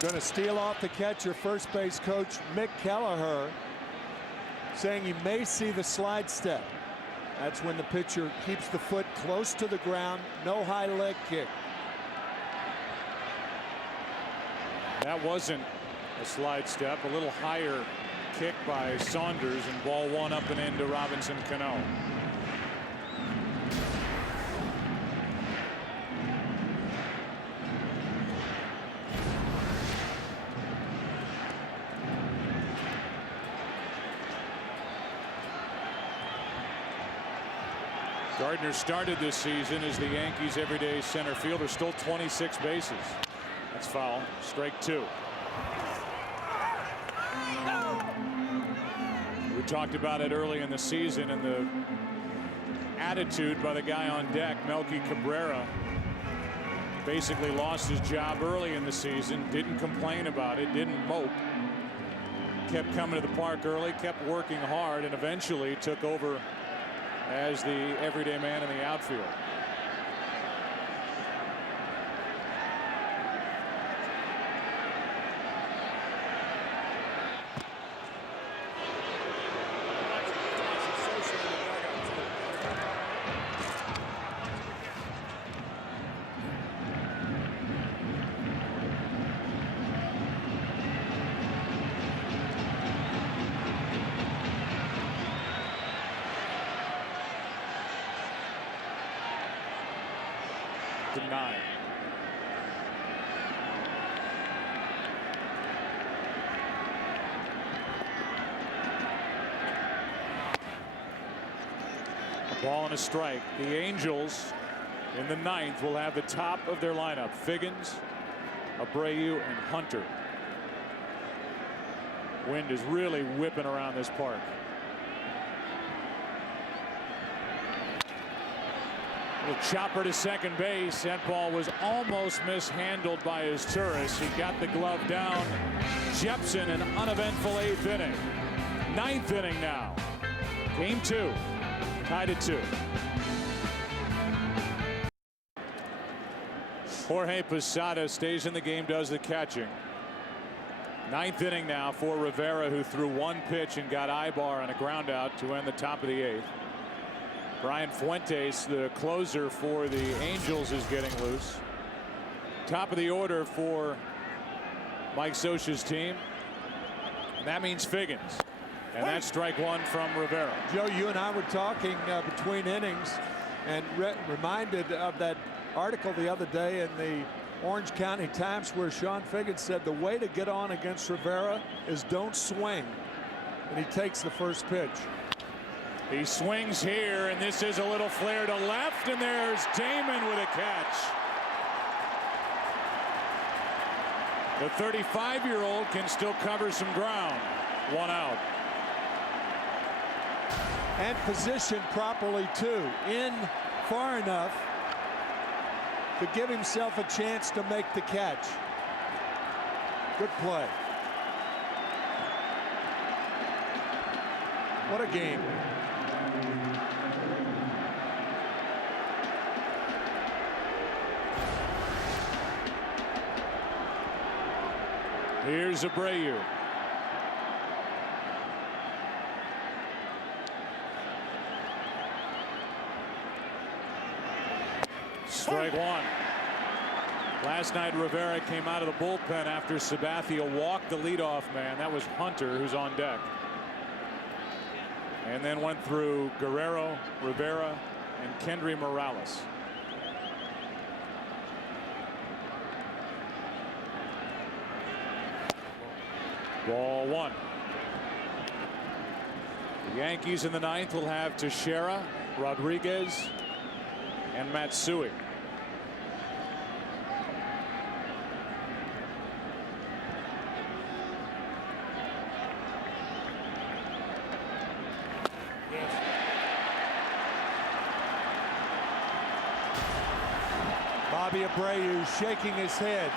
Going to steal off the catcher, first base coach Mick Kelleher, saying he may see the slide step. That's when the pitcher keeps the foot close to the ground, no high leg kick. That wasn't a slide step, a little higher kick by Saunders, and ball 1 up and into Robinson Cano. Gardner started this season as the Yankees' everyday center fielder, stole 26 bases. That's foul. Strike 2. We talked about it early in the season, and the attitude by the guy on deck, Melky Cabrera, basically lost his job early in the season, didn't complain about it, didn't mope, kept coming to the park early, kept working hard, and eventually took over as the everyday man in the outfield. to 9. A ball and a strike. The Angels in the 9th will have the top of their lineup: Figgins, Abreu, and Hunter. Wind is really whipping around this park. Little chopper to second base. That ball was almost mishandled by his tourist. He got the glove down. Jepson, an uneventful 8th inning. 9th inning now. Game 2. Tied at 2. Jorge Posada stays in the game, does the catching. 9th inning now for Rivera, who threw 1 pitch and got Ibar on a ground out to end the top of the 8th. Brian Fuentes, the closer for the Angels, is getting loose. Top of the order for Mike Scioscia's team. And that means Figgins. And that's strike 1 from Rivera. Joe, you and I were talking between innings and reminded of that article the other day in the Orange County Times where Sean Figgins said the way to get on against Rivera is don't swing. And he takes the first pitch. He swings here, and this is a little flare to left, and there's Damon with a catch. The 35-year-old can still cover some ground. 1 out. And positioned properly, too. In far enough to give himself a chance to make the catch. Good play. What a game. Here's Abreu. Strike 1. Last night Rivera came out of the bullpen after Sabathia walked the leadoff man. That was Hunter, who's on deck. And then went through Guerrero, Rivera, and Kendry Morales. Ball 1. The Yankees in the 9th will have Teixeira, Rodriguez, and Matsui. Bobby Abreu shaking his head.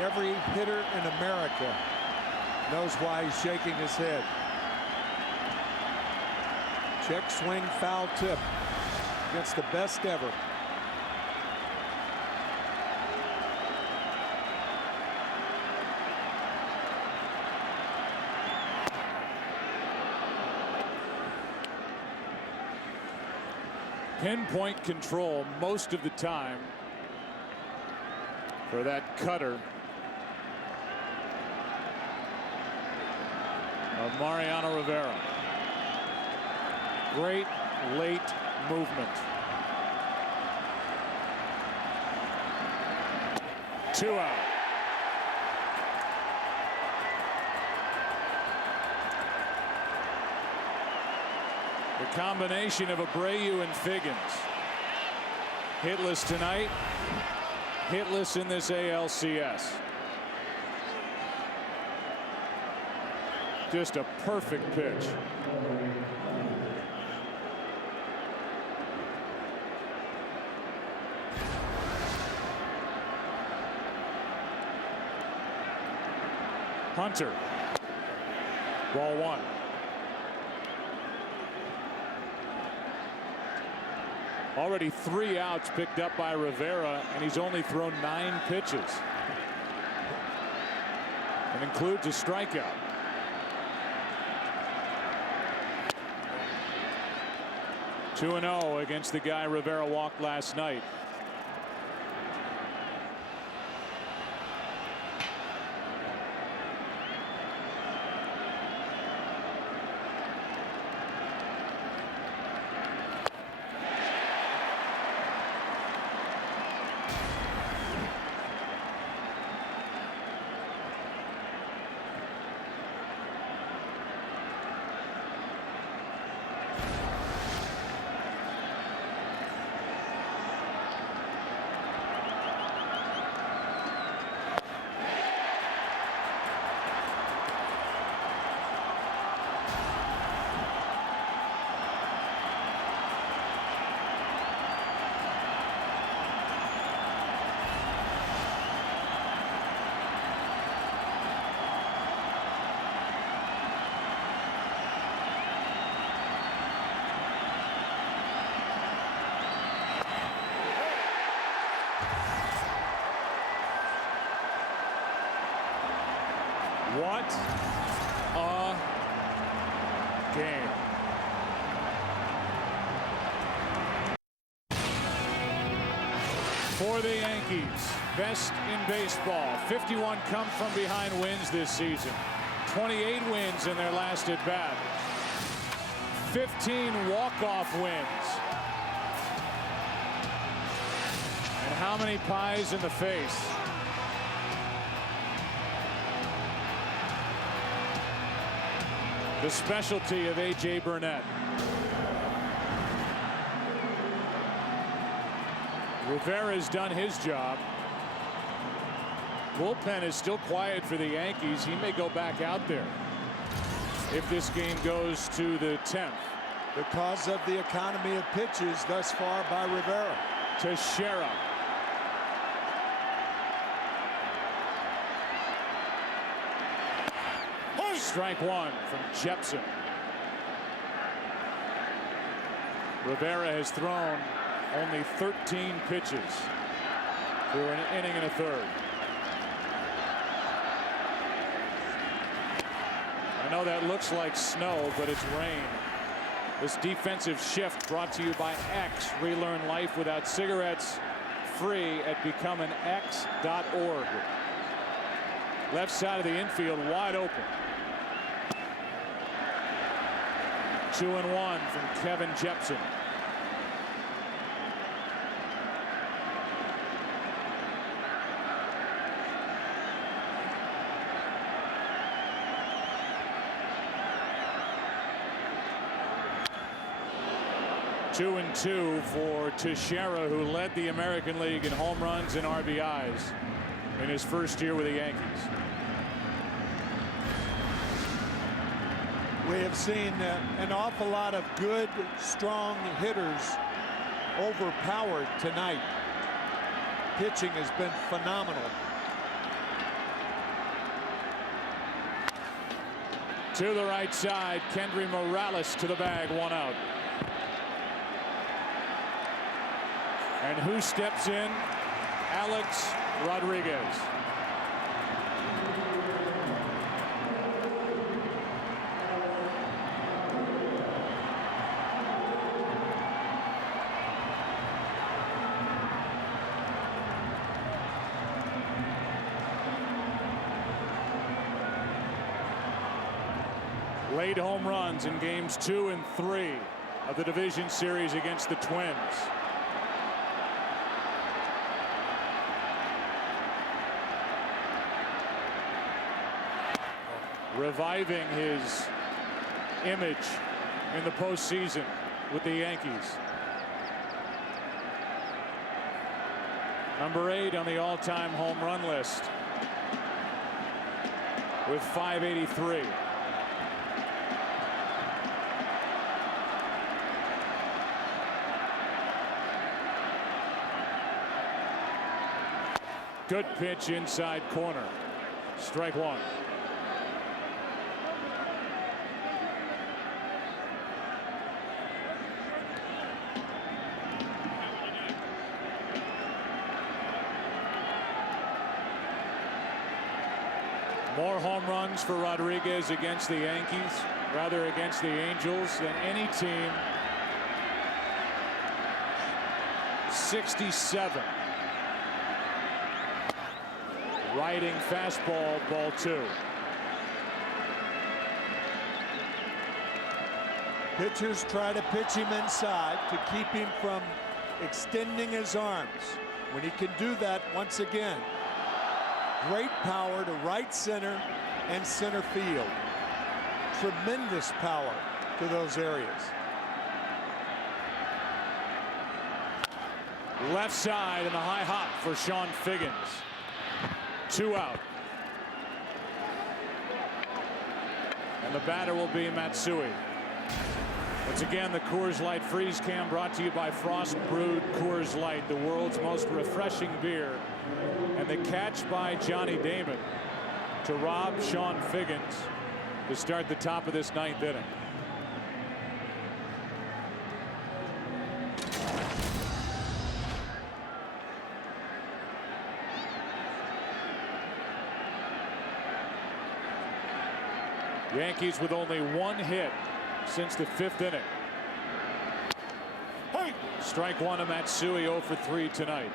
Every hitter in America knows why he's shaking his head. Check swing, foul tip. Against the best ever. Pinpoint control most of the time for that cutter of Mariano Rivera. Great late movement. 2 out. The combination of Abreu and Figgins. Hitless tonight. Hitless in this ALCS. Just a perfect pitch. Hunter. Ball 1. Already 3 outs picked up by Rivera, and he's only thrown 9 pitches. And includes a strikeout. Two 2-0 against the guy Rivera walked last night. What a game. For the Yankees, best in baseball. 51 come from behind wins this season. 28 wins in their last at bat. 15 walk-off wins. And how many pies in the face? The specialty of A.J. Burnett. Rivera's done his job. Bullpen is still quiet for the Yankees. He may go back out there if this game goes to the 10th. Because of the economy of pitches thus far by Rivera. Teixeira. Strike one from Jepson. Rivera has thrown only 13 pitches through an inning and a third. I know that looks like snow, but it's rain. This defensive shift brought to you by X. Relearn life without cigarettes. Free at becomeanx.org. Left side of the infield wide open. 2-1 from Kevin Jepson. Two and two for Teixeira, who led the American League in home runs and RBIs in his first year with the Yankees. We have seen an awful lot of good, strong hitters overpowered tonight. Pitching has been phenomenal. To the right side, Kendry Morales to the bag, one out. And who steps in? Alcs Rodriguez. Late home runs in games 2 and 3 of the division series against the Twins. Reviving his image in the postseason with the Yankees. Number 8 on the all-time home run list with 583. Good pitch inside corner. Strike one. More home runs for Rodriguez against the Yankees, rather against the Angels, than any team. 67. Riding fastball, ball 2. Pitchers try to pitch him inside to keep him from extending his arms. When he can do that once again, great power to right center and center field. Tremendous power to those areas. Left side and a high hop for Sean Figgins. 2 out. And the batter will be Matsui. Once again, the Coors Light Freeze Cam brought to you by Frost Brewed Coors Light, the world's most refreshing beer. And the catch by Johnny Damon to rob Sean Figgins to start the top of this 9th inning. Yankees with only one hit since the 5th inning. Hey. Strike one to Matsui, 0 for 3 tonight.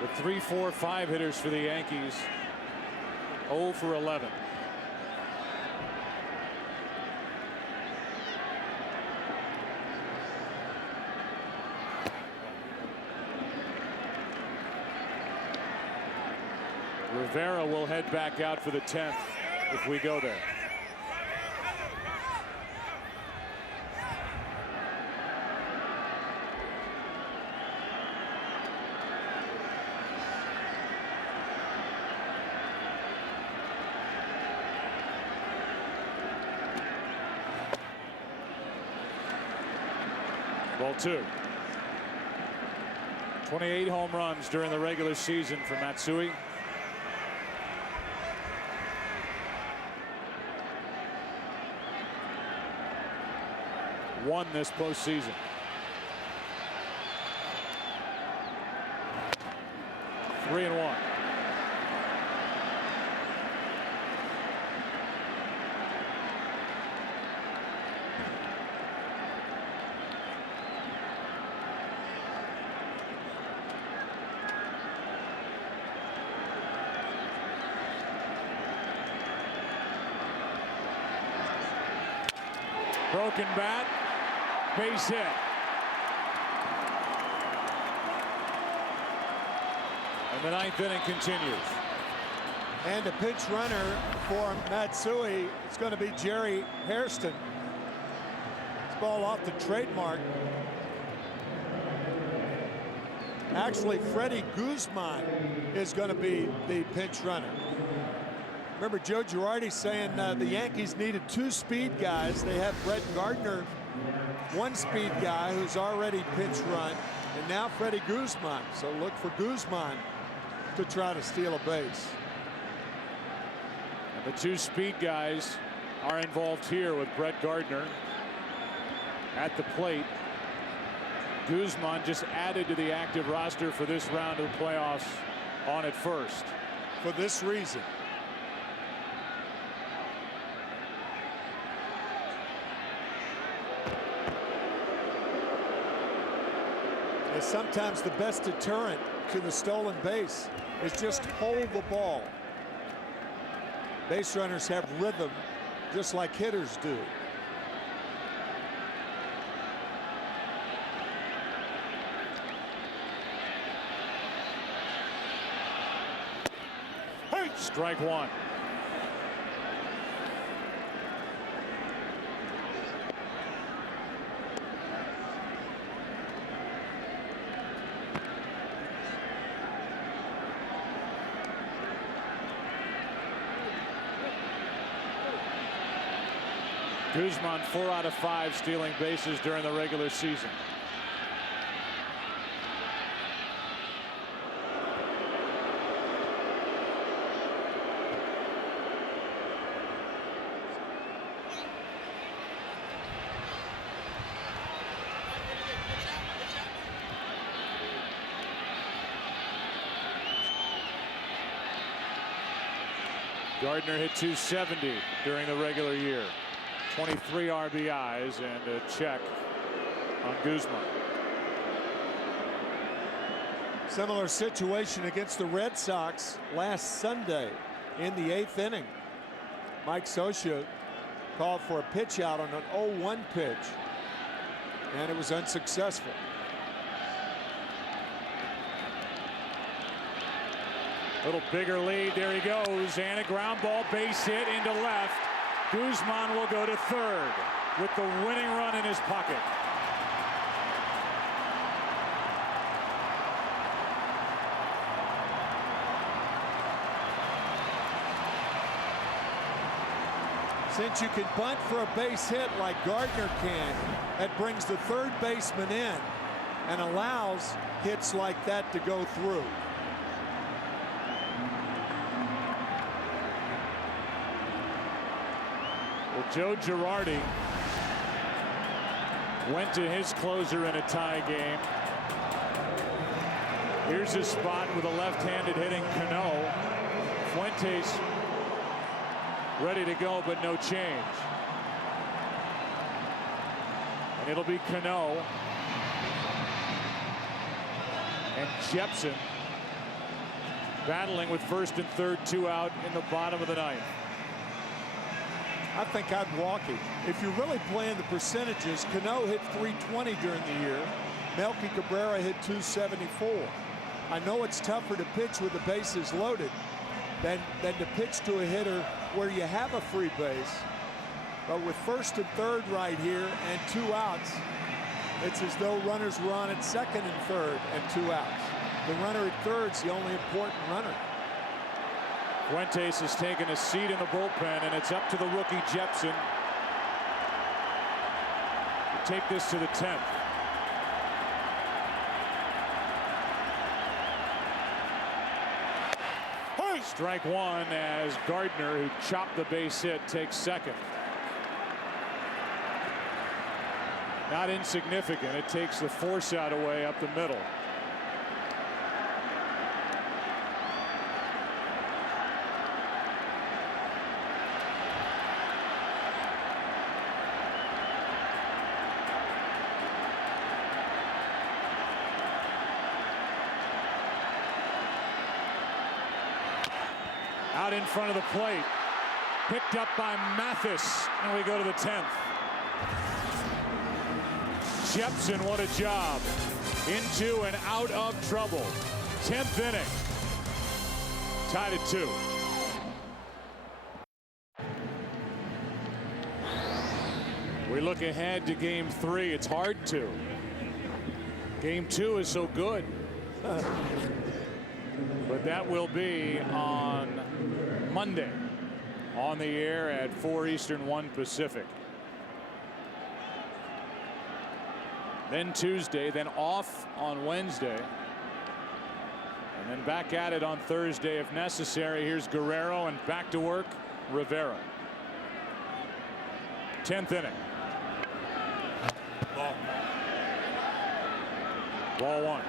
The 3, 4, 5 hitters for the Yankees, 0 for 11. Rivera will head back out for the 10th if we go there. Ball 2. 28 home runs during the regular season for Matsui. One this postseason. Three and 1. Broken bat, base hit. And the 9th inning continues. And a pinch runner for Matsui. It's going to be Jerry Hairston. This ball off the trademark. Actually, Freddie Guzman is going to be the pinch runner. Remember Joe Girardi saying the Yankees needed 2 speed guys. They have Brett Gardner, 1 speed guy who's already pinch run, and now Freddie Guzman. So look for Guzman to try to steal a base. And the 2 speed guys are involved here with Brett Gardner at the plate. Guzman just added to the active roster for this round of the playoffs on at first. For this reason. Is sometimes the best deterrent to the stolen base is just hold the ball. Base runners have rhythm just like hitters do. Hey. Strike one. Guzman 4 out of 5 stealing bases during the regular season. Gardner hit .270 during the regular year. 23 RBIs and a check on Guzman. Similar situation against the Red Sox last Sunday in the 8th inning. Mike Scioscia called for a pitch out on an 0-1 pitch, and it was unsuccessful. Little bigger lead. There he goes. And a ground ball, base hit into left. Guzman will go to third with the winning run in his pocket. Since you can bunt for a base hit like Gardner can, that brings the third baseman in and allows hits like that to go through. Well, Joe Girardi went to his closer in a tie game. Here's a spot with a left-handed hitting Cano. Fuentes ready to go, but no change. And it'll be Cano and Jepson battling with first and third, 2 out in the bottom of the 9th. I think I'd walk it. If you're really playing the percentages, Cano hit 320 during the year. Melky Cabrera hit 274. I know it's tougher to pitch with the bases loaded than to pitch to a hitter where you have a free base. But with first and third right here and 2 outs, it's as though runners were on at second and third and 2 outs. The runner at third's the only important runner. Fuentes has taken a seat in the bullpen, and it's up to the rookie Jepson to take this to the 10th. Strike one as Gardner, who chopped the base hit, takes second. Not insignificant. It takes the force out away up the middle. Out in front of the plate, picked up by Mathis, and we go to the 10th. Jepson, what a job. Into and out of trouble. 10th inning. Tied at 2. We look ahead to game 3. It's hard to. Game 2 is so good. But that will be on Monday on the air at 4 Eastern, 1 Pacific. Then Tuesday, then off on Wednesday. And then back at it on Thursday if necessary. Here's Guerrero, and back to work, Rivera. 10th inning. Ball 1.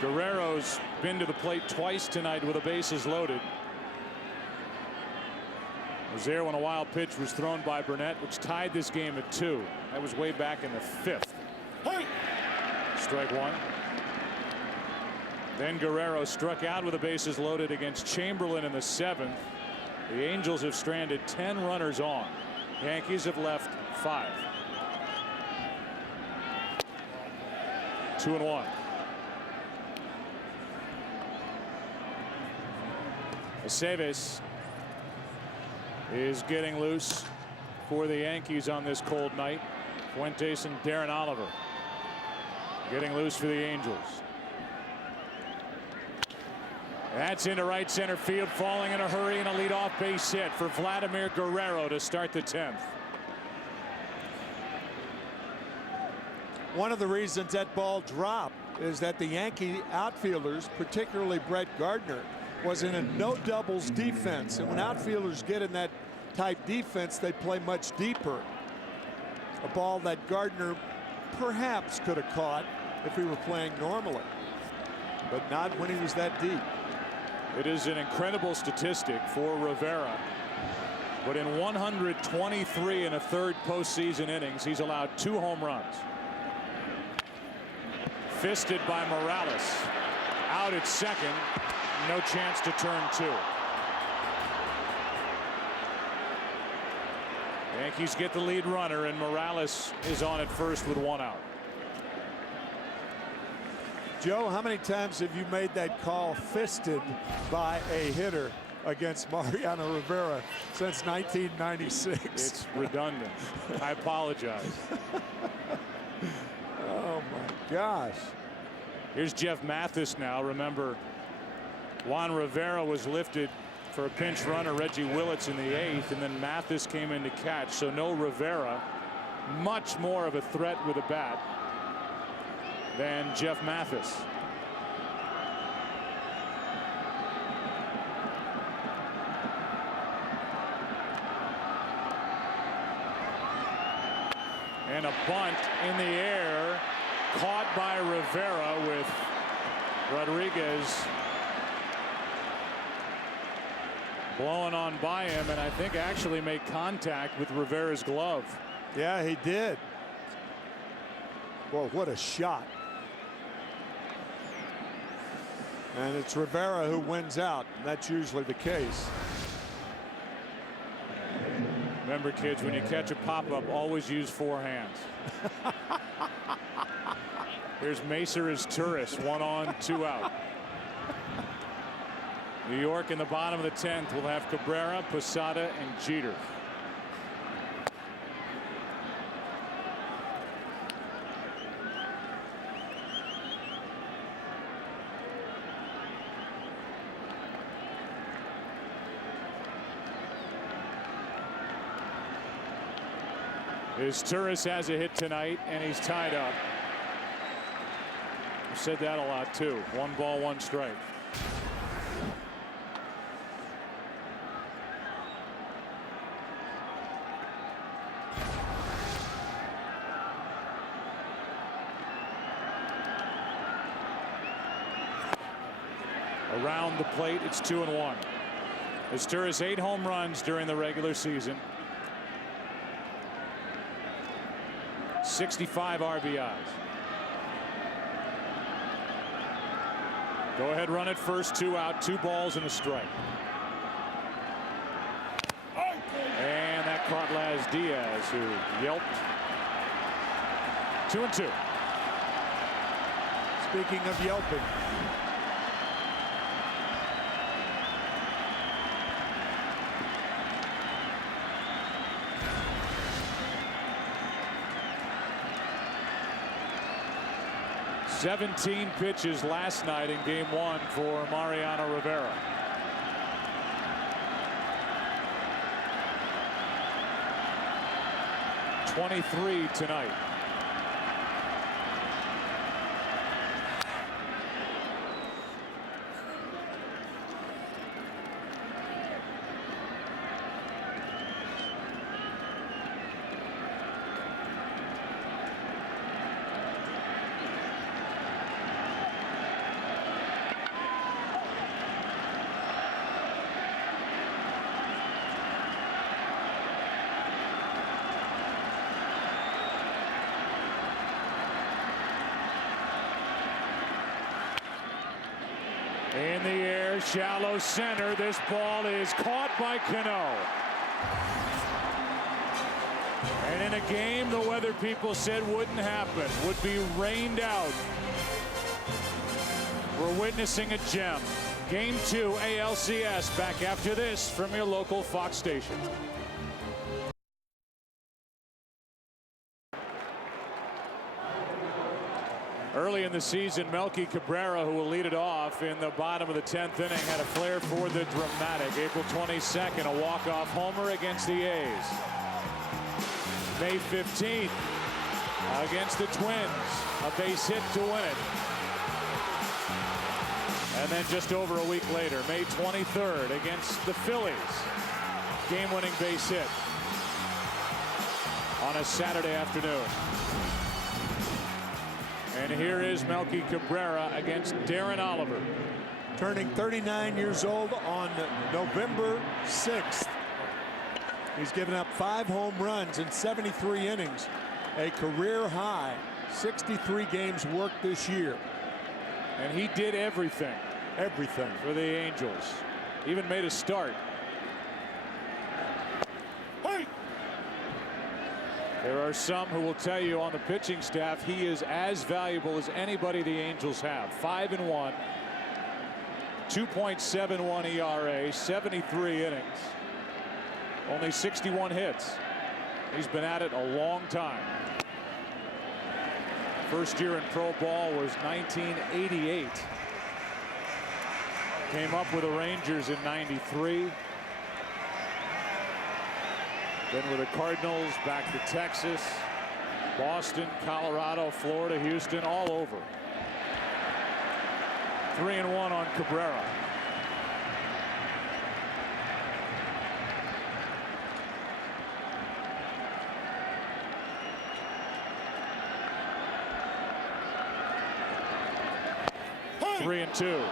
Guerrero's been to the plate twice tonight with the bases loaded. Was there when a wild pitch was thrown by Burnett, which tied this game at 2. That was way back in the 5th. Strike one. Then Guerrero struck out with the bases loaded against Chamberlain in the 7th. The Angels have stranded 10 runners on. Yankees have left 5. 2-1. Aceves is getting loose for the Yankees on this cold night. Fuentes and Darren Oliver getting loose for the Angels. That's into right center field, falling in a hurry, and a leadoff base hit for Vladimir Guerrero to start the 10th. One of the reasons that ball dropped is that the Yankee outfielders, particularly Brett Gardner, was in a no doubles defense, and when outfielders get in that type defense, they play much deeper. A ball that Gardner perhaps could have caught if he were playing normally, but not when he was that deep. It is an incredible statistic for Rivera, but in 123 and a third postseason innings, he's allowed 2 home runs. Fisted by Morales, out at second. No chance to turn 2. Yankees get the lead runner, and Morales is on at first with 1 out. Joe, how many times have you made that call fisted by a hitter against Mariano Rivera since 1996? It's redundant. I apologize. Oh my gosh. Here's Jeff Mathis now. Remember, Juan Rivera was lifted for a pinch runner, Reggie Willits, in the 8th, and then Mathis came in to catch. So no Rivera. Much more of a threat with a bat than Jeff Mathis. And a bunt in the air, caught by Rivera with Blowing on by him, and I think actually made contact with Rivera's glove. Yeah, he did. Boy, what a shot. And it's Rivera who wins out. That's usually the case. Remember, kids, when you catch a pop-up, always use 4 hands. Here's Macer as Turris, 1 on, 2 out. New York in the bottom of the 10th will have Cabrera, Posada, and Jeter. His Turris has a hit tonight, and he's tied up. I've said that a lot too. 1 ball, 1 strike. Around the plate, it's 2-1. His Turris 8 home runs during the regular season. 65 RBIs. Go ahead, run it first, 2 out, 2 balls and a strike. And that caught Laz Diaz, who yelped. 2-2. Speaking of yelping. "17 pitches last night in game 1 for Mariano Rivera. "23 tonight. In the air, shallow center. This ball is caught by Cano. And in a game the weather people said wouldn't happen, would be rained out, we're witnessing a gem. Game 2 ALCS back after this from your local Fox station. Early in the season, Melky Cabrera, who will lead it off in the bottom of the 10th inning, had a flair for the dramatic. April 22nd, a walk-off homer against the A's. May 15th, against the Twins, a base hit to win it. And then just over a week later, May 23rd, against the Phillies, game-winning base hit on a Saturday afternoon. And here is Melky Cabrera against Darren Oliver. Turning 39 years old on November 6th. He's given up 5 home runs in 73 innings. A career high 63 games worked this year. And he did everything. Everything. For the Angels. Even made a start. There are some who will tell you on the pitching staff he is as valuable as anybody the Angels have. 5-1, 2.71 ERA, 73 innings, only 61 hits. He's been at it a long time. First year in pro ball was 1988. Came up with the Rangers in '93. Then with the Cardinals, back to Texas, Boston, Colorado, Florida, Houston, all over. 3-1 on Cabrera. Hey. 3-2.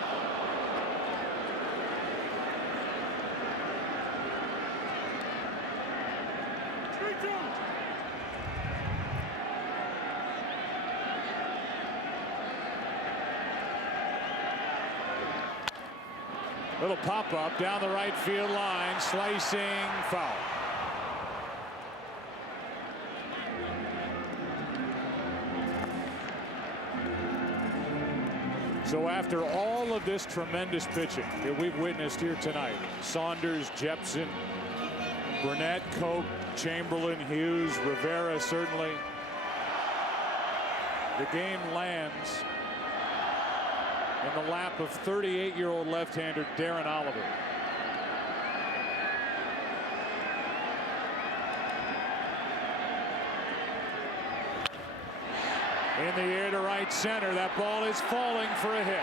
Little pop-up down the right field line, slicing foul. So after all of this tremendous pitching that we've witnessed here tonight, Saunders, Jepson, Burnett, Koch, Chamberlain, Hughes, Rivera, certainly, the game lands in the lap of 38-year-old left-hander Darren Oliver. In the air to right center. That ball is falling for a hit.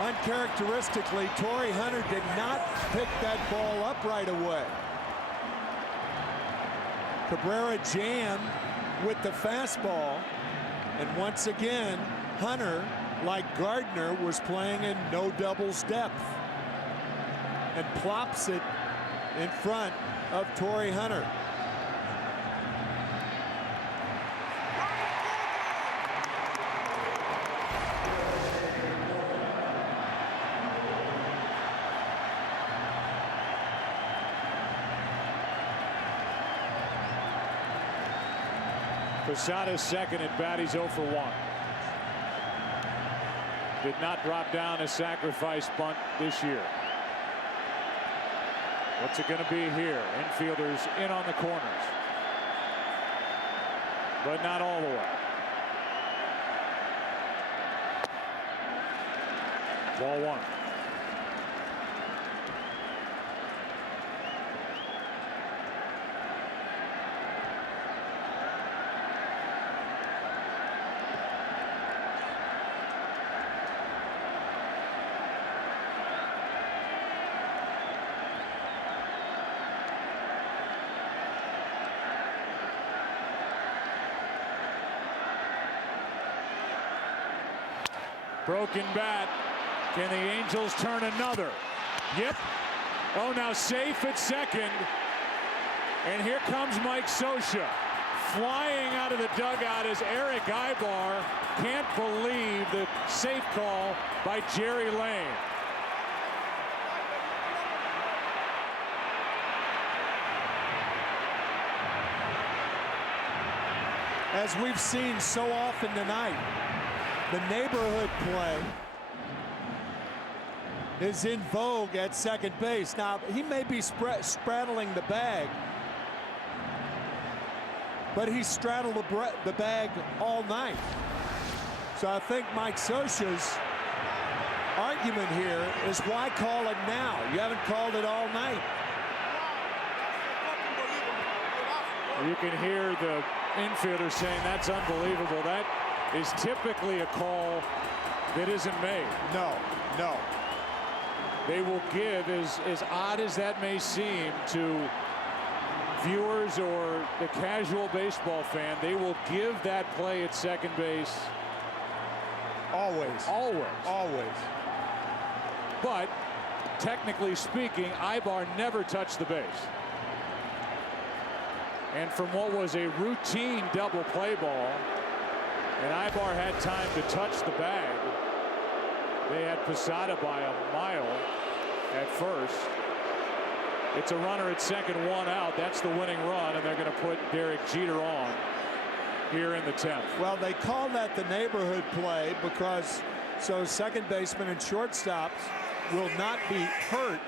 Uncharacteristically, Torrey Hunter did not pick that ball up right away. Cabrera jammed with the fastball. And once again, Hunter, like Gardner, was playing in no doubles depth and plops it in front of Torrey Hunter. Posada's second at bat. He's 0 for 1. Did not drop down a sacrifice bunt this year. What's it going to be here? Infielders in on the corners, but not all the way. Ball 1. Broken bat. Can the Angels turn another? Yep. Oh, now safe at second. And here comes Mike Scioscia. Flying out of the dugout is Eric Ibar. Can't believe the safe call by Jerry Lane. As we've seen so often tonight, the neighborhood play is in vogue at second base. Now, he may be straddling the bag, but he straddled the bag all night. So I think Mike Scioscia's argument here is, why call it now? You haven't called it all night. You can hear the infielder saying, that's unbelievable. That is typically a call that isn't made. No. They will give, as odd as that may seem to viewers or the casual baseball fan, they will give that play at second base. Always. But technically speaking, Ibar never touched the base. And from what was a routine double play ball, and Ibar had time to touch the bag, they had Posada by a mile at first. It's a runner at second, 1 out. That's the winning run, and they're going to put Derek Jeter on here in the 10th. Well, they call that the neighborhood play because so second baseman and shortstops will not be hurt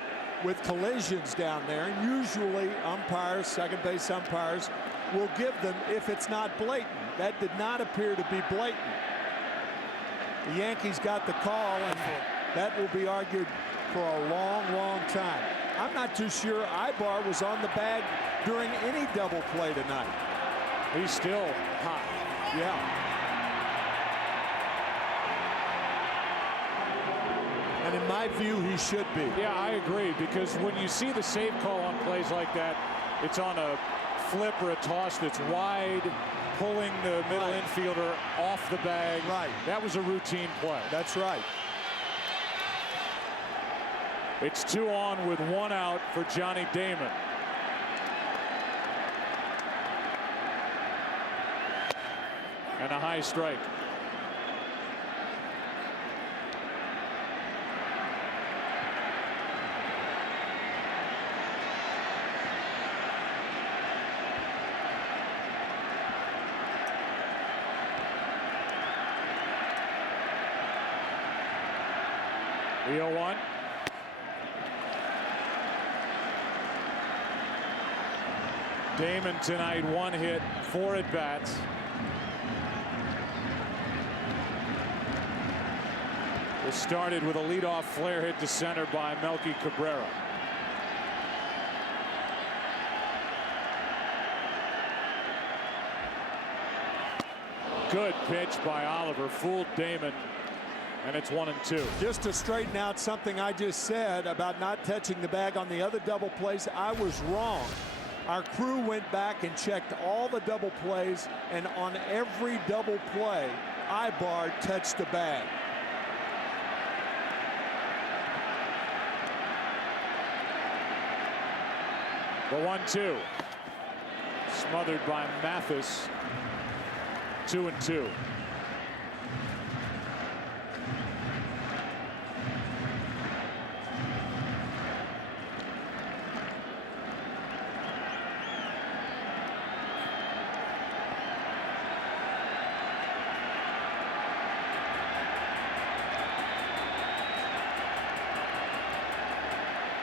with collisions down there. And usually umpires, second base umpires, will give them if it's not blatant. That did not appear to be blatant. The Yankees got the call, and that will be argued for a long time. I'm not too sure Ibar was on the bag during any double play tonight. He's still hot. Yeah. And in my view, he should be. Yeah, I agree, because when you see the save call on plays like that, it's on a flip or a toss that's wide, pulling the middle infielder off the bag. Right. That was a routine play. That's right. It's 2 on with 1 out for Johnny Damon. And a high strike. The 0-1. Damon tonight 1 hit, 4 at bats. It started with a leadoff flare hit to center by Melky Cabrera. Good pitch by Oliver, fooled Damon, and it's 1-2. Just to straighten out something I just said about not touching the bag on the other double plays, I was wrong. Our crew went back and checked all the double plays, and on every double play, Ibar touched the bag. The 1-2. Smothered by Mathis. 2-2.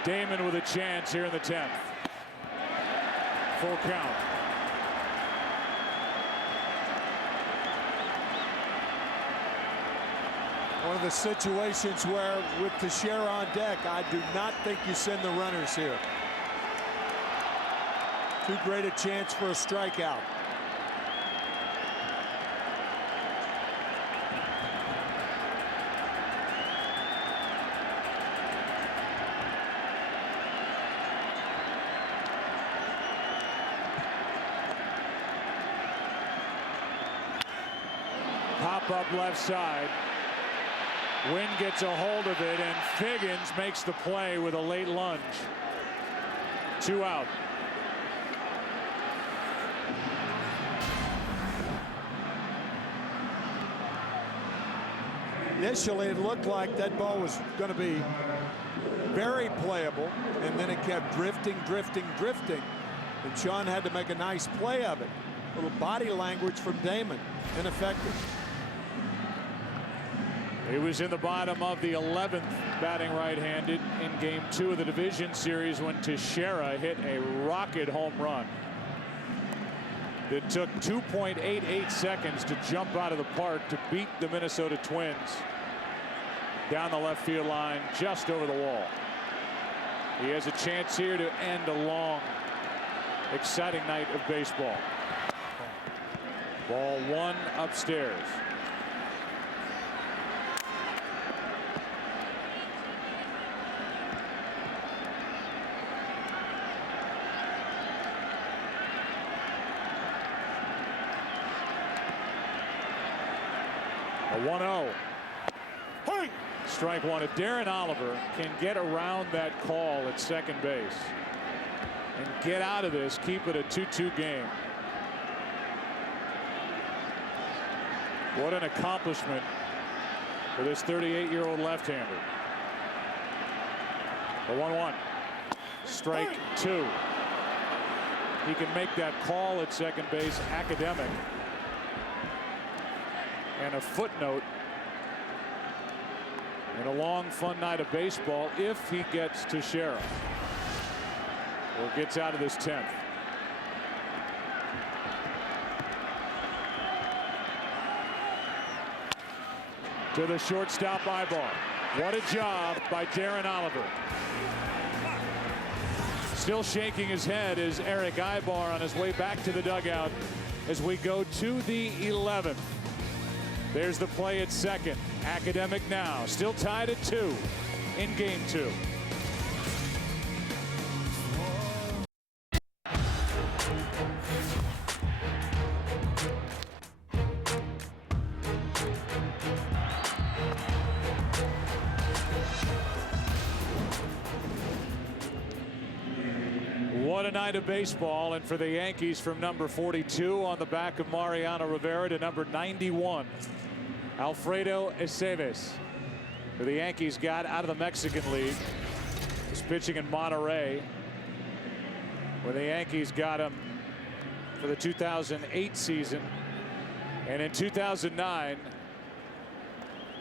Damon with a chance here in the 10th. Full count. One of the situations where with Teixeira on deck, I do not think you send the runners here. Too great a chance for a strikeout. Pop up left side. Wynn gets a hold of it, and Figgins makes the play with a late lunge. 2 out. Initially, it looked like that ball was going to be very playable, and then it kept drifting. And Sean had to make a nice play of it. A little body language from Damon, ineffective. He was in the bottom of the 11th batting right-handed in Game 2 of the division series when Teixeira hit a rocket home run. It took 2.88 seconds to jump out of the park to beat the Minnesota Twins down the left field line just over the wall. He has a chance here to end a long, exciting night of baseball. Ball 1 upstairs. A 1-0. Hey! Strike 1. If Darren Oliver can get around that call at second base and get out of this, keep it a 2-2 game. What an accomplishment for this 38-year-old left-hander. The 1-1. Strike 2. He can make that call at second base. Academic. And a footnote in a long, fun night of baseball if he gets Teixeira or gets out of this 10th. To the shortstop Ibar. What a job by Darren Oliver. Still shaking his head is Eric Ibar on his way back to the dugout as we go to the 11th. There's the play at second. Academic now still tied at 2 in Game 2. What a night of baseball, and for the Yankees, from number 42 on the back of Mariano Rivera to number 91, Alfredo Aceves. For the Yankees, got out of the Mexican League. Was pitching in Monterrey when the Yankees got him for the 2008 season, and in 2009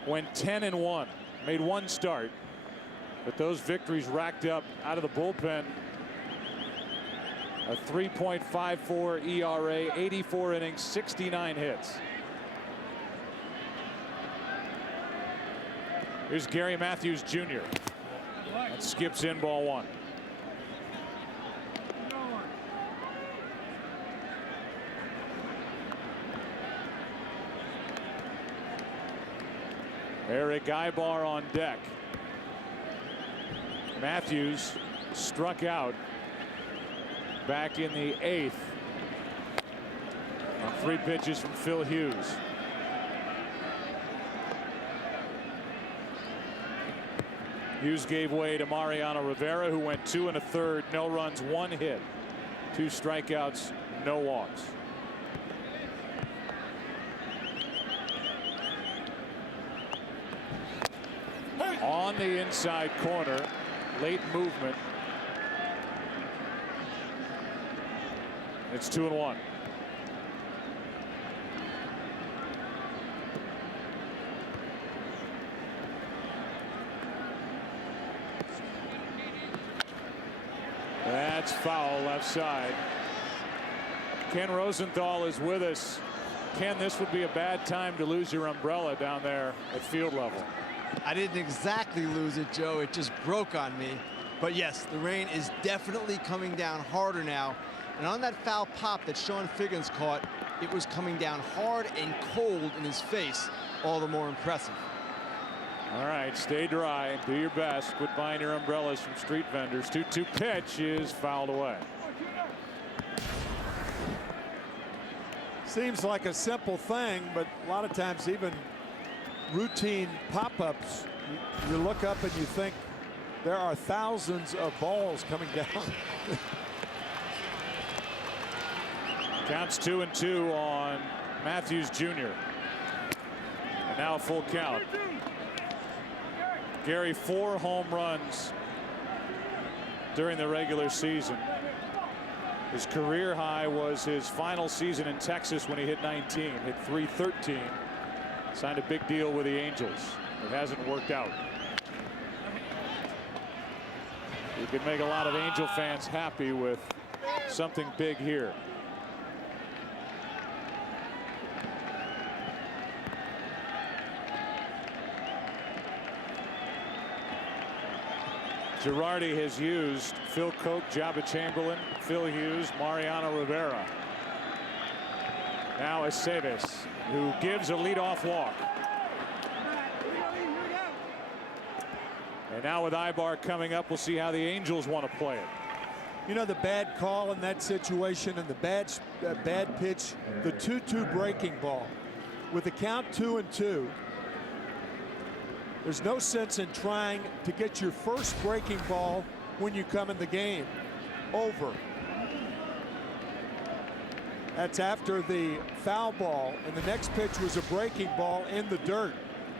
went 10-1, made one start, but those victories racked up out of the bullpen. A 3.54 ERA, 84 innings, 69 hits. Here's Gary Matthews Jr. That skips in, ball one. Eric Ibar on deck. Matthews struck out back in the 8th on 3 pitches from Phil Hughes. Hughes gave way to Mariano Rivera, who went 2 1/3, no runs, 1 hit, 2 strikeouts, no walks. On the inside corner, late movement. It's 2-1. That's foul, left side. Ken Rosenthal is with us. Ken, this would be a bad time to lose your umbrella down there at field level. I didn't exactly lose it, Joe. It just broke on me. But yes, the rain is definitely coming down harder now. And on that foul pop that Sean Figgins caught, it was coming down hard and cold in his face. All the more impressive. All right, stay dry. Do your best. Quit buying your umbrellas from street vendors. 2-2 pitch is fouled away. Seems like a simple thing, but a lot of times even routine pop-ups, you look up and you think there are thousands of balls coming down. Counts 2-2 on Matthews Jr. And now a full count. Gary, 4 home runs during the regular season. His career high was his final season in Texas when he hit 19, hit .313. Signed a big deal with the Angels. It hasn't worked out. You could make a lot of Angel fans happy with something big here. Girardi has used Phil Koch, Jabba Chamberlain, Phil Hughes, Mariano Rivera. Now Aceves, who gives a leadoff walk. And now with Ibar coming up, we'll see how the Angels want to play it. You know, the bad call in that situation and the bad pitch, the 2-2 breaking ball. With the count 2-2, there's no sense in trying to get your first breaking ball when you come in the game. Over. That's after the foul ball, and the next pitch was a breaking ball in the dirt.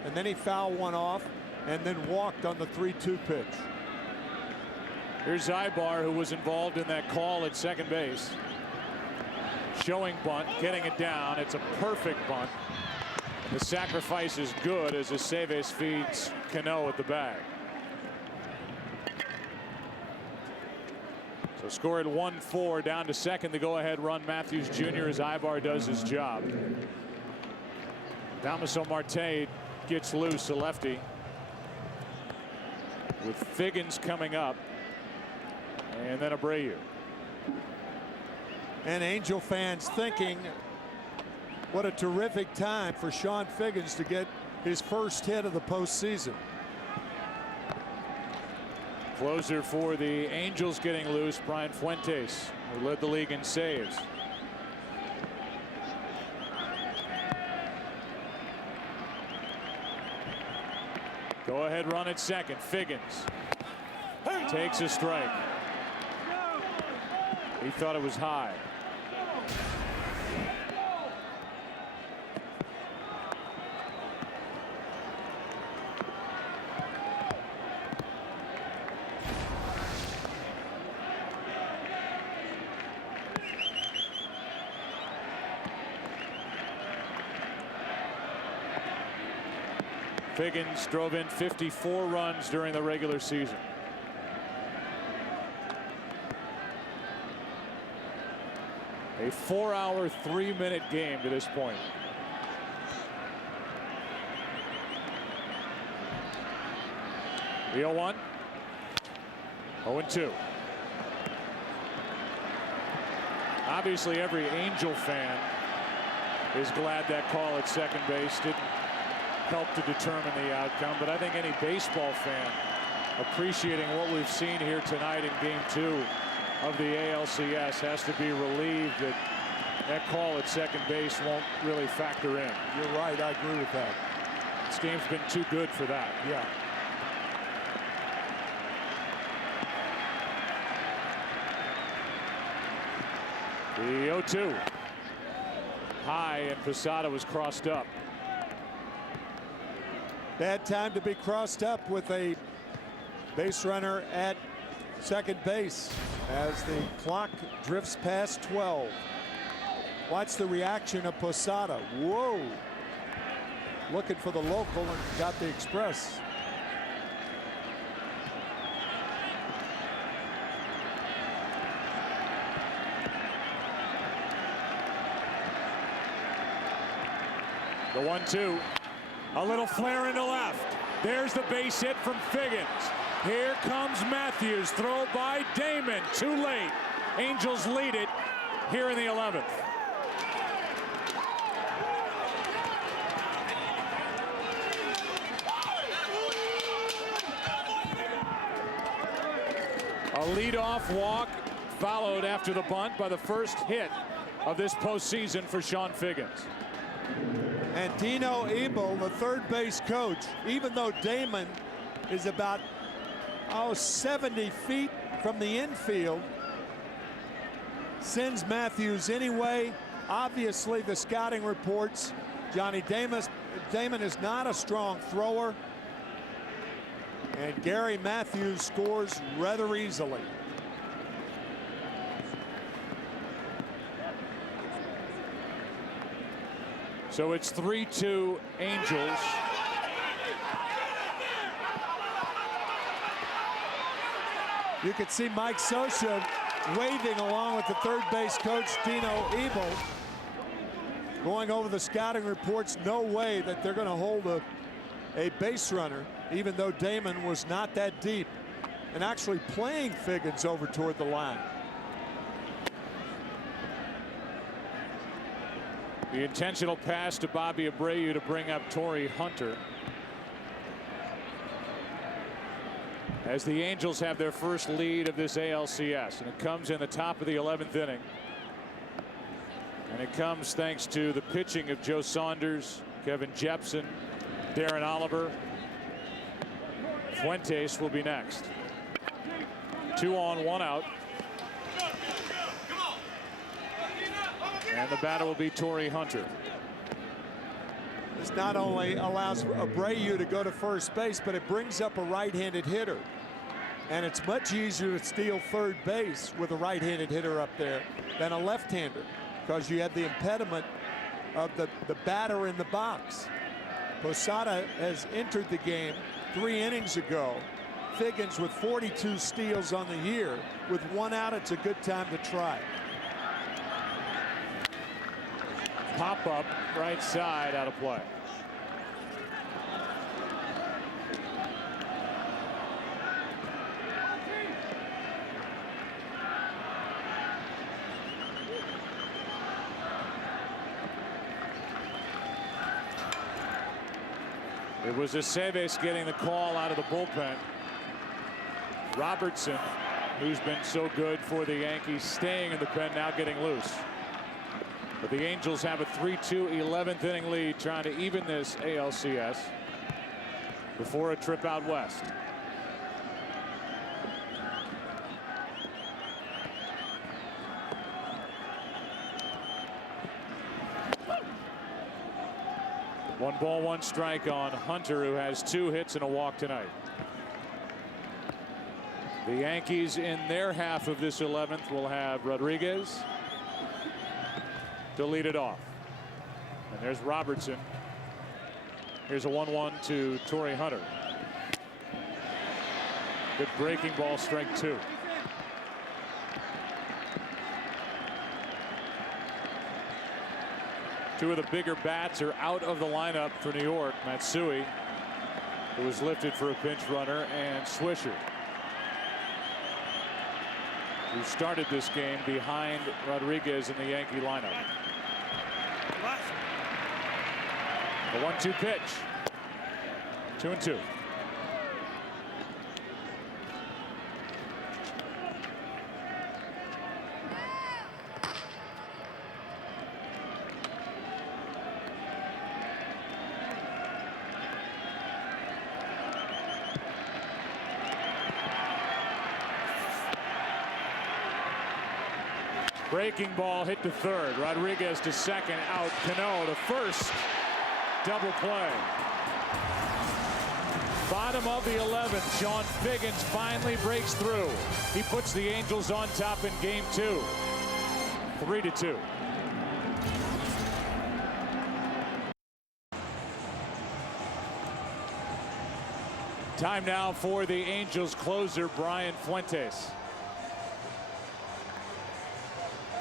And then he fouled one off and then walked on the 3-2 pitch. Here's Ibar, who was involved in that call at second base. Showing bunt, getting it down. It's a perfect bunt. The sacrifice is good as Aceves feeds Cano at the bag. So score at 1-4, down to second. The go-ahead run, Matthews Jr. as Ibar does his job. Damaso Marte gets loose, a lefty. With Figgins coming up. And then Abreu. And Angel fans thinking, what a terrific time for Sean Figgins to get his first hit of the postseason. Closer for the Angels getting loose, Brian Fuentes, who led the league in saves. Go ahead run at second. Figgins takes a strike. He thought it was high. Figgins drove in 54 runs during the regular season. A 4-hour, 3-minute game to this point. The 0-1. 0-2. Obviously, every Angel fan is glad that call at second base didn't help to determine the outcome, but I think any baseball fan appreciating what we've seen here tonight in Game 2 of the ALCS has to be relieved that that call at second base won't really factor in. You're right, I agree with that. This game's been too good for that. Yeah. The 0-2. High, and Posada was crossed up. Bad time to be crossed up with a base runner at second base as the clock drifts past 12. Watch the reaction of Posada. Whoa. Looking for the local and got the express. The 1-2. A little flare into left. There's the base hit from Figgins. Here comes Matthews. Throw by Damon. Too late. Angels lead it here in the 11th. A leadoff walk followed after the bunt by the first hit of this postseason for Sean Figgins. And Dino Ebel, the third base coach, even though Damon is about 70 feet from the infield, sends Matthews anyway. Obviously, the scouting reports, Johnny Damon is not a strong thrower. And Gary Matthews scores rather easily. So it's 3-2 Angels. You could see Mike Socha waving along with the third base coach Dino Ebel, going over the scouting reports. No way that they're going to hold a base runner, even though Damon was not that deep, and actually playing Figgins over toward the line. The intentional pass to Bobby Abreu to bring up Torrey Hunter. As the Angels have their first lead of this ALCS, and it comes in the top of the 11th inning. And it comes thanks to the pitching of Joe Saunders, Kevin Jepson, Darren Oliver. Fuentes will be next. 2 on, 1 out. And the batter will be Torrey Hunter. This not only allows Abreu to go to first base, but it brings up a right-handed hitter. And it's much easier to steal third base with a right-handed hitter up there than a left-hander, because you have the impediment of the batter in the box. Posada has entered the game 3 innings ago. Figgins with 42 steals on the year. With 1 out, it's a good time to try. Pop up right side, out of play. It was Aceves getting the call out of the bullpen. Robertson, who's been so good for the Yankees, staying in the pen, now getting loose. But the Angels have a 3-2 11th inning lead, trying to even this ALCS before a trip out west. Ball, 1 strike on Hunter, who has 2 hits and a walk tonight. The Yankees in their half of this 11th will have Rodriguez to lead it off. And there's Robertson. Here's a 1-1 to Torrey Hunter. Good breaking ball, strike 2. Two of the bigger bats are out of the lineup for New York. Matsui, who was lifted for a pinch runner, and Swisher, who started this game behind Rodriguez in the Yankee lineup. The 1-2 pitch. 2-2. Breaking ball hit to third. Rodriguez to second, out. Cano to first. Double play. Bottom of the 11th. Sean Figgins finally breaks through. He puts the Angels on top in game 2. 3-2. Time now for the Angels closer, Brian Fuentes.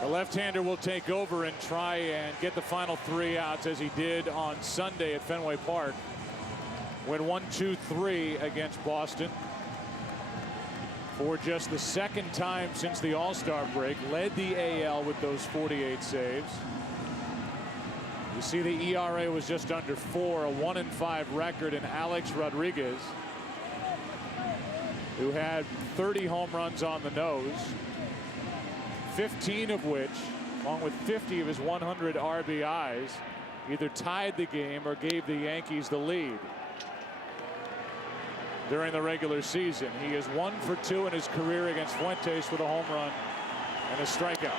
The left-hander will take over and try and get the final 3 outs, as he did on Sunday at Fenway Park. Went 1-2-3 against Boston for just the 2nd time since the All-Star break. Led the AL with those 48 saves. You see the ERA was just under 4, a 1-5 record, and Alcs Rodriguez, who had 30 home runs on the nose, 15 of which, along with 50 of his 100 RBIs, either tied the game or gave the Yankees the lead during the regular season. He is 1 for 2 in his career against Fuentes with a home run and a strikeout.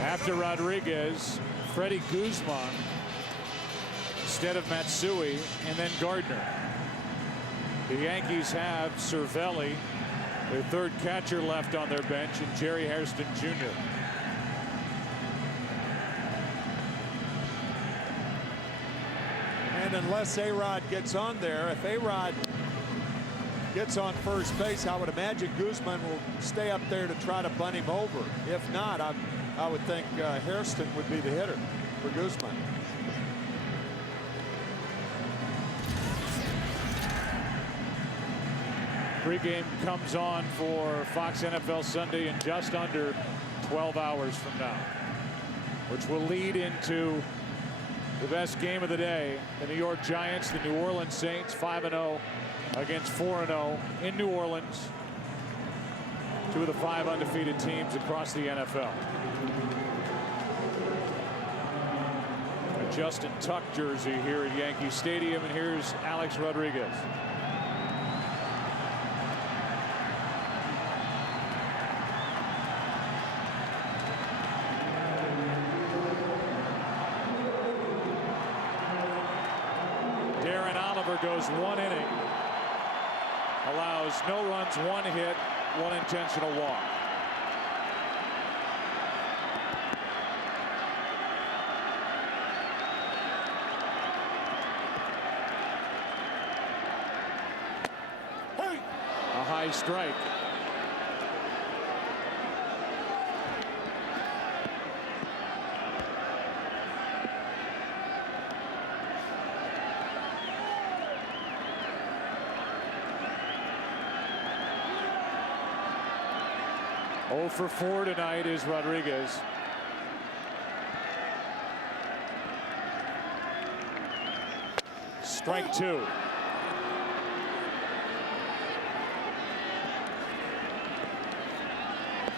After Rodriguez, Freddie Guzman instead of Matsui, and then Gardner. The Yankees have Cervelli, their 3rd catcher, left on their bench, and Jerry Hairston Jr. And unless A-Rod gets on there, if A-Rod gets on first base, I would imagine Guzman will stay up there to try to bunt him over. If not, I would think Hairston would be the hitter for Guzman. Pre-game comes on for Fox NFL Sunday in just under 12 hours from now, which will lead into the best game of the day. The New York Giants, the New Orleans Saints, 5-0 against 4-0 in New Orleans. 2 of the 5 undefeated teams across the NFL. A Justin Tuck jersey here at Yankee Stadium, and here's Alcs Rodriguez. Goes 1 inning, allows no runs, 1 hit, 1 intentional walk. A high strike. For 4 tonight is Rodriguez. Strike 2.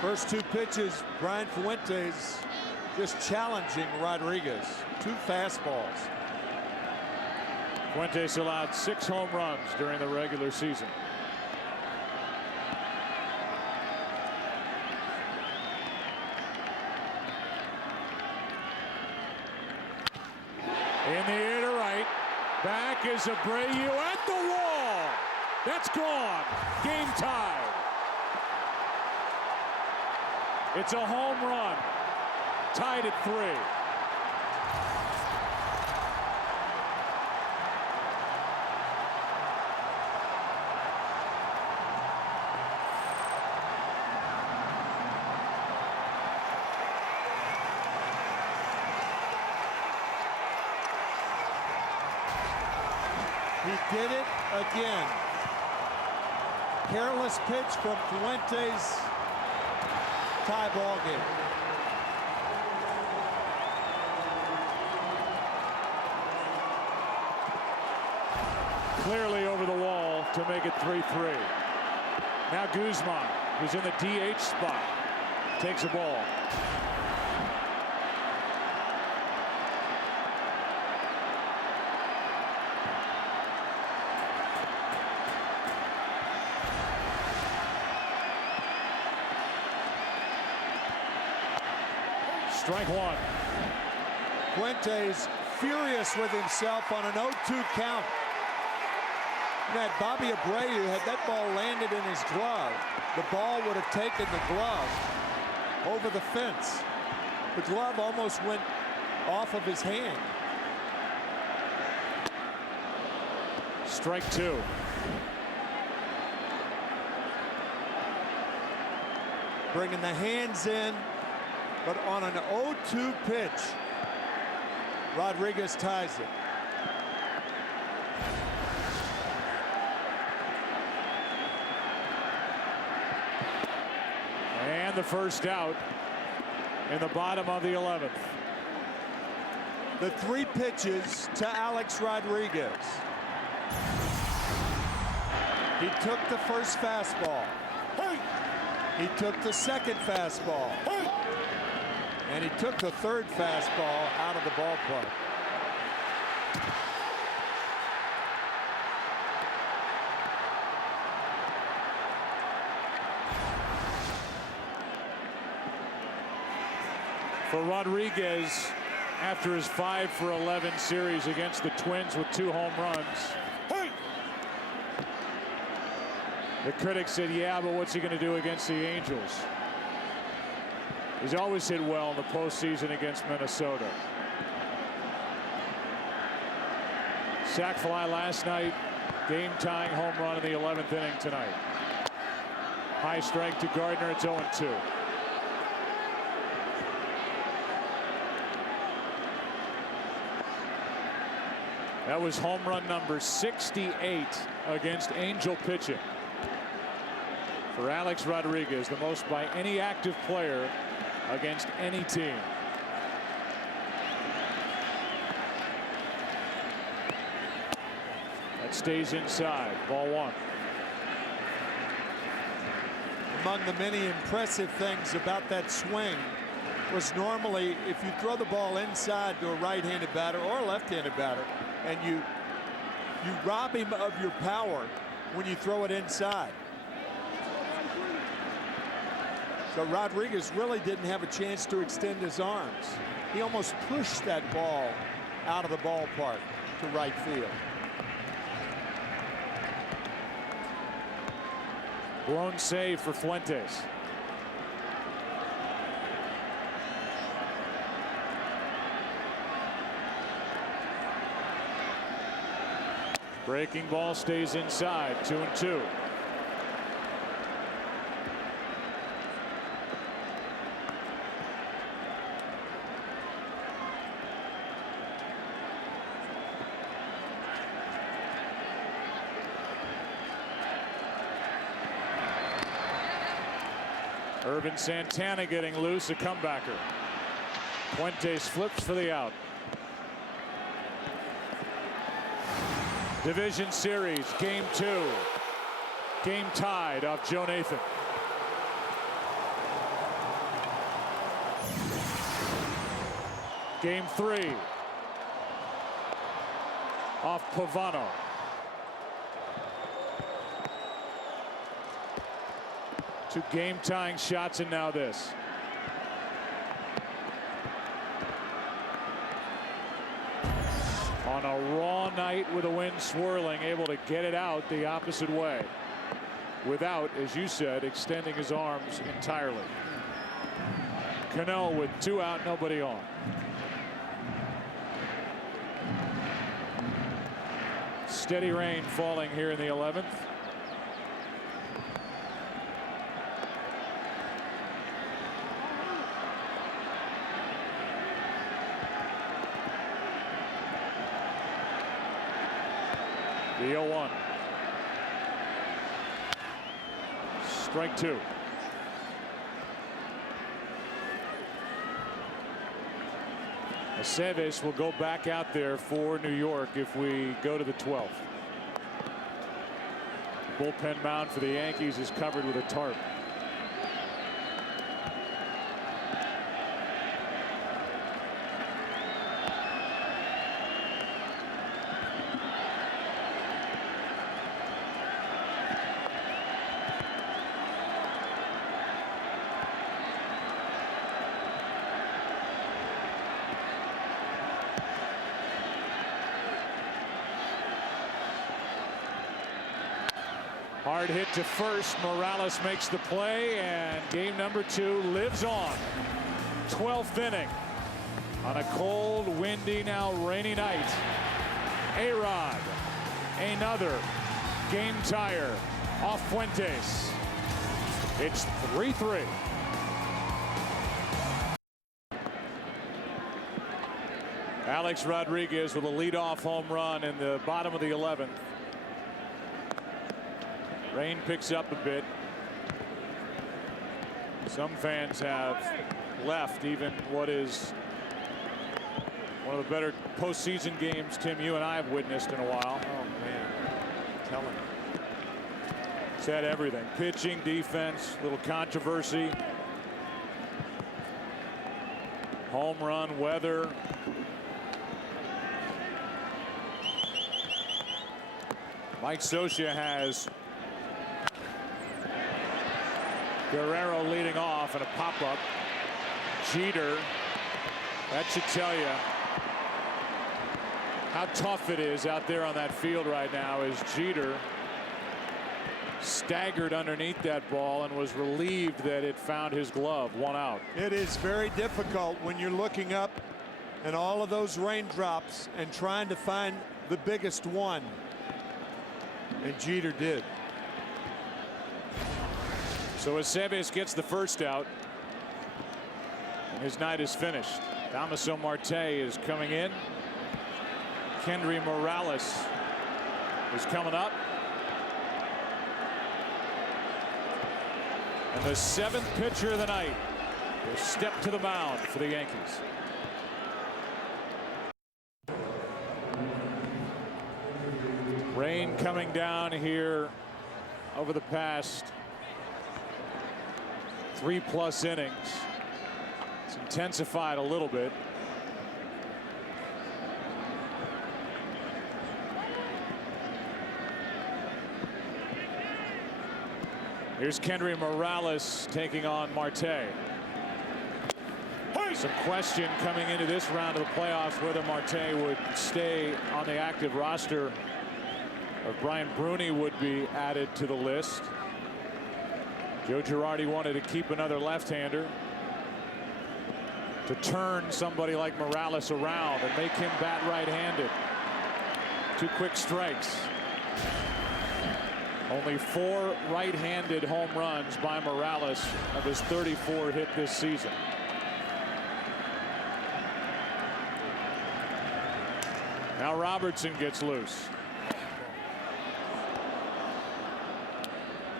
First 2 pitches, Brian Fuentes just challenging Rodriguez. 2 fastballs. Fuentes allowed 6 home runs during the regular season. In the air to right. Back is Abreu at the wall. That's gone. Game tied. It's a home run. Tied at 3. He did it again. Careless pitch from Fuentes. Tie ball game. Clearly over the wall to make it 3-3. Now Guzman, who's in the DH spot, takes a ball. Strike 1. Fuentes furious with himself on an 0-2 count. That Bobby Abreu, had that ball landed in his glove, the ball would have taken the glove over the fence. The glove almost went off of his hand. Strike 2. Bringing the hands in, but on an 0-2 pitch, Rodriguez ties it. And the first out in the bottom of the 11th. The 3 pitches to Alcs Rodriguez. He took the first fastball. He took the second fastball. And he took the third fastball out of the ballpark. For Rodriguez, after his 5-for-11 series against the Twins with 2 home runs. The critics said, yeah, but what's he going to do against the Angels? He's always hit well in the postseason against Minnesota. Sac fly last night, game-tying home run in the 11th inning tonight. High strike to Gardner, it's 0-2. That was home run number 68 against Angel pitching. For Alcs Rodriguez, the most by any active player against any team. That stays inside. Ball 1. Among the many impressive things about that swing was normally if you throw the ball inside to a right-handed batter or a left-handed batter and you rob him of your power when you throw it inside. So Rodriguez really didn't have a chance to extend his arms. He almost pushed that ball out of the ballpark to right field. Blown save for Fuentes. Breaking ball stays inside. 2-2. Irvin Santana getting loose, a comebacker. Fuentes flips for the out. Division series, game 2. Game tied off Joe Nathan. Game 3 off Pavano. Two game-tying shots, and now this. On a raw night with the wind swirling, able to get it out the opposite way without, as you said, extending his arms entirely. Cano with 2 out, nobody on. Steady rain falling here in the 11th. The 0-1. Strike 2. Aceves will go back out there for New York if we go to the 12th. The bullpen mound for the Yankees is covered with a tarp. Hard hit to first. Morales makes the play, and game number 2 lives on. 12th inning on a cold, windy, now rainy night. A-Rod, another game tire off Fuentes. It's 3-3. Alex Rodriguez with a leadoff home run in the bottom of the 11th. Rain picks up a bit. Some fans have left even what is one of the better postseason games, Tim, you and I have witnessed in a while. Oh, man. Tell him. It's had everything. Pitching, defense, little controversy. Home run, weather. Mike Scioscia has Guerrero leading off and a pop-up. Jeter, that should tell you how tough it is out there on that field right now, as Jeter staggered underneath that ball and was relieved that it found his glove. 1 out. It is very difficult when you're looking up and all of those raindrops and trying to find the biggest one. And Jeter did. So Aceves gets the first out, and his night is finished. Damaso Marte is coming in. Kendry Morales is coming up. And the 7th pitcher of the night will step to the mound for the Yankees. Rain coming down here over the past 3+ innings. It's intensified a little bit. Here's Kendry Morales taking on Marte. Some question coming into this round of the playoffs whether Marte would stay on the active roster or Brian Bruni would be added to the list. Joe Girardi wanted to keep another left-hander to turn somebody like Morales around and make him bat right-handed. 2 quick strikes. Only 4 right-handed home runs by Morales of his 34 hit this season. Now Robertson gets loose.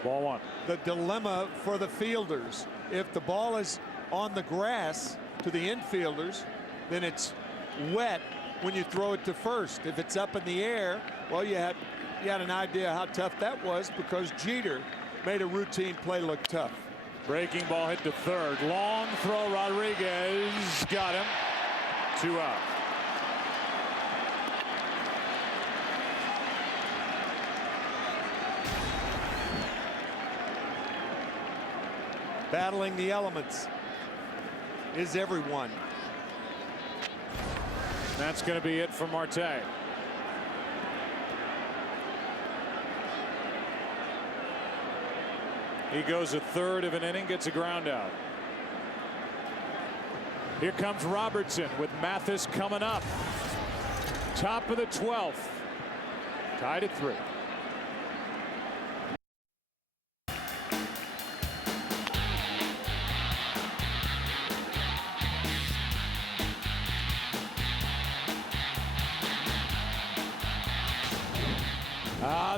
Ball 1. The dilemma for the fielders, if the ball is on the grass to the infielders, then it's wet when you throw it to first. If it's up in the air, well, you had an idea how tough that was because Jeter made a routine play look tough. Breaking ball hit to third. Long throw. Rodriguez got him. 2 out. Battling the elements is everyone. That's going to be it for Marte. He goes a third of an inning, gets a ground out. Here comes Robertson with Mathis coming up. Top of the 12th. Tied at 3.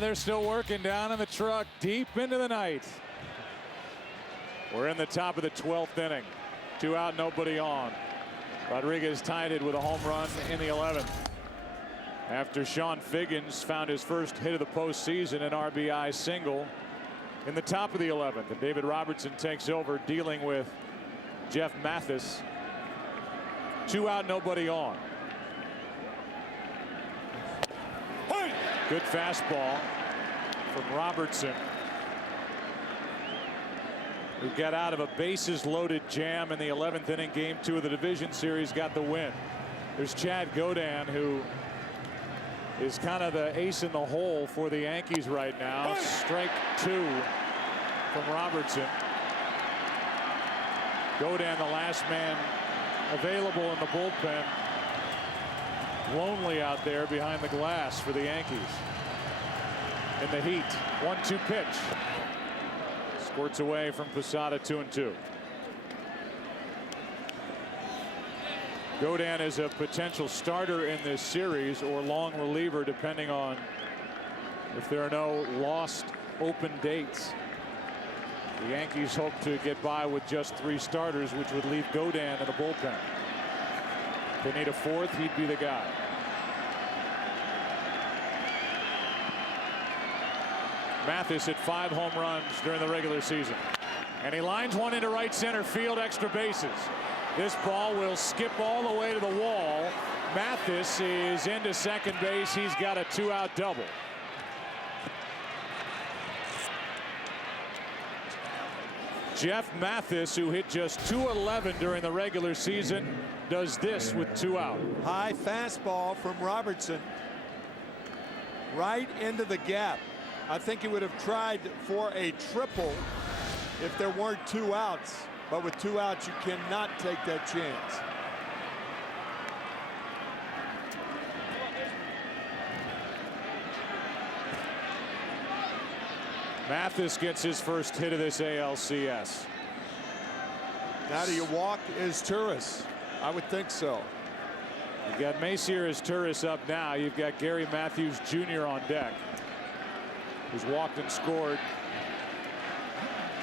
They're still working down in the truck deep into the night. We're in the top of the 12th inning. 2 out, nobody on. Rodriguez tied it with a home run in the 11th. After Sean Figgins found his first hit of the postseason, an RBI single in the top of the 11th. And David Robertson takes over, dealing with Jeff Mathis. 2 out, nobody on. Good fastball from Robertson, who got out of a bases loaded jam in the 11th inning, game 2 of the division series, got the win. There's Chad Godin, who is kind of the ace in the hole for the Yankees right now. Strike 2 from Robertson. Godin, the last man available in the bullpen. Lonely out there behind the glass for the Yankees. In the heat, 1-2 pitch. Squirts away from Posada, 2-2. Godin is a potential starter in this series or long reliever, depending on if there are no lost open dates. The Yankees hope to get by with just 3 starters, which would leave Godin in the bullpen. If they need a 4th, he'd be the guy. Mathis hit 5 home runs during the regular season. And he lines one into right center field, extra bases. This ball will skip all the way to the wall. Mathis is into second base. He's got a 2-out double. Jeff Mathis, who hit just .211 during the regular season, does this with 2 out. High fastball from Robertson. Right into the gap. I think he would have tried for a triple if there weren't 2 outs. But with 2 outs, you cannot take that chance. Mathis gets his first hit of this ALCS. Now do you walk as Turris? I would think so. You've got Macier as Turris up now. You've got Gary Matthews Jr. on deck, who's walked and scored.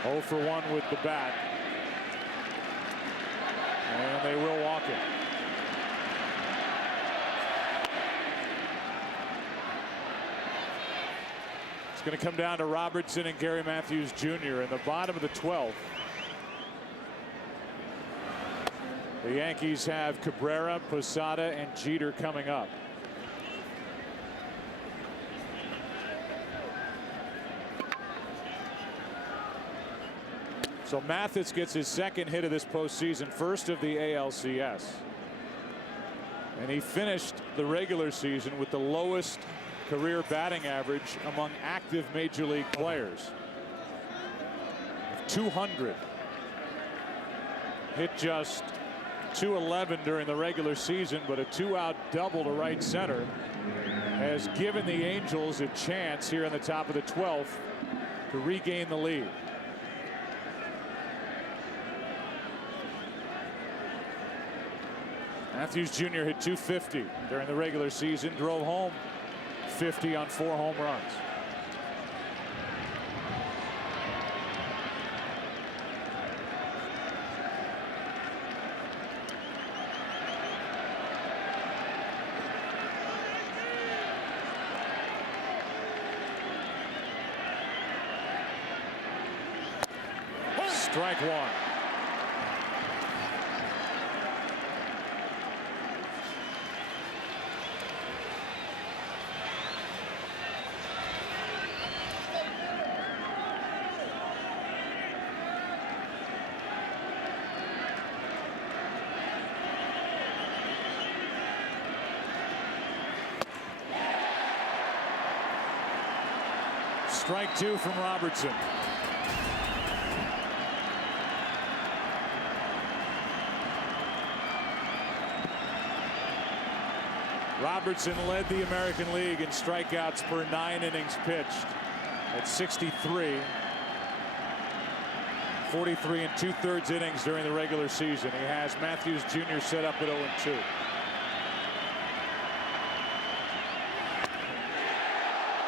0 for 1 with the bat. And they will walk it. It's going to come down to Robertson and Gary Matthews Jr. in the bottom of the 12th. The Yankees have Cabrera, Posada, and Jeter coming up. So Mathis gets his second hit of this postseason, first of the ALCS. And he finished the regular season with the lowest career batting average among active major league players. 200. Hit just .211 during the regular season, but a 2-out double to right center has given the Angels a chance here in the top of the 12th to regain the lead. Matthews Jr. hit .250 during the regular season, drove home 50 on 4 home runs. Strike 1. Strike two from Robertson. Robertson led the American League in strikeouts per 9 innings pitched at 63. 43 and 2/3 innings during the regular season. He has Matthews Jr. set up at 0-2.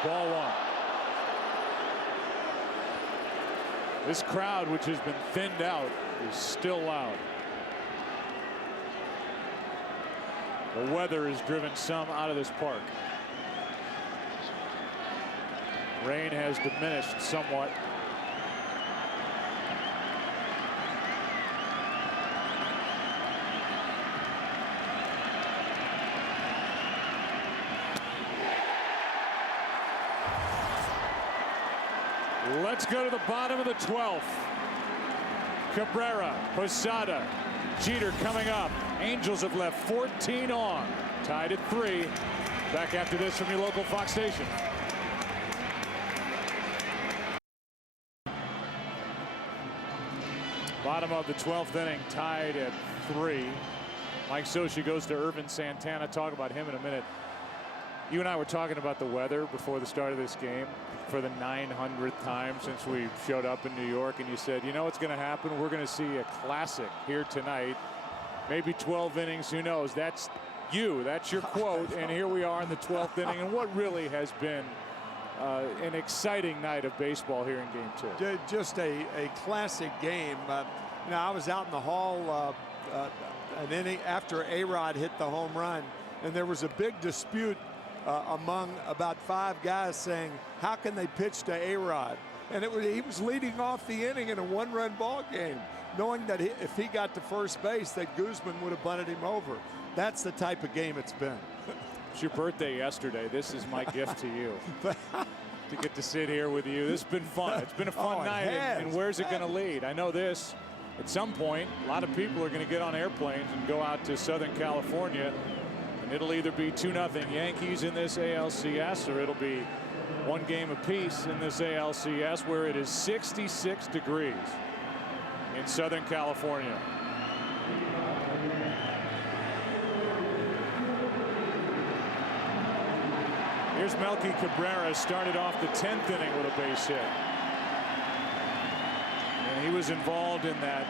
Ball one. This crowd, which has been thinned out, is still loud. The weather has driven some out of this park. Rain has diminished somewhat. Let's go to the bottom of the 12th. Cabrera, Posada, Jeter coming up. Angels have left 14 on. Tied at 3. Back after this from your local Fox station. Bottom of the 12th inning, tied at 3. Mike Socia goes to Irvin Santana. Talk about him in a minute. You and I were talking about the weather before the start of this game for the 900th time since we showed up in New York, and you said, you know what's going to happen? We're going to see a classic here tonight. Maybe 12 innings, who knows? That's you. That's your quote. And here we are in the 12th inning, and what really has been an exciting night of baseball here in Game 2. Just a classic game. I was out in the hall an inning after A-Rod hit the home run, and there was a big dispute among about 5 guys saying, how can they pitch to A-Rod? And he was leading off the inning in a 1-run ball game, knowing that if he got to first base, that Guzman would have bunted him over. That's the type of game it's been. It's your birthday yesterday. This is my gift to you. To get to sit here with you. This has been fun. It's been a fun night. And where's it going to lead? I know this. At some point, a lot of people are going to get on airplanes and go out to Southern California. And it'll either be 2-0 Yankees in this ALCS, or it'll be 1 game apiece in this ALCS, where it is 66 degrees in Southern California. Here's Melky Cabrera, started off the 10th inning with a base hit. And he was involved in that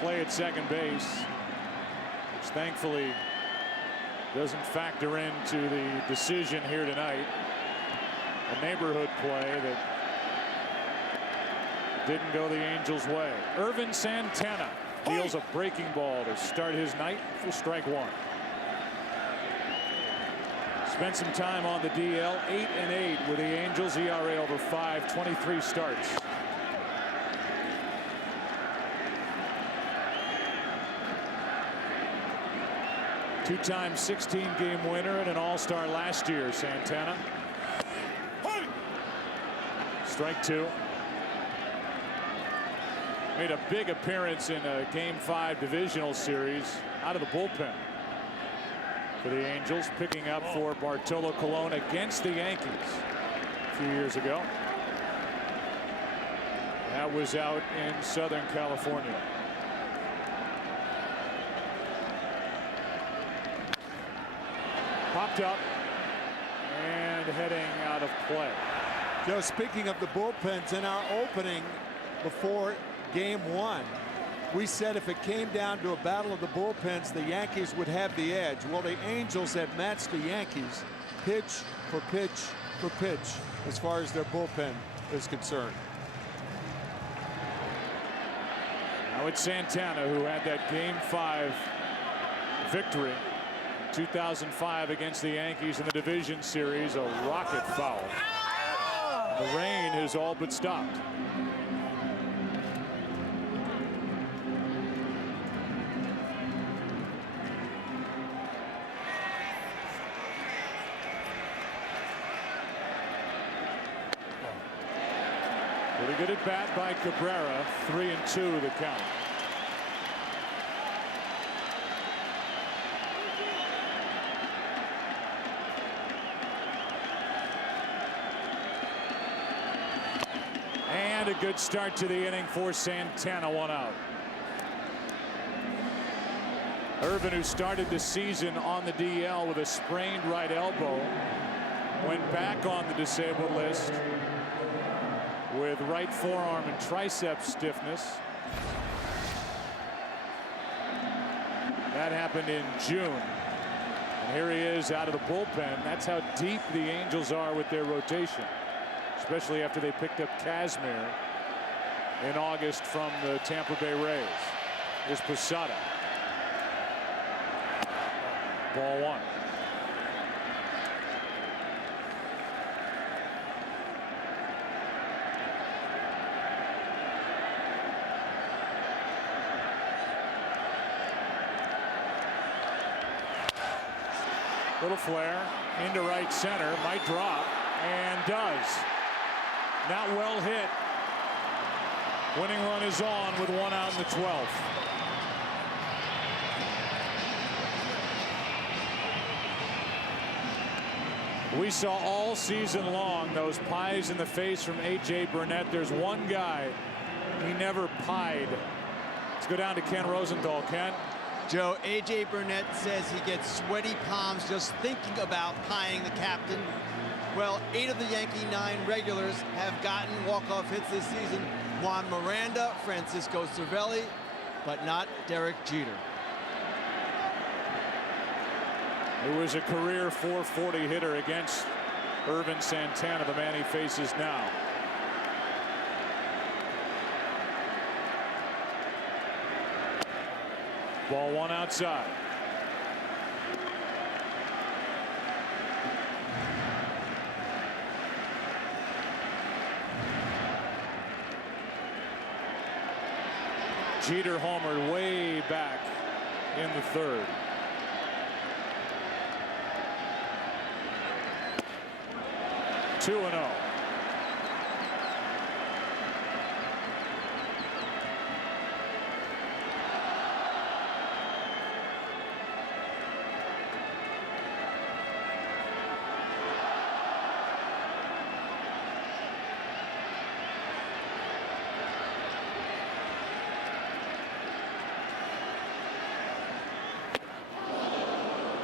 play at second base, which thankfully doesn't factor into the decision here tonight. A neighborhood play that didn't go the Angels' way. Irvin Santana deals a breaking ball to start his night for strike 1. Spent some time on the DL, 8-8 with the Angels, ERA over 5, 23 starts. Two-time 16-game winner and an all-star last year, Santana. Strike 2. Made a big appearance in a Game 5 divisional series out of the bullpen for the Angels, picking up for Bartolo Colon against the Yankees a few years ago. That was out in Southern California. Popped up and heading out of play. Joe, speaking of the bullpens, in our opening before Game 1, we said if it came down to a battle of the bullpens, the Yankees would have the edge. Well, the Angels have matched the Yankees pitch for pitch for pitch as far as their bullpen is concerned. Now it's Santana, who had that Game 5 victory 2005 against the Yankees in the division series. A rocket foul. The rain has all but stopped. Pretty good at bat by Cabrera. 3-2 the count. And a good start to the inning for Santana, 1 out. Irvin, who started the season on the DL with a sprained right elbow, went back on the disabled list with right forearm and tricep stiffness. That happened in June. And here he is out of the bullpen. That's how deep the Angels are with their rotation, especially after they picked up Kazmir in August from the Tampa Bay Rays. Here's Posada. Ball 1. Little flare into right center, might drop, and does. Not well hit. Winning run is on with 1 out in the 12th. We saw all season long those pies in the face from A.J. Burnett. There's one guy he never pied. Let's go down to Ken Rosenthal. Ken? Joe, A.J. Burnett says he gets sweaty palms just thinking about pieing the captain. Well, 8 of the Yankee 9 regulars have gotten walk-off hits this season. Juan Miranda, Francisco Cervelli, but not Derek Jeter. Who was a career .440 hitter against Irvin Santana, the man he faces now. Ball 1 outside. Jeter homered way back in the 3rd. Two and 0.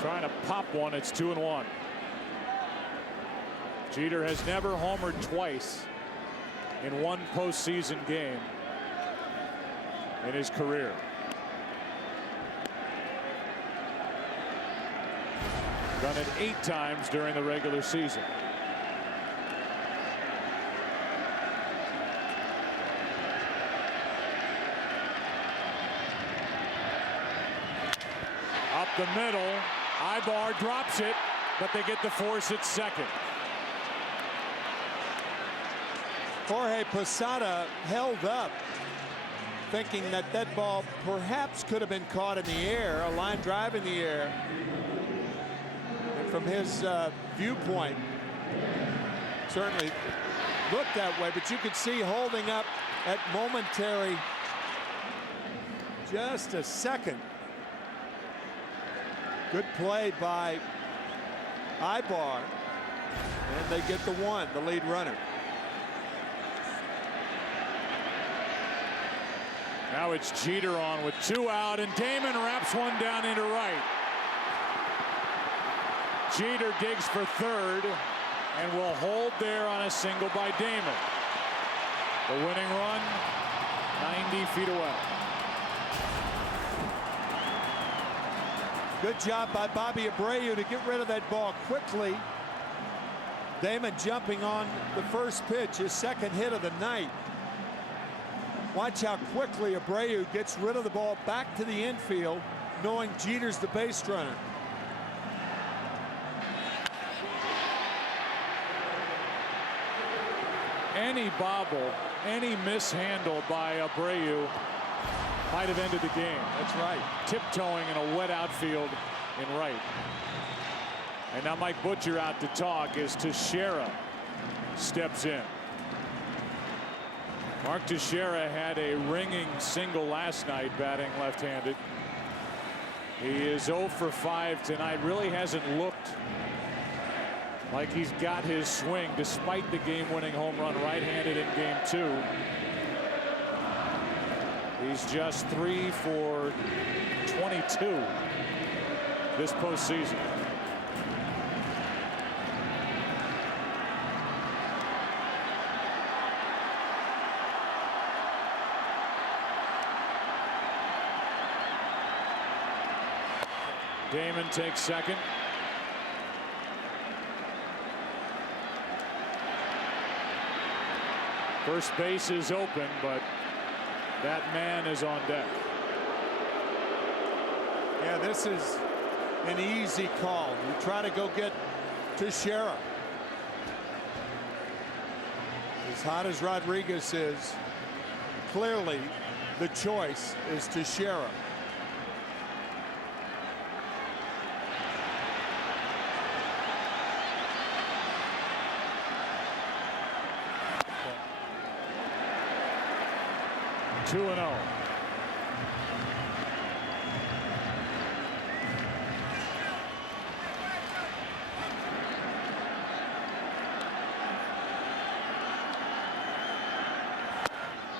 Trying to pop one. It's 2 and 1. Jeter has never homered twice in one postseason game in his career. Done it 8 times during the regular season. Up the middle, Ibar drops it, but they get the force at second. Jorge Posada held up, thinking that that ball perhaps could have been caught in the air, a line drive in the air. And from his viewpoint, certainly looked that way, but you could see holding up at momentary, just a second. Good play by Ibar, and they get the 1, the lead runner. Now it's Jeter on with 2 out, and Damon wraps one down into right. Jeter digs for 3rd and will hold there on a single by Damon. The winning run 90 feet away. Good job by Bobby Abreu to get rid of that ball quickly. Damon jumping on the first pitch, his 2nd hit of the night. Watch how quickly Abreu gets rid of the ball back to the infield, knowing Jeter's the base runner. Any bobble, any mishandle by Abreu might have ended the game. That's right. Tiptoeing in a wet outfield in right. And now Mike Butcher out to talk as Teixeira steps in. Mark Teixeira had a ringing single last night batting left-handed. He is 0 for 5 tonight. Really hasn't looked like he's got his swing despite the game-winning home run right-handed in game 2. He's just 3 for 22 this postseason. Damon takes second. First base is open, but that man is on deck. Yeah, this is an easy call. You try to go get Teixeira. As hot as Rodriguez is, clearly the choice is Teixeira. Two and 0.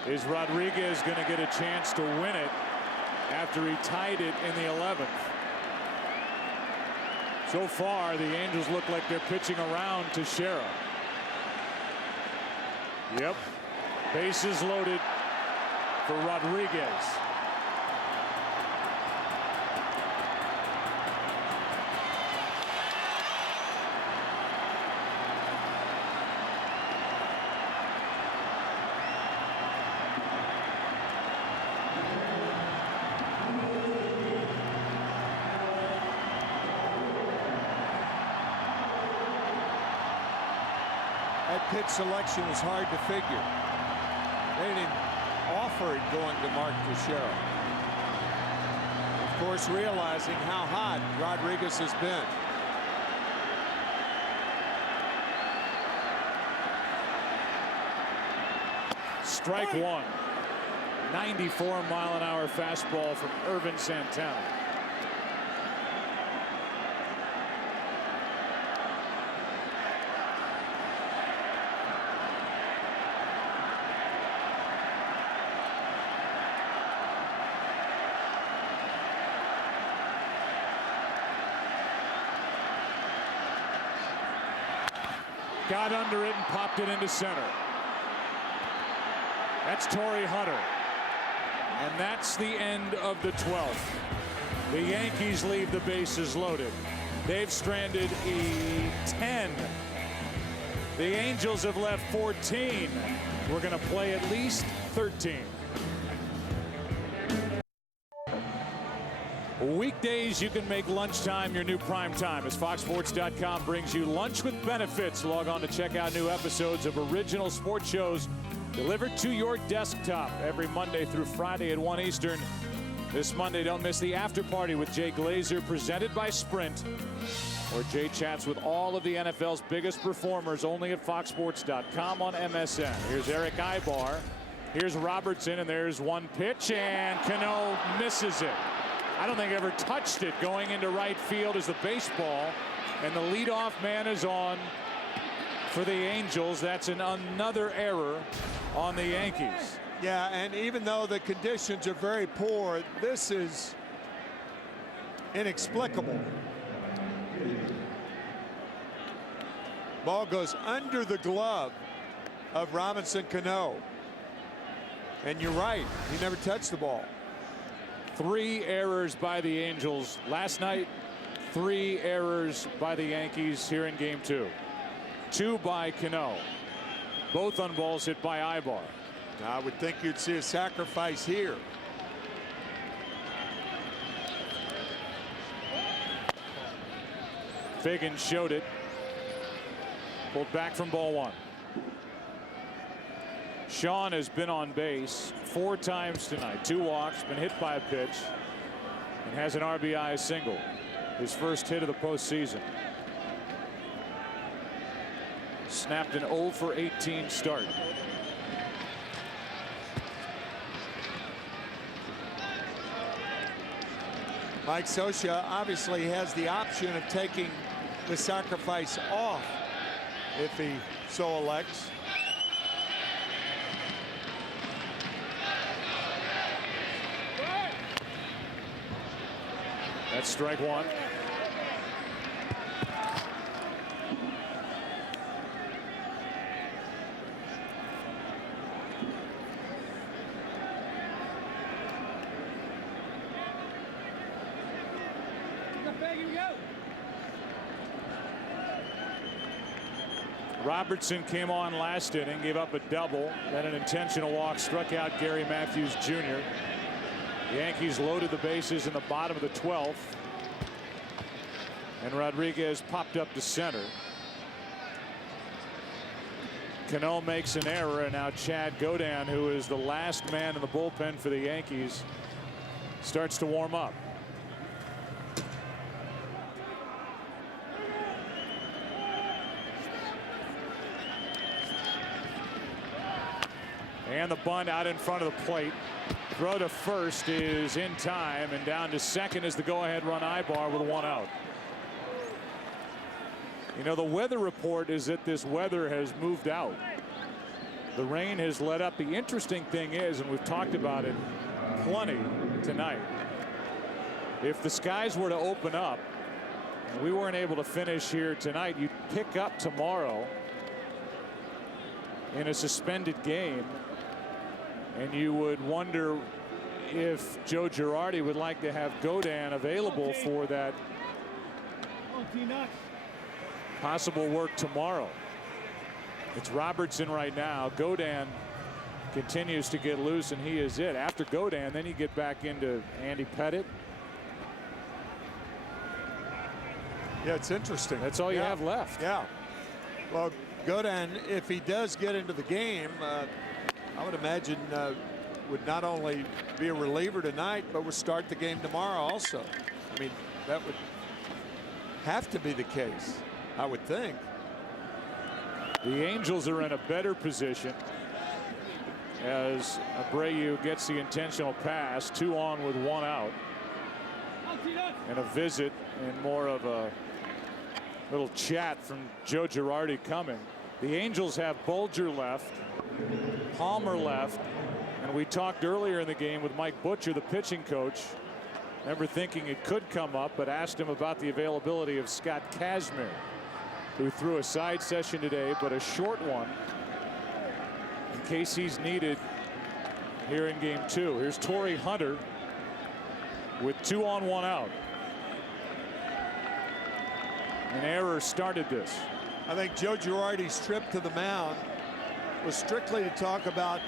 Is Rodriguez going to get a chance to win it after he tied it in the 11th? So far, the Angels look like they're pitching around Teixeira. Yep. Bases loaded for Rodriguez. That pitch selection is hard to figure. They didn't even offer it going to Mark Teixeira. Of course, realizing how hot Rodriguez has been. Strike one. 94-mile-an-hour fastball from Irvin Santana. Got under it and popped it into center. That's Torrey Hunter. And that's the end of the 12th. The Yankees leave the bases loaded. They've stranded 10. The Angels have left 14. We're going to play at least 13. Weekdays, you can make lunchtime your new prime time as FoxSports.com brings you lunch with benefits. Log on to check out new episodes of original sports shows delivered to your desktop every Monday through Friday at 1 Eastern. This Monday, don't miss the after party with Jay Glazer, presented by Sprint, where Jay chats with all of the NFL's biggest performers only at FoxSports.com on MSN. Here's Eric Ibar. Here's Robertson, and there's one pitch, and Cano misses it. I don't think ever touched it going into right field as the baseball, and the leadoff man is on for the Angels. That's another error on the Yankees. Yeah, and even though the conditions are very poor, this is inexplicable. Ball goes under the glove of Robinson Cano. And you're right, he never touched the ball. 3 errors by the Angels last night. 3 errors by the Yankees here in game 2. 2 by Cano. Both on balls hit by Ibar. I would think you'd see a sacrifice here. Fagan showed it. Pulled back from ball 1. Sean has been on base 4 times tonight. 2 walks, been hit by a pitch, and has an RBI single. His first hit of the postseason. Snapped an 0 for 18 start. Mike Scioscia obviously has the option of taking the sacrifice off if he so elects. That's strike one. Robertson came on last inning, gave up a double, then an intentional walk, struck out Gary Matthews Jr. The Yankees loaded the bases in the bottom of the 12th. And Rodriguez popped up to center. Cano makes an error, and now Chad Godin, who is the last man in the bullpen for the Yankees, starts to warm up. And the bunt out in front of the plate. Throw to first is in time, and down to second is the go-ahead run Ibar with one out. You know, the weather report is that this weather has moved out. The rain has let up. The interesting thing is, and we've talked about it plenty tonight, if the skies were to open up and we weren't able to finish here tonight, you'd pick up tomorrow in a suspended game, and you would wonder if Joe Girardi would like to have Godin available for that possible work tomorrow. It's Robertson right now. Godin continues to get loose, and he is it. After Godin, then you get back into Andy Pettit. Yeah, it's interesting. That's all you have left. Yeah. Well, Godin, if he does get into the game, I would imagine would not only be a reliever tonight, but would start the game tomorrow also. I mean, that would have to be the case, I would think. The Angels are in a better position as Abreu gets the intentional pass, 2 on with 1 out, and a visit and more of a little chat from Joe Girardi coming. The Angels have Bulger left, Palmer left, and we talked earlier in the game with Mike Butcher, the pitching coach. Remember thinking it could come up, but asked him about the availability of Scott Kazmir, who threw a side session today, but a short one in case he's needed here in game 2. Here's Torrey Hunter with 2 on 1 out. An error started this. I think Joe Girardi's trip to the mound was strictly to talk about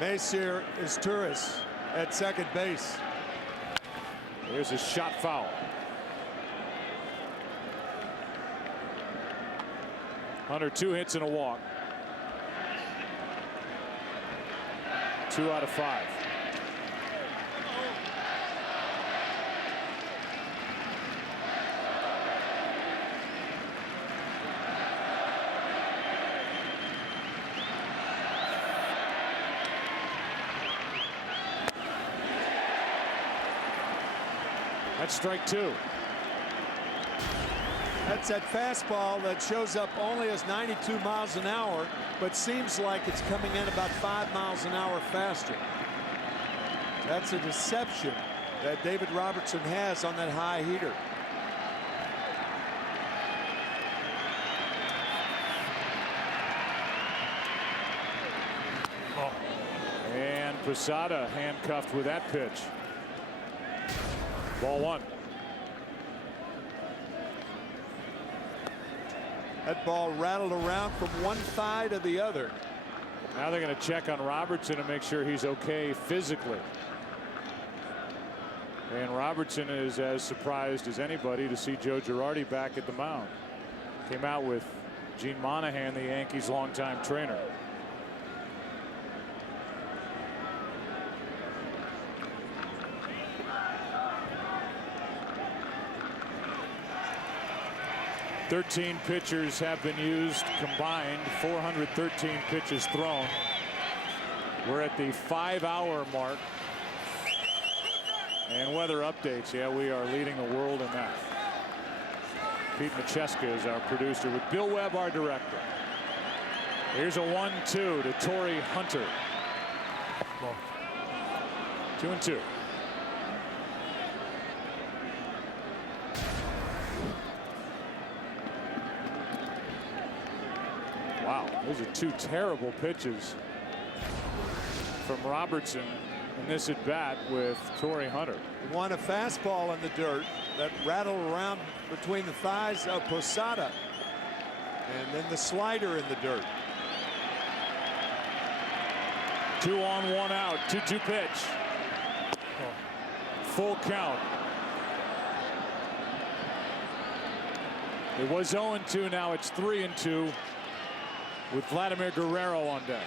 Messier Izturis at second base. There's a shot foul. Hunter, 2 hits and a walk. 2 out of 5. That's strike 2. That's that fastball that shows up only as 92 miles an hour, but seems like it's coming in about 5 miles an hour faster. That's a deception that David Robertson has on that high heater. And Posada handcuffed with that pitch. Ball 1. That ball rattled around from one thigh to the other. Now they're going to check on Robertson to make sure he's okay physically. And Robertson is as surprised as anybody to see Joe Girardi back at the mound. Came out with Gene Monahan, the Yankees' longtime trainer. "13 pitchers have been used combined, 413 pitches thrown." We're at the 5-hour mark. And weather updates. Yeah, we are leading the world in that. Pete Macheska is our producer, with Bill Webb, our director. Here's a 1-2 to Torrey Hunter. 2-2. Wow, those are two terrible pitches from Robertson in this at bat with Torrey Hunter. Won a fastball in the dirt that rattled around between the thighs of Posada, and then the slider in the dirt. 2 on, 1 out, 2-2 pitch. Full count. It was 0-2, now it's 3-2 with Vladimir Guerrero on deck.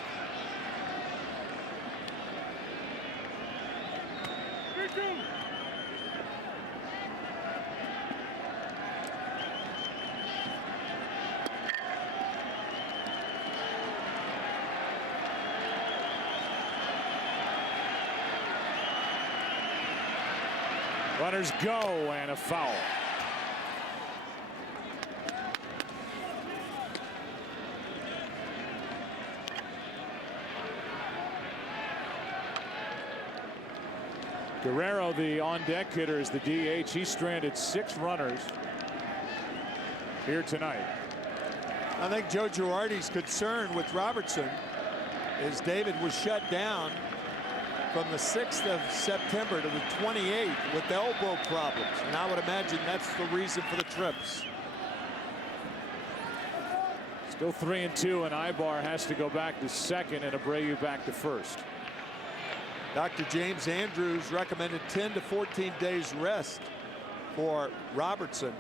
Runners go, and a foul. Guerrero, the on-deck hitter, is the DH. He stranded 6 runners here tonight. I think Joe Girardi's concern with Robertson is David was shut down from the 6th of September to the 28th with elbow problems, and I would imagine that's the reason for the trips. Still 3-2, and Ibar has to go back to second and Abreu back to first. Dr. James Andrews recommended 10 to 14 days rest for Robertson,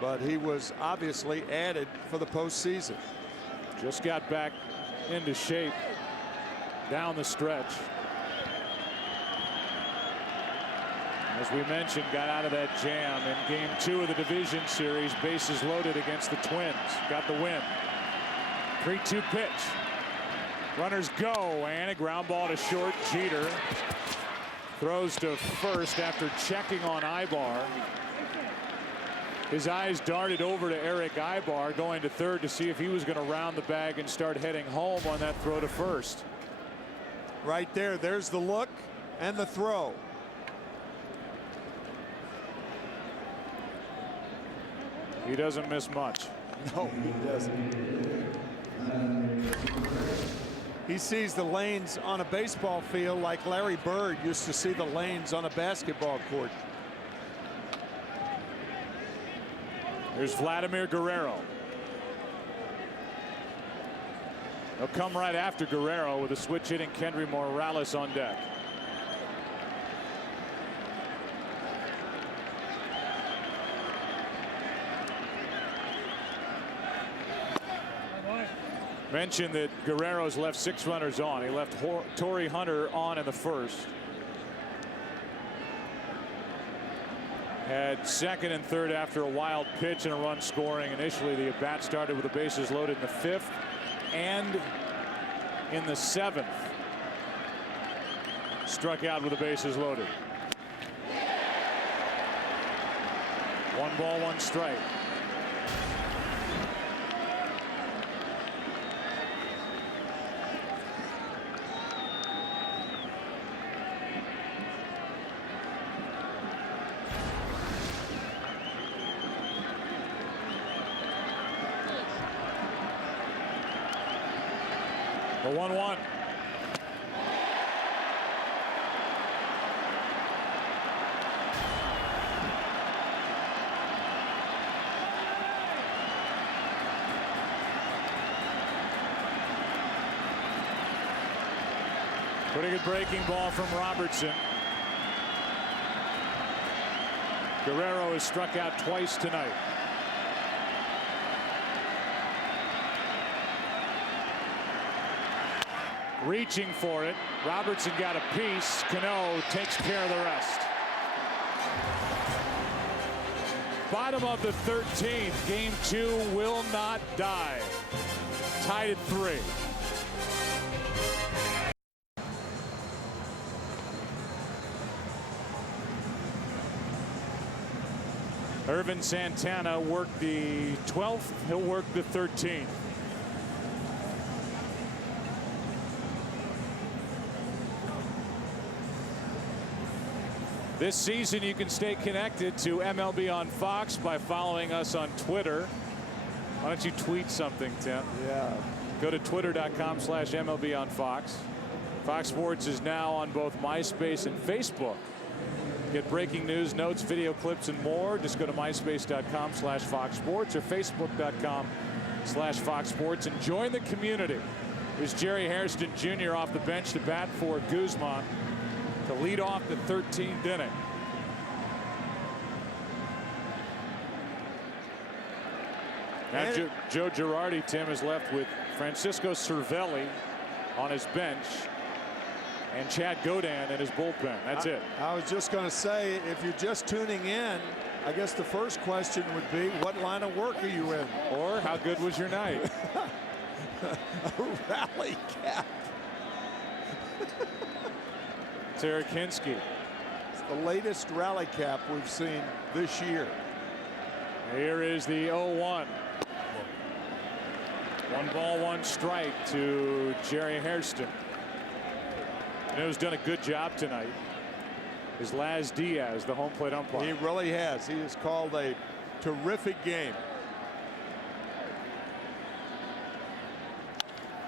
but he was obviously added for the postseason. Just got back into shape down the stretch. As we mentioned, got out of that jam in game 2 of the division series, bases loaded against the Twins. Got the win. 3-2 pitch. Runners go, and a ground ball to short. Jeter throws to first after checking on Ibar. His eyes darted over to Eric Ibar, going to third to see if he was going to round the bag and start heading home on that throw to first. Right there, there's the look and the throw. He doesn't miss much. No, he doesn't. He sees the lanes on a baseball field like Larry Bird used to see the lanes on a basketball court. Here's Vladimir Guerrero. They'll come right after Guerrero with a switch hitting Kendry Morales on deck. Mentioned that Guerrero's left 6 runners on. He left Torrey Hunter on in the first. Had second and third after a wild pitch and a run scoring. Initially, the at bat started with the bases loaded in the 5th and in the 7th. Struck out with the bases loaded. 1 ball, 1 strike. The 1-1. Pretty good breaking ball from Robertson. Guerrero has struck out twice tonight. Reaching for it. Robertson got a piece. Cano takes care of the rest. Bottom of the 13th. Game 2 will not die. Tied at 3. Irvin Santana worked the 12th. He'll work the 13th. This season, you can stay connected to MLB on Fox by following us on Twitter. Why don't you tweet something, Tim? Yeah. Go to twitter.com/MLB on Fox. Fox Sports is now on both MySpace and Facebook. Get breaking news, notes, video clips, and more. Just go to myspace.com/Fox Sports or facebook.com/Fox Sports and join the community. Here's Jerry Hairston Jr. off the bench to bat for Guzman to lead off the 13th inning. Now Joe Girardi, Tim, is left with Francisco Cervelli on his bench and Chad Godin in his bullpen. That's it. I was just going to say, if you're just tuning in, I guess the first question would be, what line of work are you in? Or how good was your night? A rally cap. It's Eric Hinsky. It's the latest rally cap we've seen this year. Here is the 0-1. 1 ball, 1 strike to Jerry Hairston. And he's done a good job tonight. Is Laz Diaz, the home plate umpire. He really has. He has called a terrific game.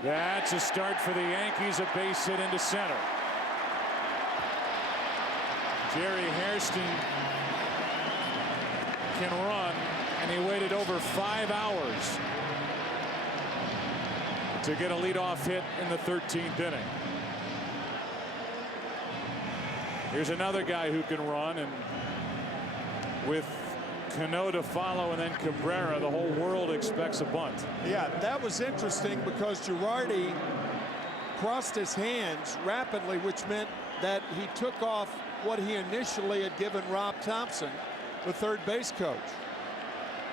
That's a start for the Yankees. A base hit into center. Jerry Hairston can run, and he waited over 5 hours to get a leadoff hit in the 13th inning. Here's another guy who can run, and with Cano to follow and then Cabrera, the whole world expects a bunt. Yeah, that was interesting because Girardi crossed his hands rapidly, which meant that he took off what he initially had given Rob Thompson, the third base coach.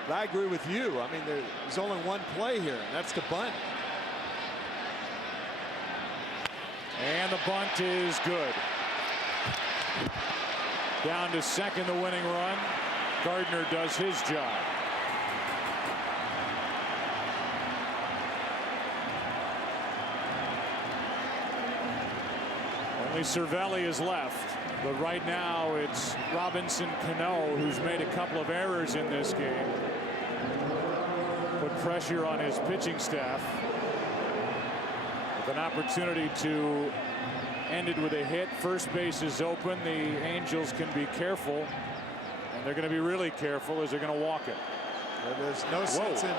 But I agree with you. I mean, there's only one play here, and that's the bunt. And the bunt is good. Down to second, the winning run. Gardner does his job. Only Cervelli is left. But right now it's Robinson Cano, who's made a couple of errors in this game. Put pressure on his pitching staff. With an opportunity to end it with a hit. First base is open. The Angels can be careful. And they're going to be really careful as they're going to walk it. Well, there's no sense in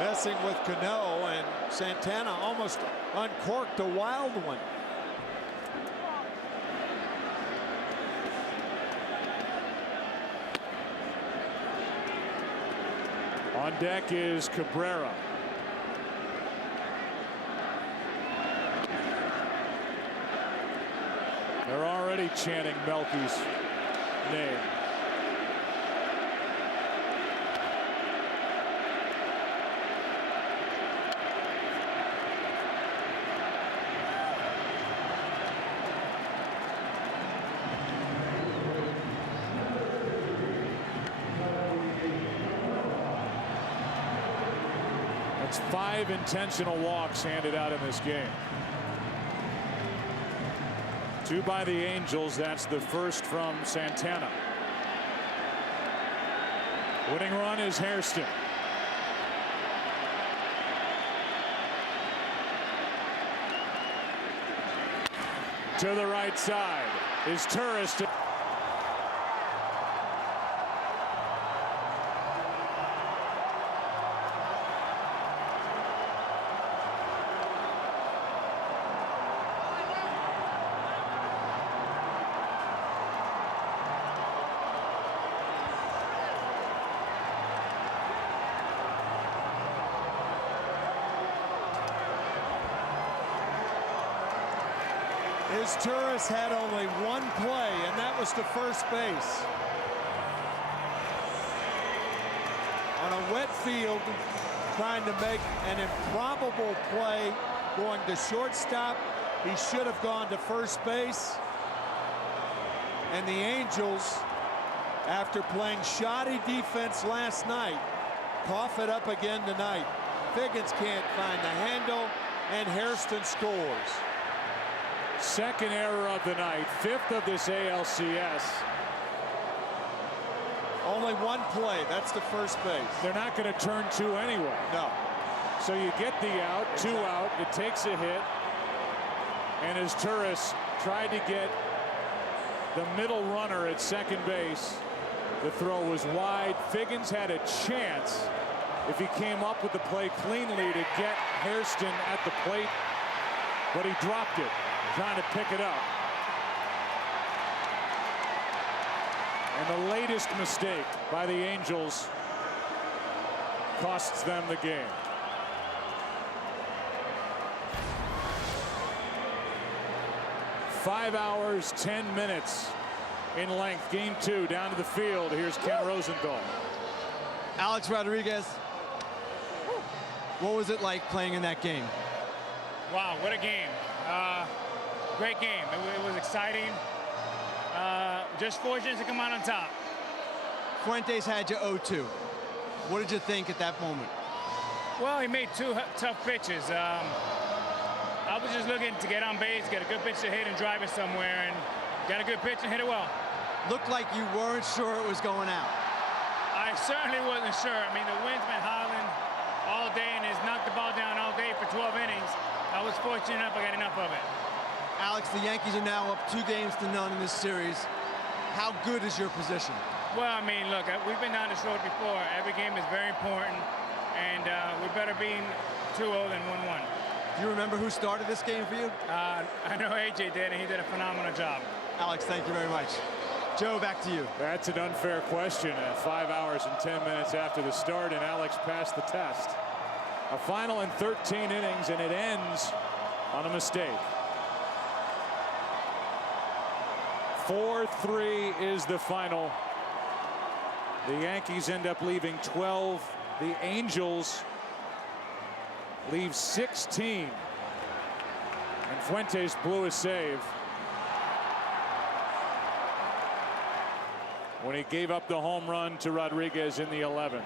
messing with Cano, and Santana almost uncorked a wild one. On deck is Cabrera. They're already chanting Melky's name. That's 5 intentional walks handed out in this game. 2 by the Angels. That's the first from Santana. Winning run is Hairston. To the right side is Turris. Turris had only one play, and that was to first base. On a wet field, trying to make an improbable play, going to shortstop. He should have gone to first base. And the Angels after playing shoddy defense last night, cough it up again tonight. Figgins can't find the handle, and Hairston scores. Second error of the night, 5th of this ALCS. Only one play, that's the first base. They're not going to turn 2 anyway. No. So you get the out, 2 out, it takes a hit. And as Turris tried to get the middle runner at second base, the throw was wide. Figgins had a chance if he came up with the play cleanly to get Hairston at the plate, but he dropped it, trying to pick it up. And the latest mistake by the Angels costs them the game. Five hours, 10 minutes in length. Game 2 down to the field. Here's Ken Rosenthal. Alex Rodriguez, what was it like playing in that game? Wow, what a game. Great game. It was exciting. Just fortunate to come out on top. Fuentes had you 0-2. What did you think at that moment? Well, he made 2 tough pitches. I was just looking to get on base, get a good pitch to hit and drive it somewhere, and got a good pitch and hit it well. Looked like you weren't sure it was going out. I certainly wasn't sure. I mean, the wind's been howling all day and has knocked the ball down all day for 12 innings. I was fortunate enough I got enough of it. Alex, the Yankees are now up 2-0 in this series. How good is your position? Well, I mean, look, we've been down this road before. Every game is very important, and we're better being 2-0 than 1-1. Do you remember who started this game for you? I know AJ did, and he did a phenomenal job. Alex, thank you very much. Joe, back to you. That's an unfair question. 5 hours and 10 minutes after the start, and Alex passed the test. A final in 13 innings, and it ends on a mistake. 4-3 is the final. The Yankees end up leaving 12. The Angels leave 16. And Fuentes blew a save when he gave up the home run to Rodriguez in the 11th.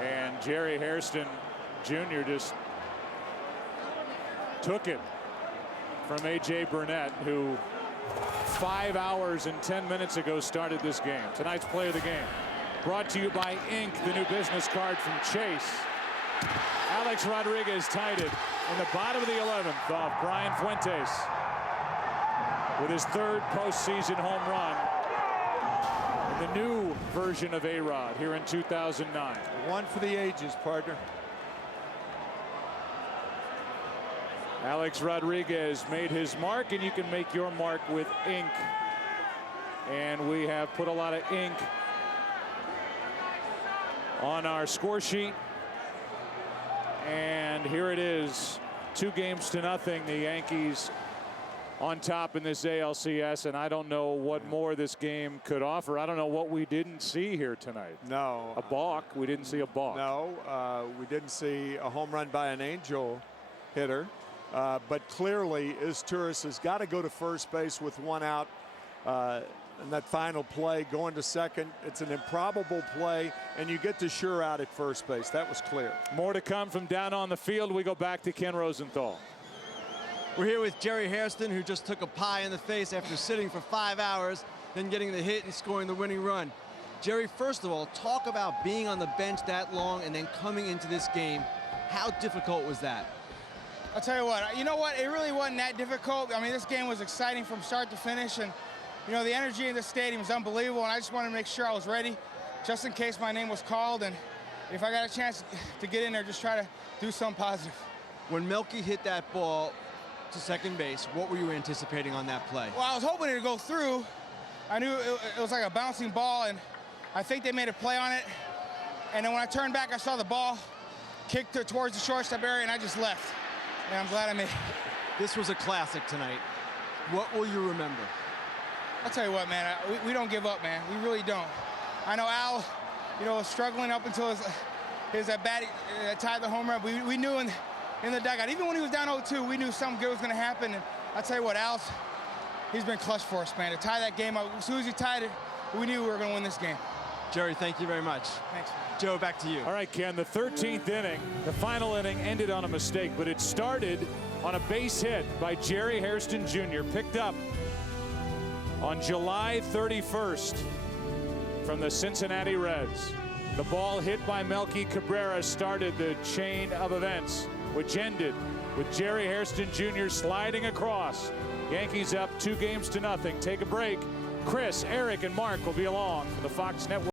And Jerry Hairston Jr. just took it from A.J. Burnett, who 5 hours and 10 minutes ago started this game. Tonight's play of the game brought to you by Ink, the new business card from Chase. Alex Rodriguez tied it in the bottom of the 11th off Brian Fuentes with his 3rd postseason home run in the new version of A-Rod here in 2009. One for the ages, partner. Alex Rodriguez made his mark, and you can make your mark with ink. And we have put a lot of ink on our score sheet. And here it is, 2-0. The Yankees on top in this ALCS, and I don't know what more this game could offer. I don't know what we didn't see here tonight. No. A balk. We didn't see a balk. No, we didn't see a home run by an Angel hitter. But clearly, Turris has got to go to first base with 1 out. And that final play, going to second, it's an improbable play, and you get the sure out at first base. That was clear. More to come from down on the field. We go back to Ken Rosenthal. We're here with Jerry Hairston, who just took a pie in the face after sitting for 5 hours, then getting the hit and scoring the winning run. Jerry, first of all, talk about being on the bench that long and then coming into this game. How difficult was that? I'll tell you what, it really wasn't that difficult. I mean, this game was exciting from start to finish, and the energy in the stadium is unbelievable, and I just wanted to make sure I was ready just in case my name was called, and if I got a chance to get in there, just try to do something positive. When Melky hit that ball to second base, what were you anticipating on that play? Well, I was hoping it would go through. I knew it was like a bouncing ball, and I think they made a play on it, and then when I turned back, I saw the ball kick towards the shortstop area, and I just left, and I'm glad I made it. This was a classic tonight. What will you remember? I'll tell you what, man, we don't give up, man. We really don't. I know Al, was struggling up until his bat tied the home run. We knew in the dugout, even when he was down 0-2, we knew something good was going to happen. And I'll tell you what, he's been clutch for us, man. To tie that game up, as soon as he tied it, we knew we were going to win this game. Jerry, thank you very much. Thanks. Joe, back to you. All right, Ken, the 13th inning, the final inning ended on a mistake, but it started on a base hit by Jerry Hairston Jr., picked up on July 31st from the Cincinnati Reds. The ball hit by Melky Cabrera started the chain of events, which ended with Jerry Hairston Jr. sliding across. Yankees up 2-0. Take a break. Chris, Eric, and Mark will be along for the Fox Network.